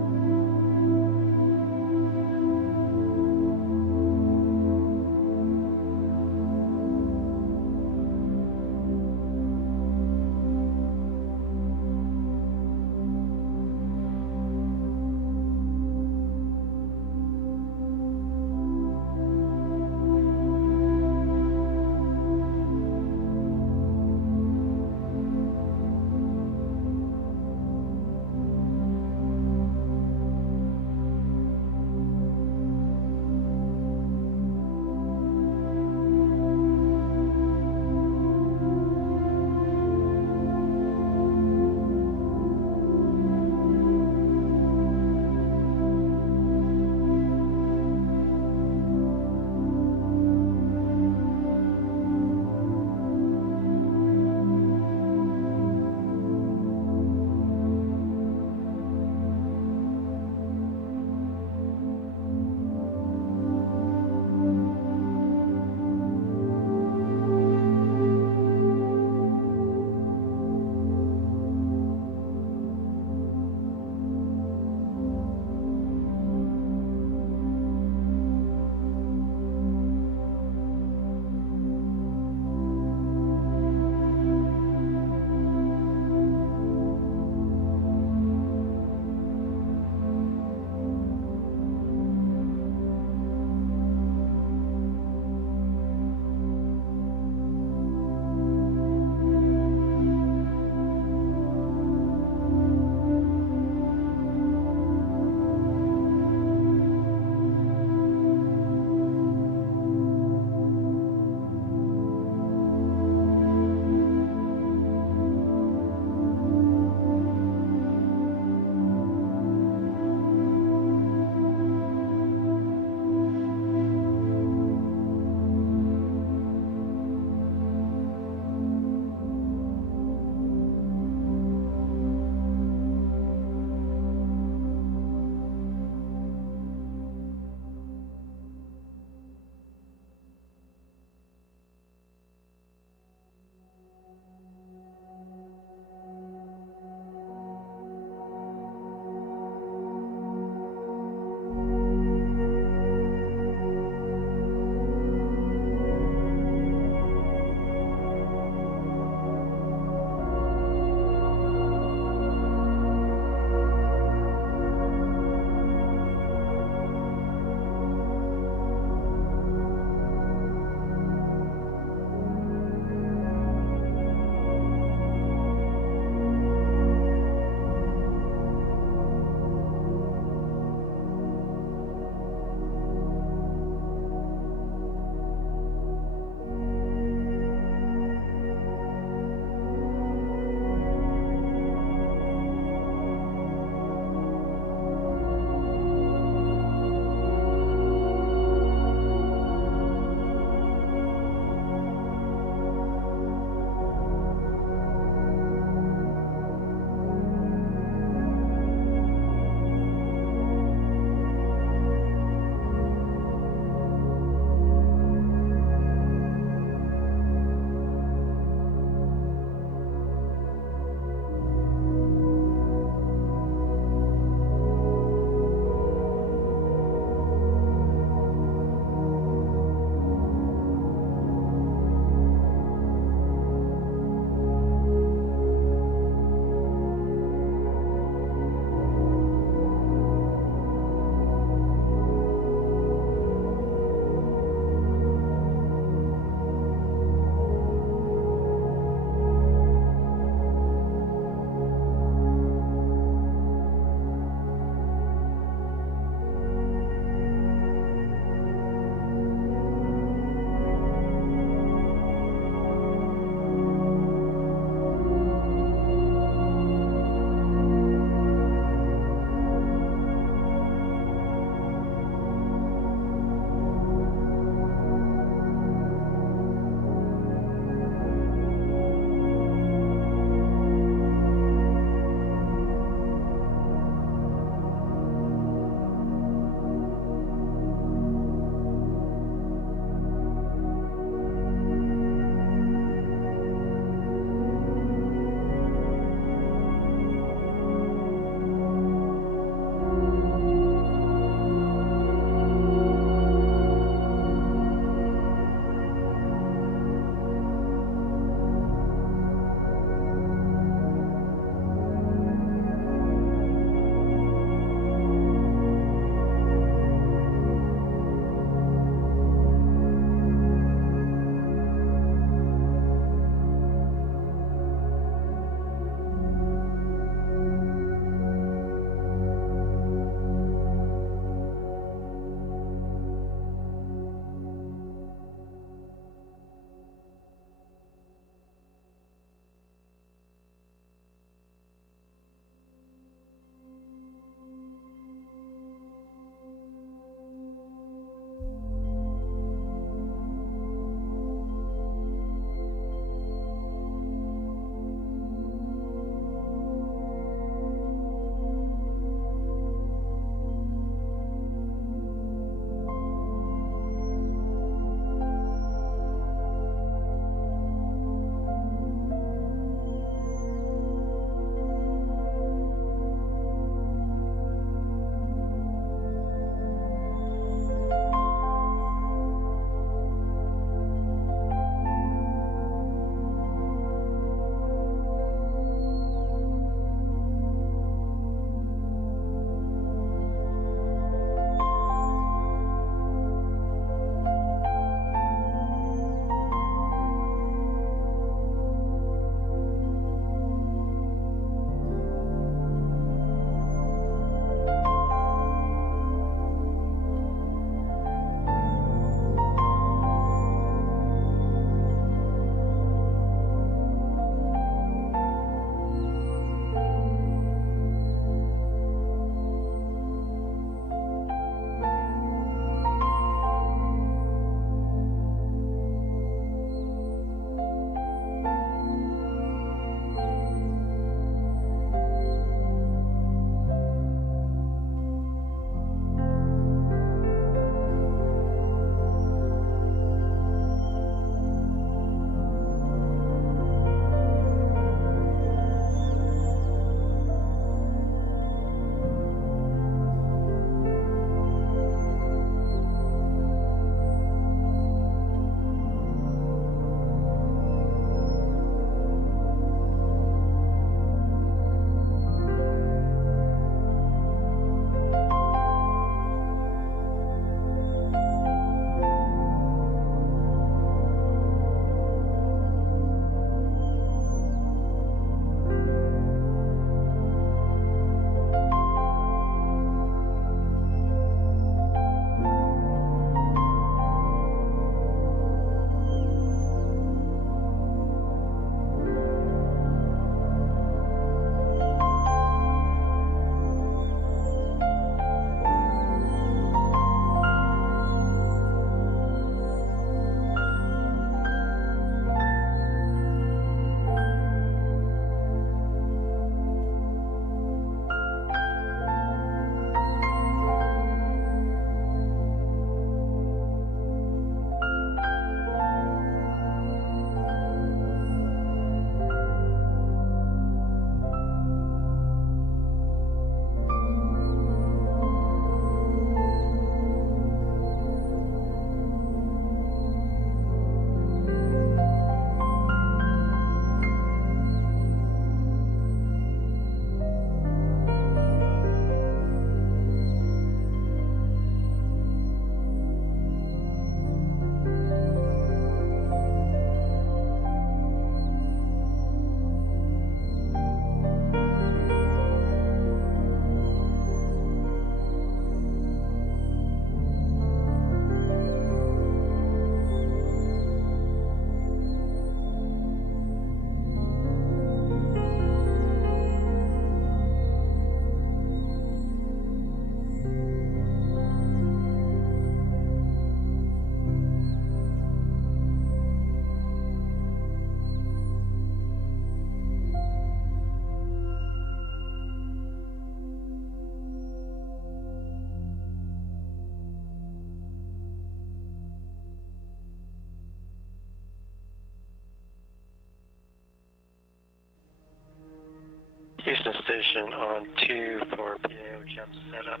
Houston Station on 2 for PAO jump setup.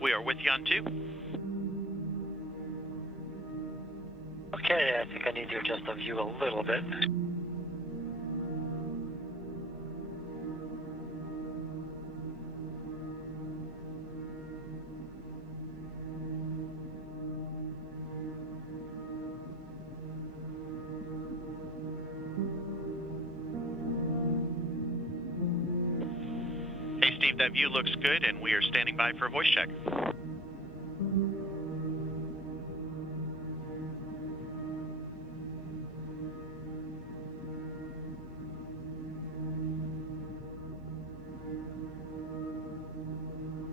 We are with you on 2. Okay, I think I need to adjust the view a little bit. Hey Steve, that view looks good and we are standing by for a voice check.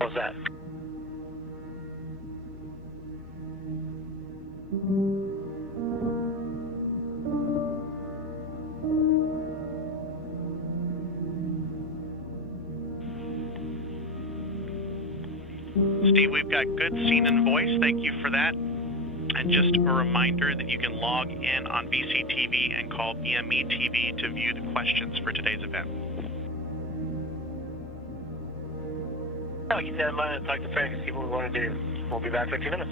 How's that? Steve, we've got good scene and voice. Thank you for that. And just a reminder that you can log in on VCTV and call BME TV to view the questions for today's event. I'll keep that in mind and talk to Frank and see what we want to do. We'll be back in a few minutes.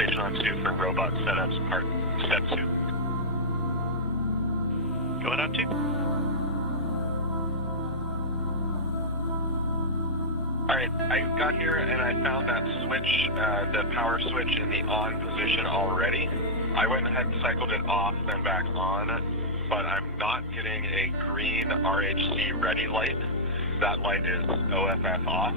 station on 2 for robot setups, part step 2. Going on 2. Alright, I got here and I found that switch, the power switch in the on position already. I went ahead and cycled it off, then back on, but I'm not getting a green RHC ready light. That light is OFF off.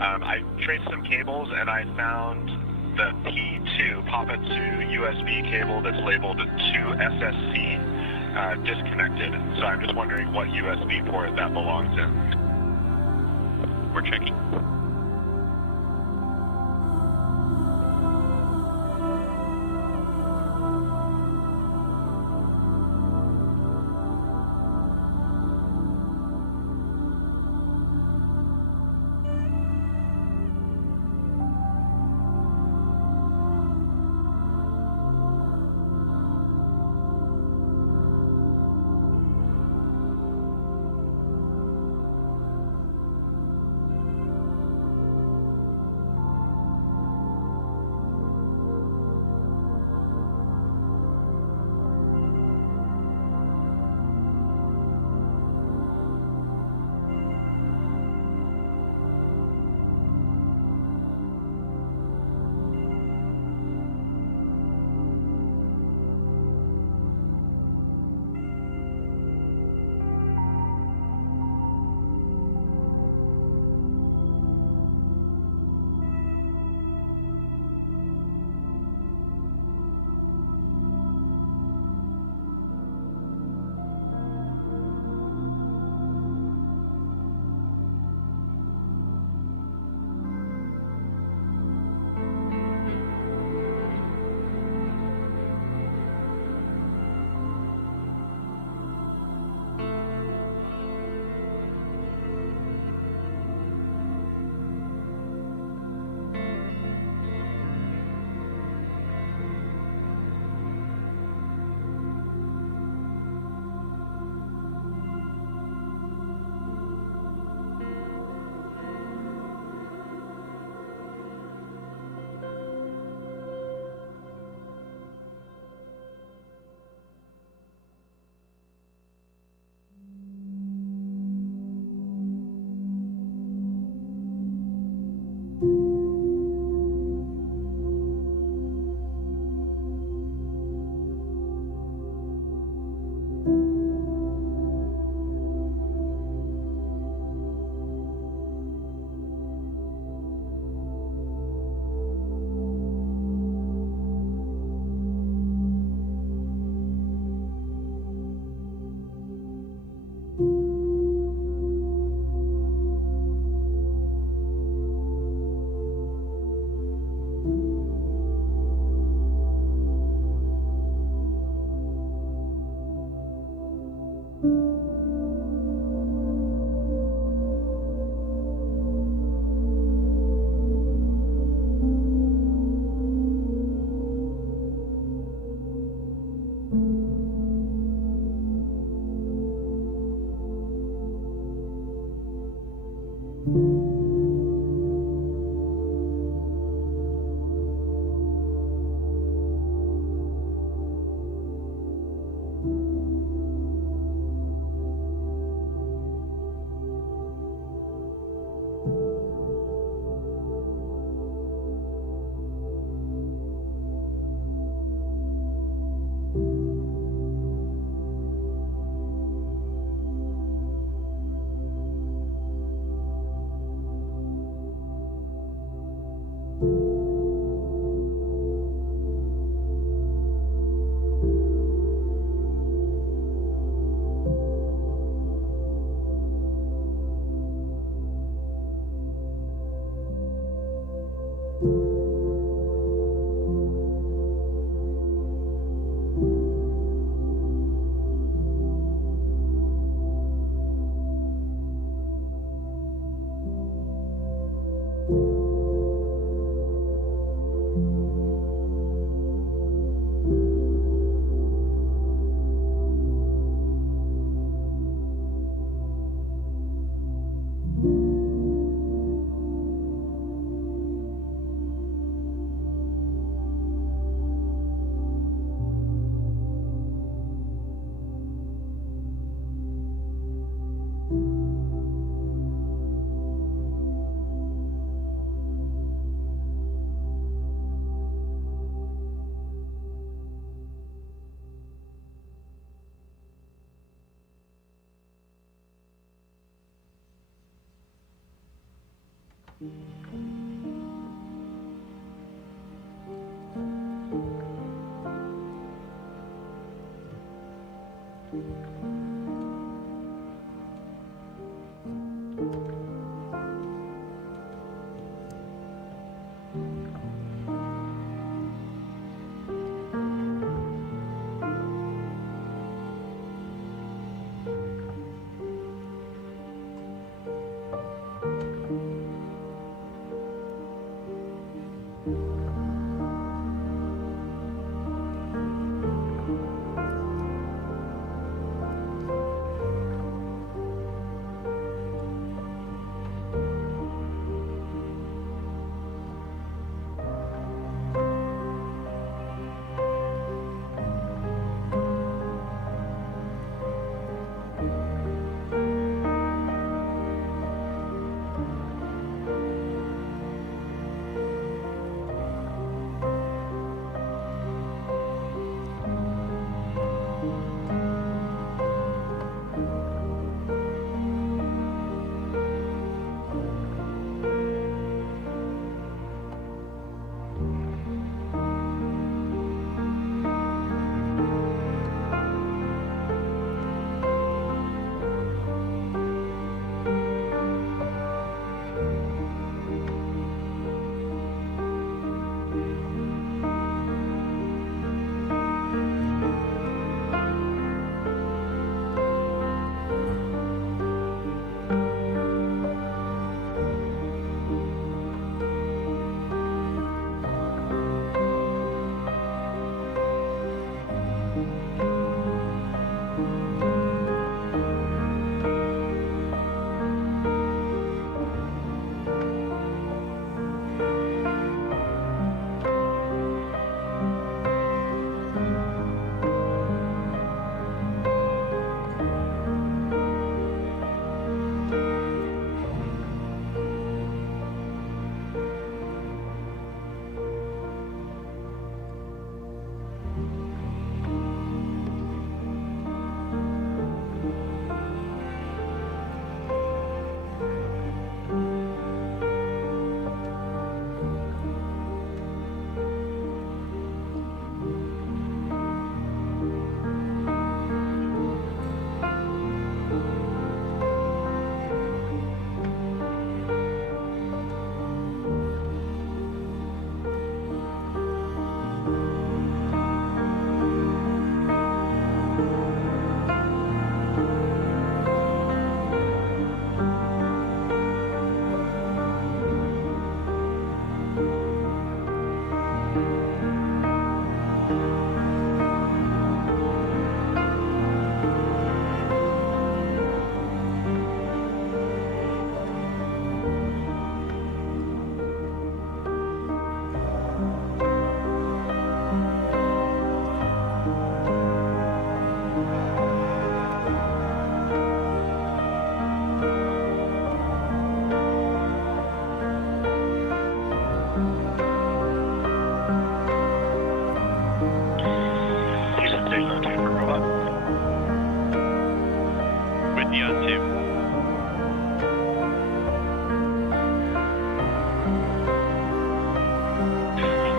I traced some cables and I found the P2, pop it to USB cable that's labeled to SSC disconnected. So I'm just wondering what USB port that belongs in. We're checking.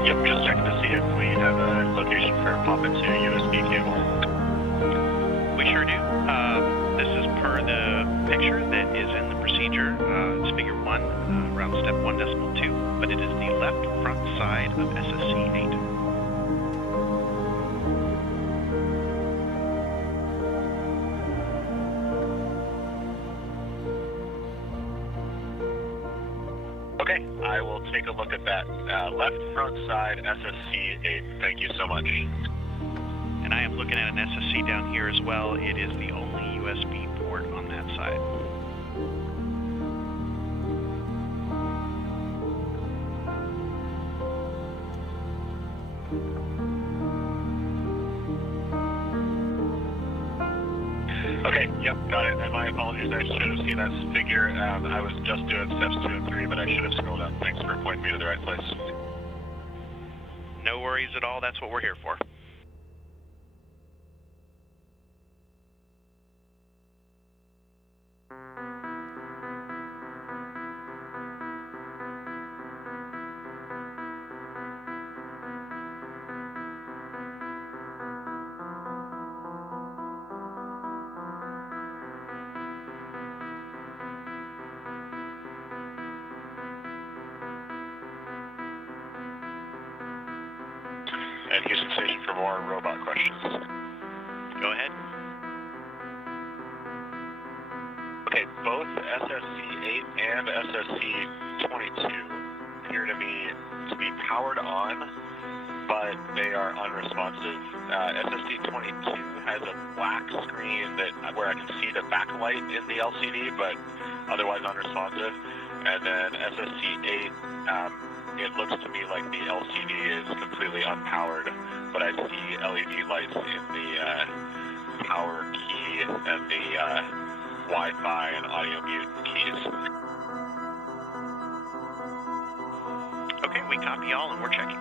Yep, just checking to see if we have a location for pop-into USB cable. We sure do. This is per the picture that is in the procedure. It's figure 1, around step 1.2, but it is the left front side of SSC 8. Okay, I will take a look at that. Left front side, SSC 8. Thank you so much. And I am looking at an SSC down here as well. It is the only USB port on that side. Okay, yep, got it. And my apologies, I should have seen that figure. I was just doing steps 2 and 3, but I should have scrolled up. Thanks for pointing me to the right place. No worries at all. That's what we're here for. and Houston Station for more robot questions. Go ahead. Okay, both SSC-8 and SSC-22 appear to me to be powered on, but they are unresponsive. SSC-22 has a black screen where I can see the backlight in the LCD, but otherwise unresponsive. And then SSC-8, it looks to me like the LCD is completely unpowered, but I see LED lights in the power key and the Wi-Fi and audio mute keys. Okay, we copy all and we're checking.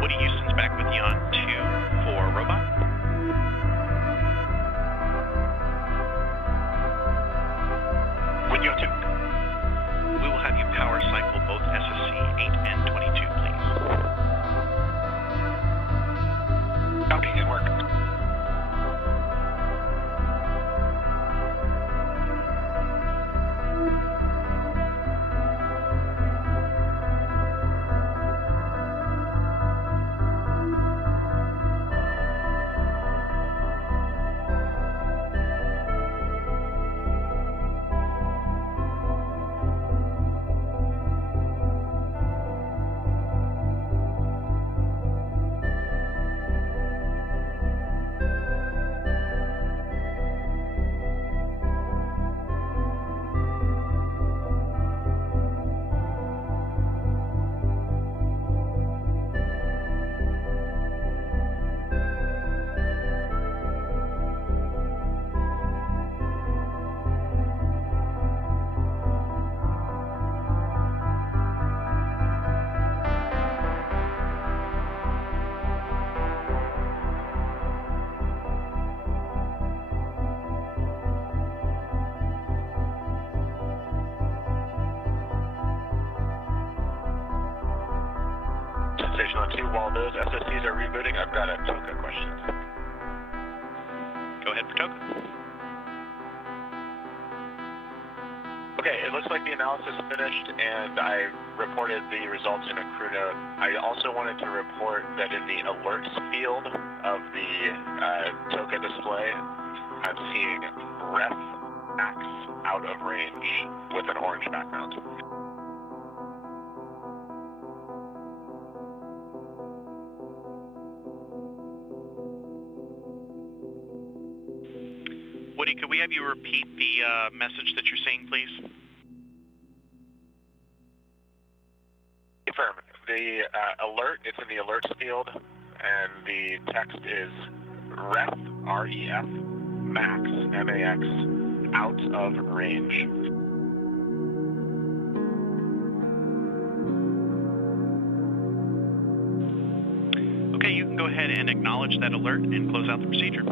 Woody Houston's back with you on 2 for robot. When you have 2. We will have you power cycle both SSC-8 and 22, please. Copy, and work. Station on 2, while those SSCs are rebooting, I've got a TOCA question. Go ahead for TOCA. Okay, it looks like the analysis finished, and I reported the results in a crew note. I also wanted to report that in the alerts field of the TOCA display, I'm seeing ref max out of range with an orange background. Woody, could we have you repeat the message that you're seeing, please? Confirm. The alert, it's in the alerts field, and the text is ref, R-E-F, max, M-A-X, out of range. Okay, you can go ahead and acknowledge that alert and close out the procedure.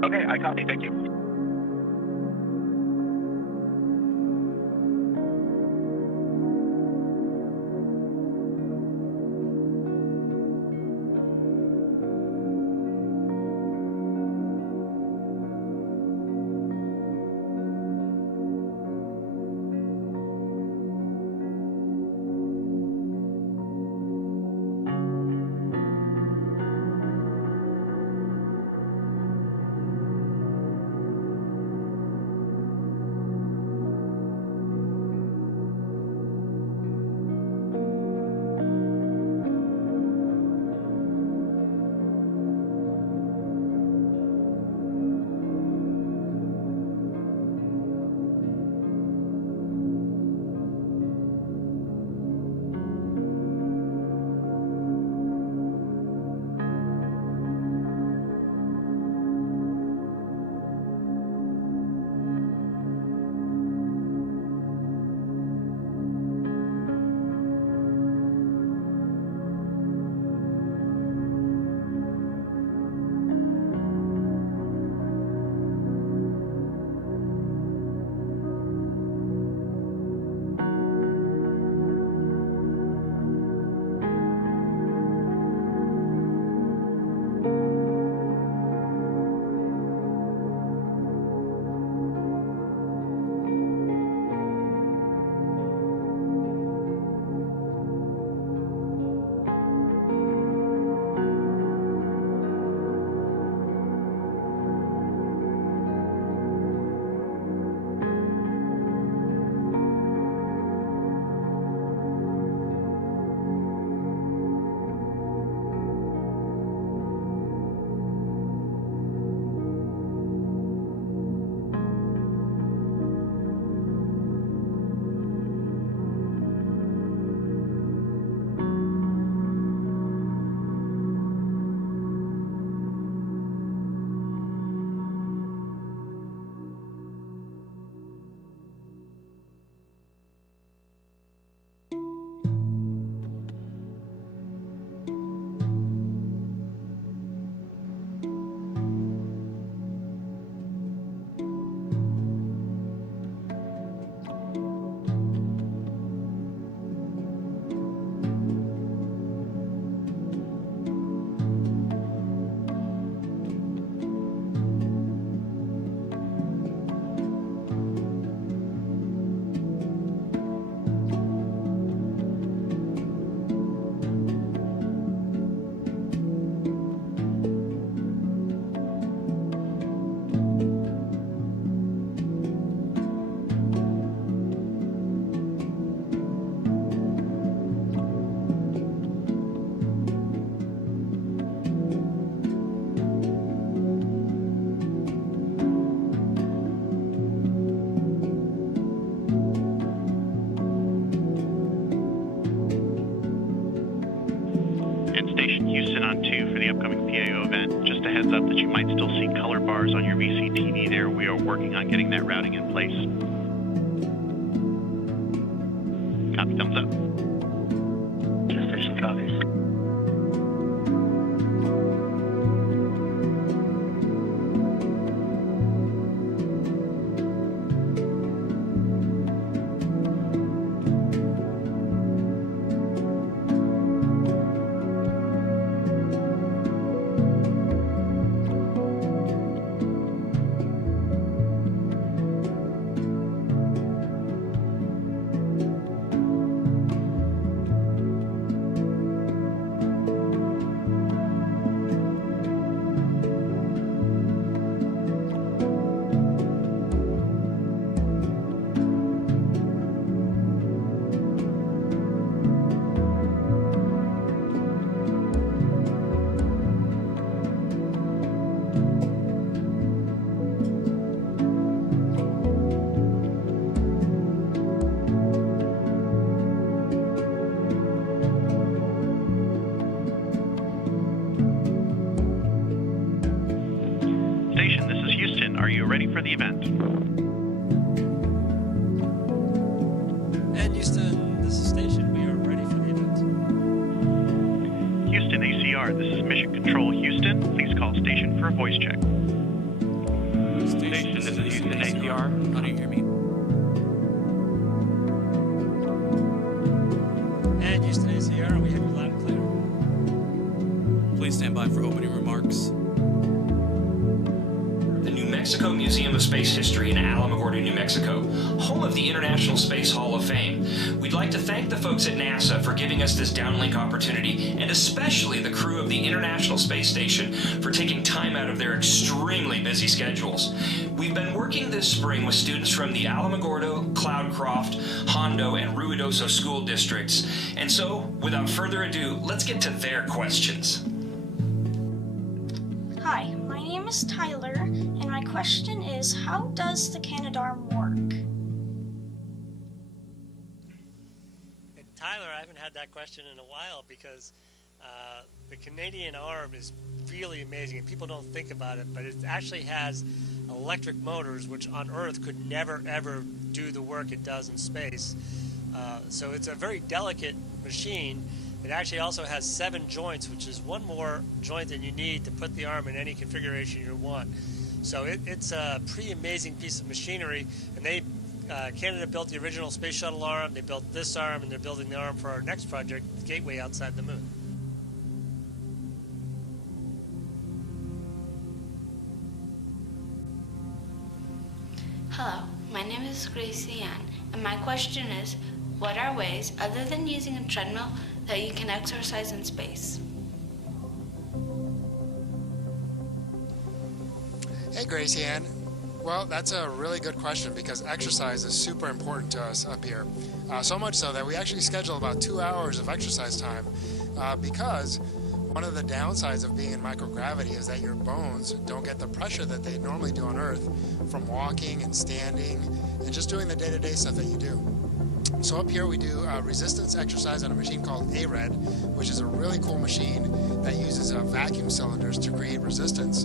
Okay, I copy. Thank you. Houston on 2 for the upcoming PAO event. Just a heads up that you might still see color bars on your VCTV there. We are working on getting that routing in place. Copy, thumbs up. Station copies. Station, this is Houston. Are you ready for the event? And Houston, this is Station. We are ready for the event. Houston, ACR. This is Mission Control Houston. Please call station for a voice check. Station, this is Houston, ACR. How do you hear me? And Houston, ACR. We have you loud and clear. Please stand by for opening remarks. The New Mexico Museum of Space History in Alamogordo, New Mexico, home of the International Space Hall of Fame. We'd like to thank the folks at NASA for giving us this downlink opportunity, and especially the crew of the International Space Station for taking time out of their extremely busy schedules. We've been working this spring with students from the Alamogordo, Cloudcroft, Hondo, and Ruidoso school districts. And so, without further ado, let's get to their questions. Hi, my name is Tyler, and my question is, how does the Canadarm work? And Tyler, I haven't had that question in a while because the Canadian arm is really amazing, and people don't think about it, but it actually has electric motors, which on Earth could never, ever do the work it does in space. So it's a very delicate machine. It actually also has 7 joints, which is one more joint than you need to put the arm in any configuration you want. So it's a pretty amazing piece of machinery, and Canada built the original space shuttle arm, they built this arm, and they're building the arm for our next project, the Gateway outside the moon. Hello, my name is Gracie Ann, and my question is, what are ways, other than using a treadmill, that you can exercise in space? Hey, Gracie Ann. Well, that's a really good question because exercise is super important to us up here. So much so that we actually schedule about 2 hours of exercise time because one of the downsides of being in microgravity is that your bones don't get the pressure that they normally do on Earth from walking and standing and just doing the day-to-day stuff that you do. So up here we do resistance exercise on a machine called ARED, which is a really cool machine that uses vacuum cylinders to create resistance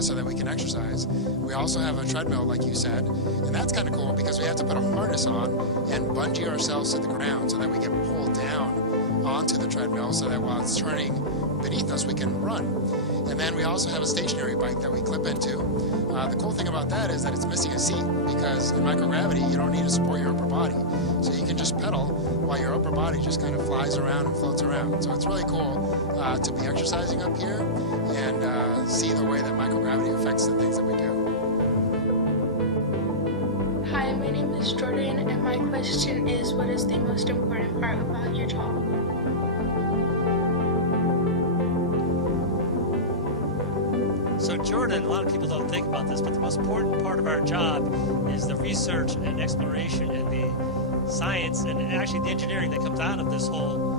so that we can exercise. We also have a treadmill, like you said, and that's kind of cool because we have to put a harness on and bungee ourselves to the ground so that we get pulled down onto the treadmill so that while it's turning beneath us we can run. And then we also have a stationary bike that we clip into. The cool thing about that is that it's missing a seat because in microgravity you don't need to support your upper body. So you can just pedal while your upper body just kind of flies around and floats around. So it's really cool to be exercising up here and see the way that microgravity affects the things that we do. Hi, my name is Jordan, and my question is, what is the most important part about your job? So Jordan, a lot of people don't think about this, but the most important part of our job is the research and exploration and the science and actually the engineering that comes out of this whole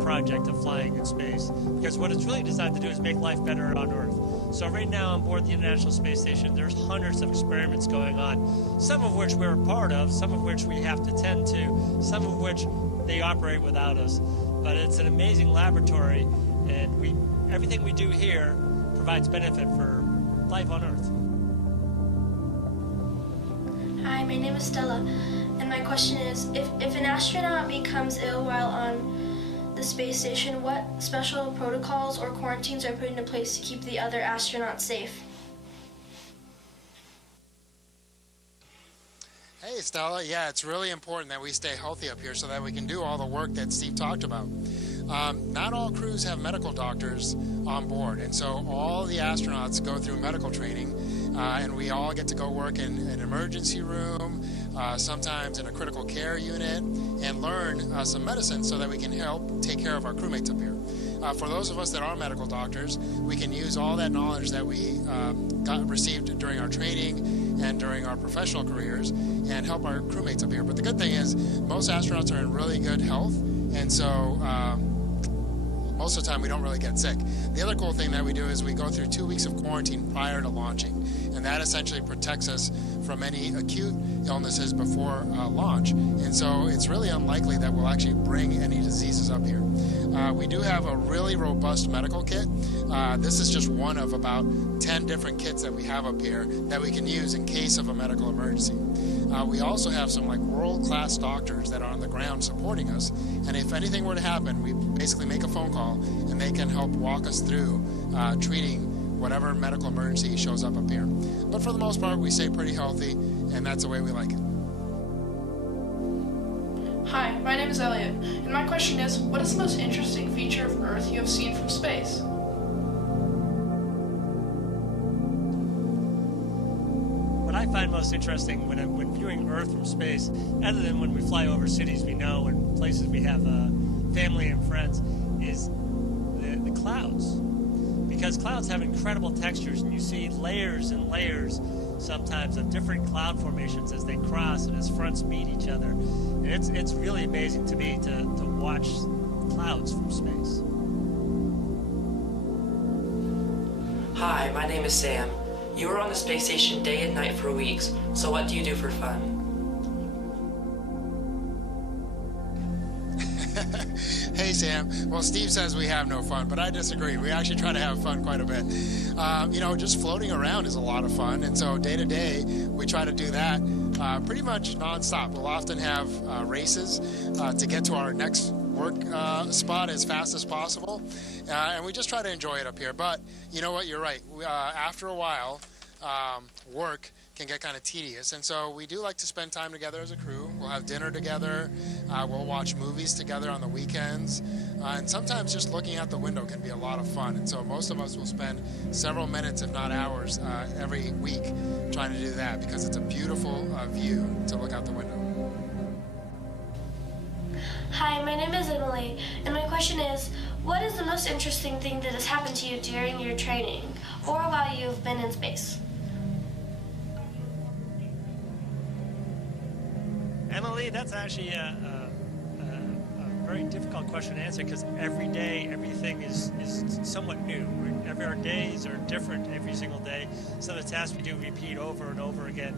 project of flying in space. Because what it's really designed to do is make life better on Earth. So right now on board the International Space Station, there's hundreds of experiments going on, some of which we're a part of, some of which we have to tend to, some of which they operate without us. But it's an amazing laboratory, and we everything we do here provides benefit for life on Earth. Hi, my name is Stella, and my question is, if an astronaut becomes ill while on the space station, what special protocols or quarantines are put into place to keep the other astronauts safe? Hey Stella, yeah, it's really important that we stay healthy up here so that we can do all the work that Steve talked about. Not all crews have medical doctors on board, and so all the astronauts go through medical training, and we all get to go work in an emergency room, sometimes in a critical care unit, and learn some medicine so that we can help take care of our crewmates up here. For those of us that are medical doctors, we can use all that knowledge that we received during our training and during our professional careers and help our crewmates up here. But the good thing is most astronauts are in really good health, and so most of the time we don't really get sick. The other cool thing that we do is we go through 2 weeks of quarantine prior to launching, and that essentially protects us from any acute illnesses before launch. And so it's really unlikely that we'll actually bring any diseases up here. We do have a really robust medical kit. This is just one of about 10 different kits that we have up here that we can use in case of a medical emergency. We also have some world-class doctors that are on the ground supporting us, and if anything were to happen, we basically make a phone call and they can help walk us through treating whatever medical emergency shows up here. But for the most part, we stay pretty healthy, and that's the way we like it. Hi, my name is Elliot, and my question is, what is the most interesting feature of Earth you have seen from space? What I find most interesting when viewing Earth from space, other than when we fly over cities we know and places we have family and friends, is the clouds. Because clouds have incredible textures, and you see layers and layers sometimes of different cloud formations as they cross and as fronts meet each other. And it's really amazing to me to watch clouds from space. Hi, my name is Sam. You were on the space station day and night for weeks, so what do you do for fun? Hey Sam, well Steve says we have no fun, but I disagree. We actually try to have fun quite a bit. Just floating around is a lot of fun, and so day to day we try to do that pretty much nonstop. We'll often have races to get to our next work spot as fast as possible, and we just try to enjoy it up here. But you know what, you're right. After a while, work can get kind of tedious, and so we do like to spend time together as a crew. We'll have dinner together, we'll watch movies together on the weekends, and sometimes just looking out the window can be a lot of fun. And so most of us will spend several minutes, if not hours, every week trying to do that, because it's a beautiful view to look out the window. Hi, my name is Emily, and my question is, what is the most interesting thing that has happened to you during your training, or while you've been in space? Emily, that's actually a very difficult question to answer, because every day, everything is somewhat new. Our days are different every single day. Some of the tasks we do repeat over and over again.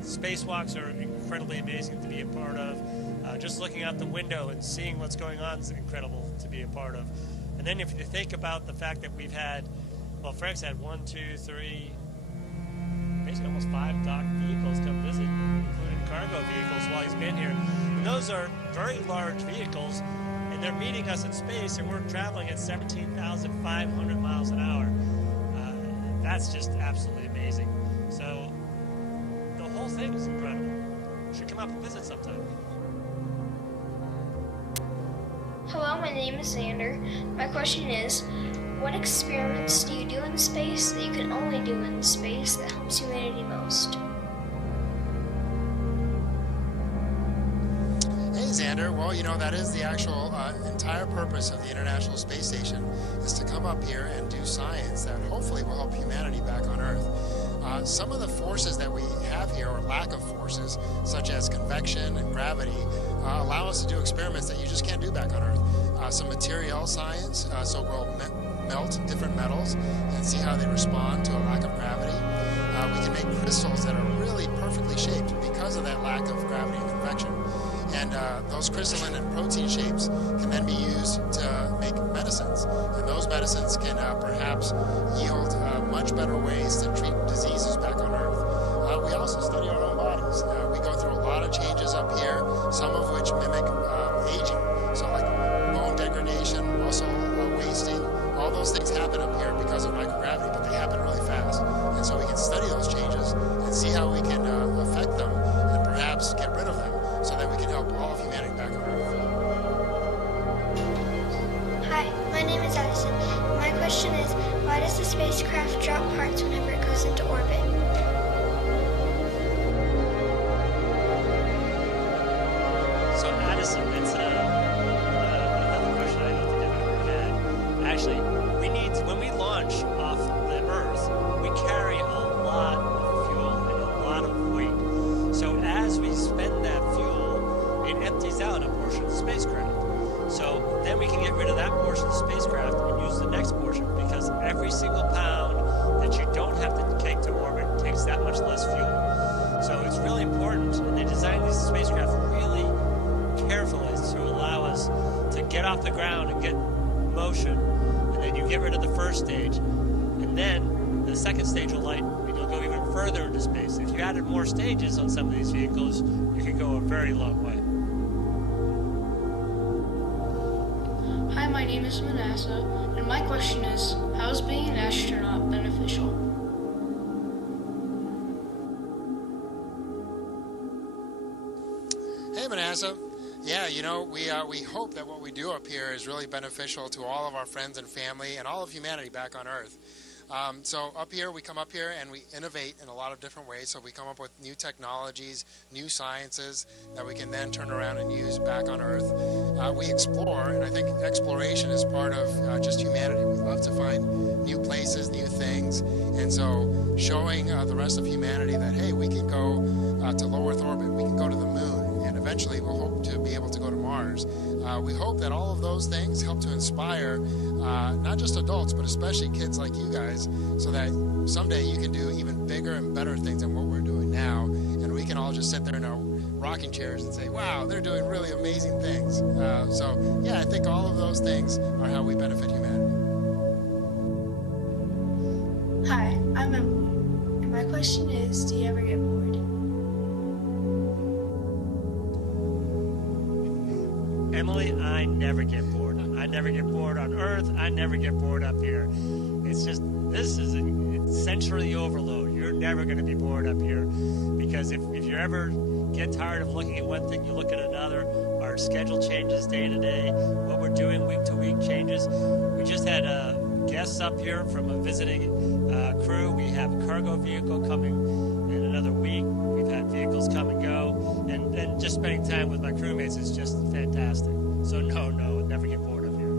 Spacewalks are incredibly amazing to be a part of. Just looking out the window and seeing what's going on is incredible to be a part of. And then if you think about the fact that we've had, well, Frank's had 1, 2, 3, basically almost 5 docked vehicles come visit, including cargo vehicles while he's been here. And those are very large vehicles, and they're meeting us in space, and we're traveling at 17,500 miles an hour. That's just absolutely amazing. So the whole thing is incredible. You should come up and visit sometime. Hello, my name is Xander. My question is, what experiments do you do in space that you can only do in space that helps humanity most? Hey Xander, well that is the actual entire purpose of the International Space Station, is to come up here and do science that hopefully will help humanity back on Earth. Some of the forces that we have here, or lack of forces, such as convection and gravity, allow us to do experiments that you just can't do back on Earth. Some material science, so we'll melt different metals and see how they respond to a lack of gravity. We can make crystals that are really perfectly shaped because of that lack of gravity and convection. And those crystalline and protein shapes can then be used to make medicines. And those medicines can perhaps yield much better ways to treat diseases back on Earth. We also study our own bodies. We go through a lot of changes up here, some of which mimic aging. So like bone degradation, muscle wasting, all those things happen up here because of microgravity, but they happen really fast. And so we can study those changes and see how we can affect them and perhaps get rid of them so that we can help all of humanity back on Earth. Hi, my name is Addison. My question is, why does the spacecraft drop parts whenever it goes into orbit? So Addison, that's another question I don't think I've ever had. Actually, when we launch off the Earth, we carry a lot of fuel and a lot of weight. So as we spend that fuel, it empties out a portion of the spacecraft. So then we can get rid of that portion of the spacecraft and use the next portion, because every single pound that you don't have to take to orbit takes that much less fuel. So it's really important, and they designed these spacecraft really carefully to allow us to get off the ground and get motion, and then you get rid of the first stage, and then the second stage will you'll go even further into space. If you added more stages on some of these vehicles, you could go a very long way. Hi, my name is Manasseh, and my question is, how is being an astronaut beneficial? Hey, Manasseh. Yeah, you know, we hope that what we do up here is really beneficial to all of our friends and family and all of humanity back on Earth. So up here, we come up here and we innovate in a lot of different ways. So we come up with new technologies, new sciences that we can then turn around and use back on Earth. We explore, and I think exploration is part of just humanity. We love to find new places, new things, and so showing the rest of humanity that, hey, we can go to low Earth orbit, we can go to the moon, and eventually we'll hope to be able to go to Mars. We hope that all of those things help to inspire not just adults, but especially kids like you guys, so that someday you can do even bigger and better things than what we're doing now, and we can all just sit there in our rocking chairs and say, wow, they're doing really amazing things. So yeah, I think all of those things are how we benefit humanity. Hi, I'm Emily, and my question is, do you ever get bored? Emily, I never get bored. I never get bored on Earth. I never get bored up here. It's just, this is sensory overload. You're never going to be bored up here, because if you ever get tired of looking at one thing, you look at another. Our schedule changes day to day. What we're doing week to week changes. We just had guests up here from a visiting crew. We have a cargo vehicle coming in another week. We've had vehicles come and go, and then just spending time with my crewmates is just fantastic. So no, never get bored up here.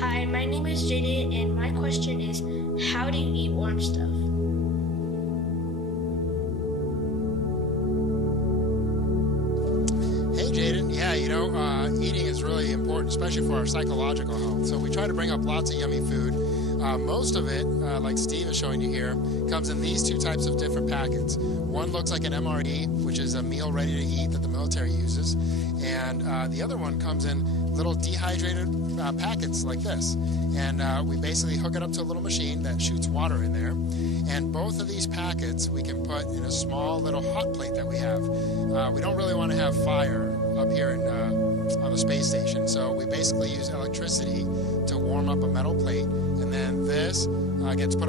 Hi, my name is Jaden, and my question is, how do you eat warm stuff? Hey, Jaden. Yeah, you know, eating is really important, especially for our psychological health. So we try to bring up lots of yummy food. Most of it, like Steve is showing you here, comes in these two types of different packets. One looks like an MRE, which is a meal ready to eat that the military uses, and the other one comes in little dehydrated packets like this. And we basically hook it up to a little machine that shoots water in there. And both of these packets we can put in a small little hot plate that we have. We don't really want to have fire up here on the space station, so we basically use electricity to warm up a metal plate, and then this gets put up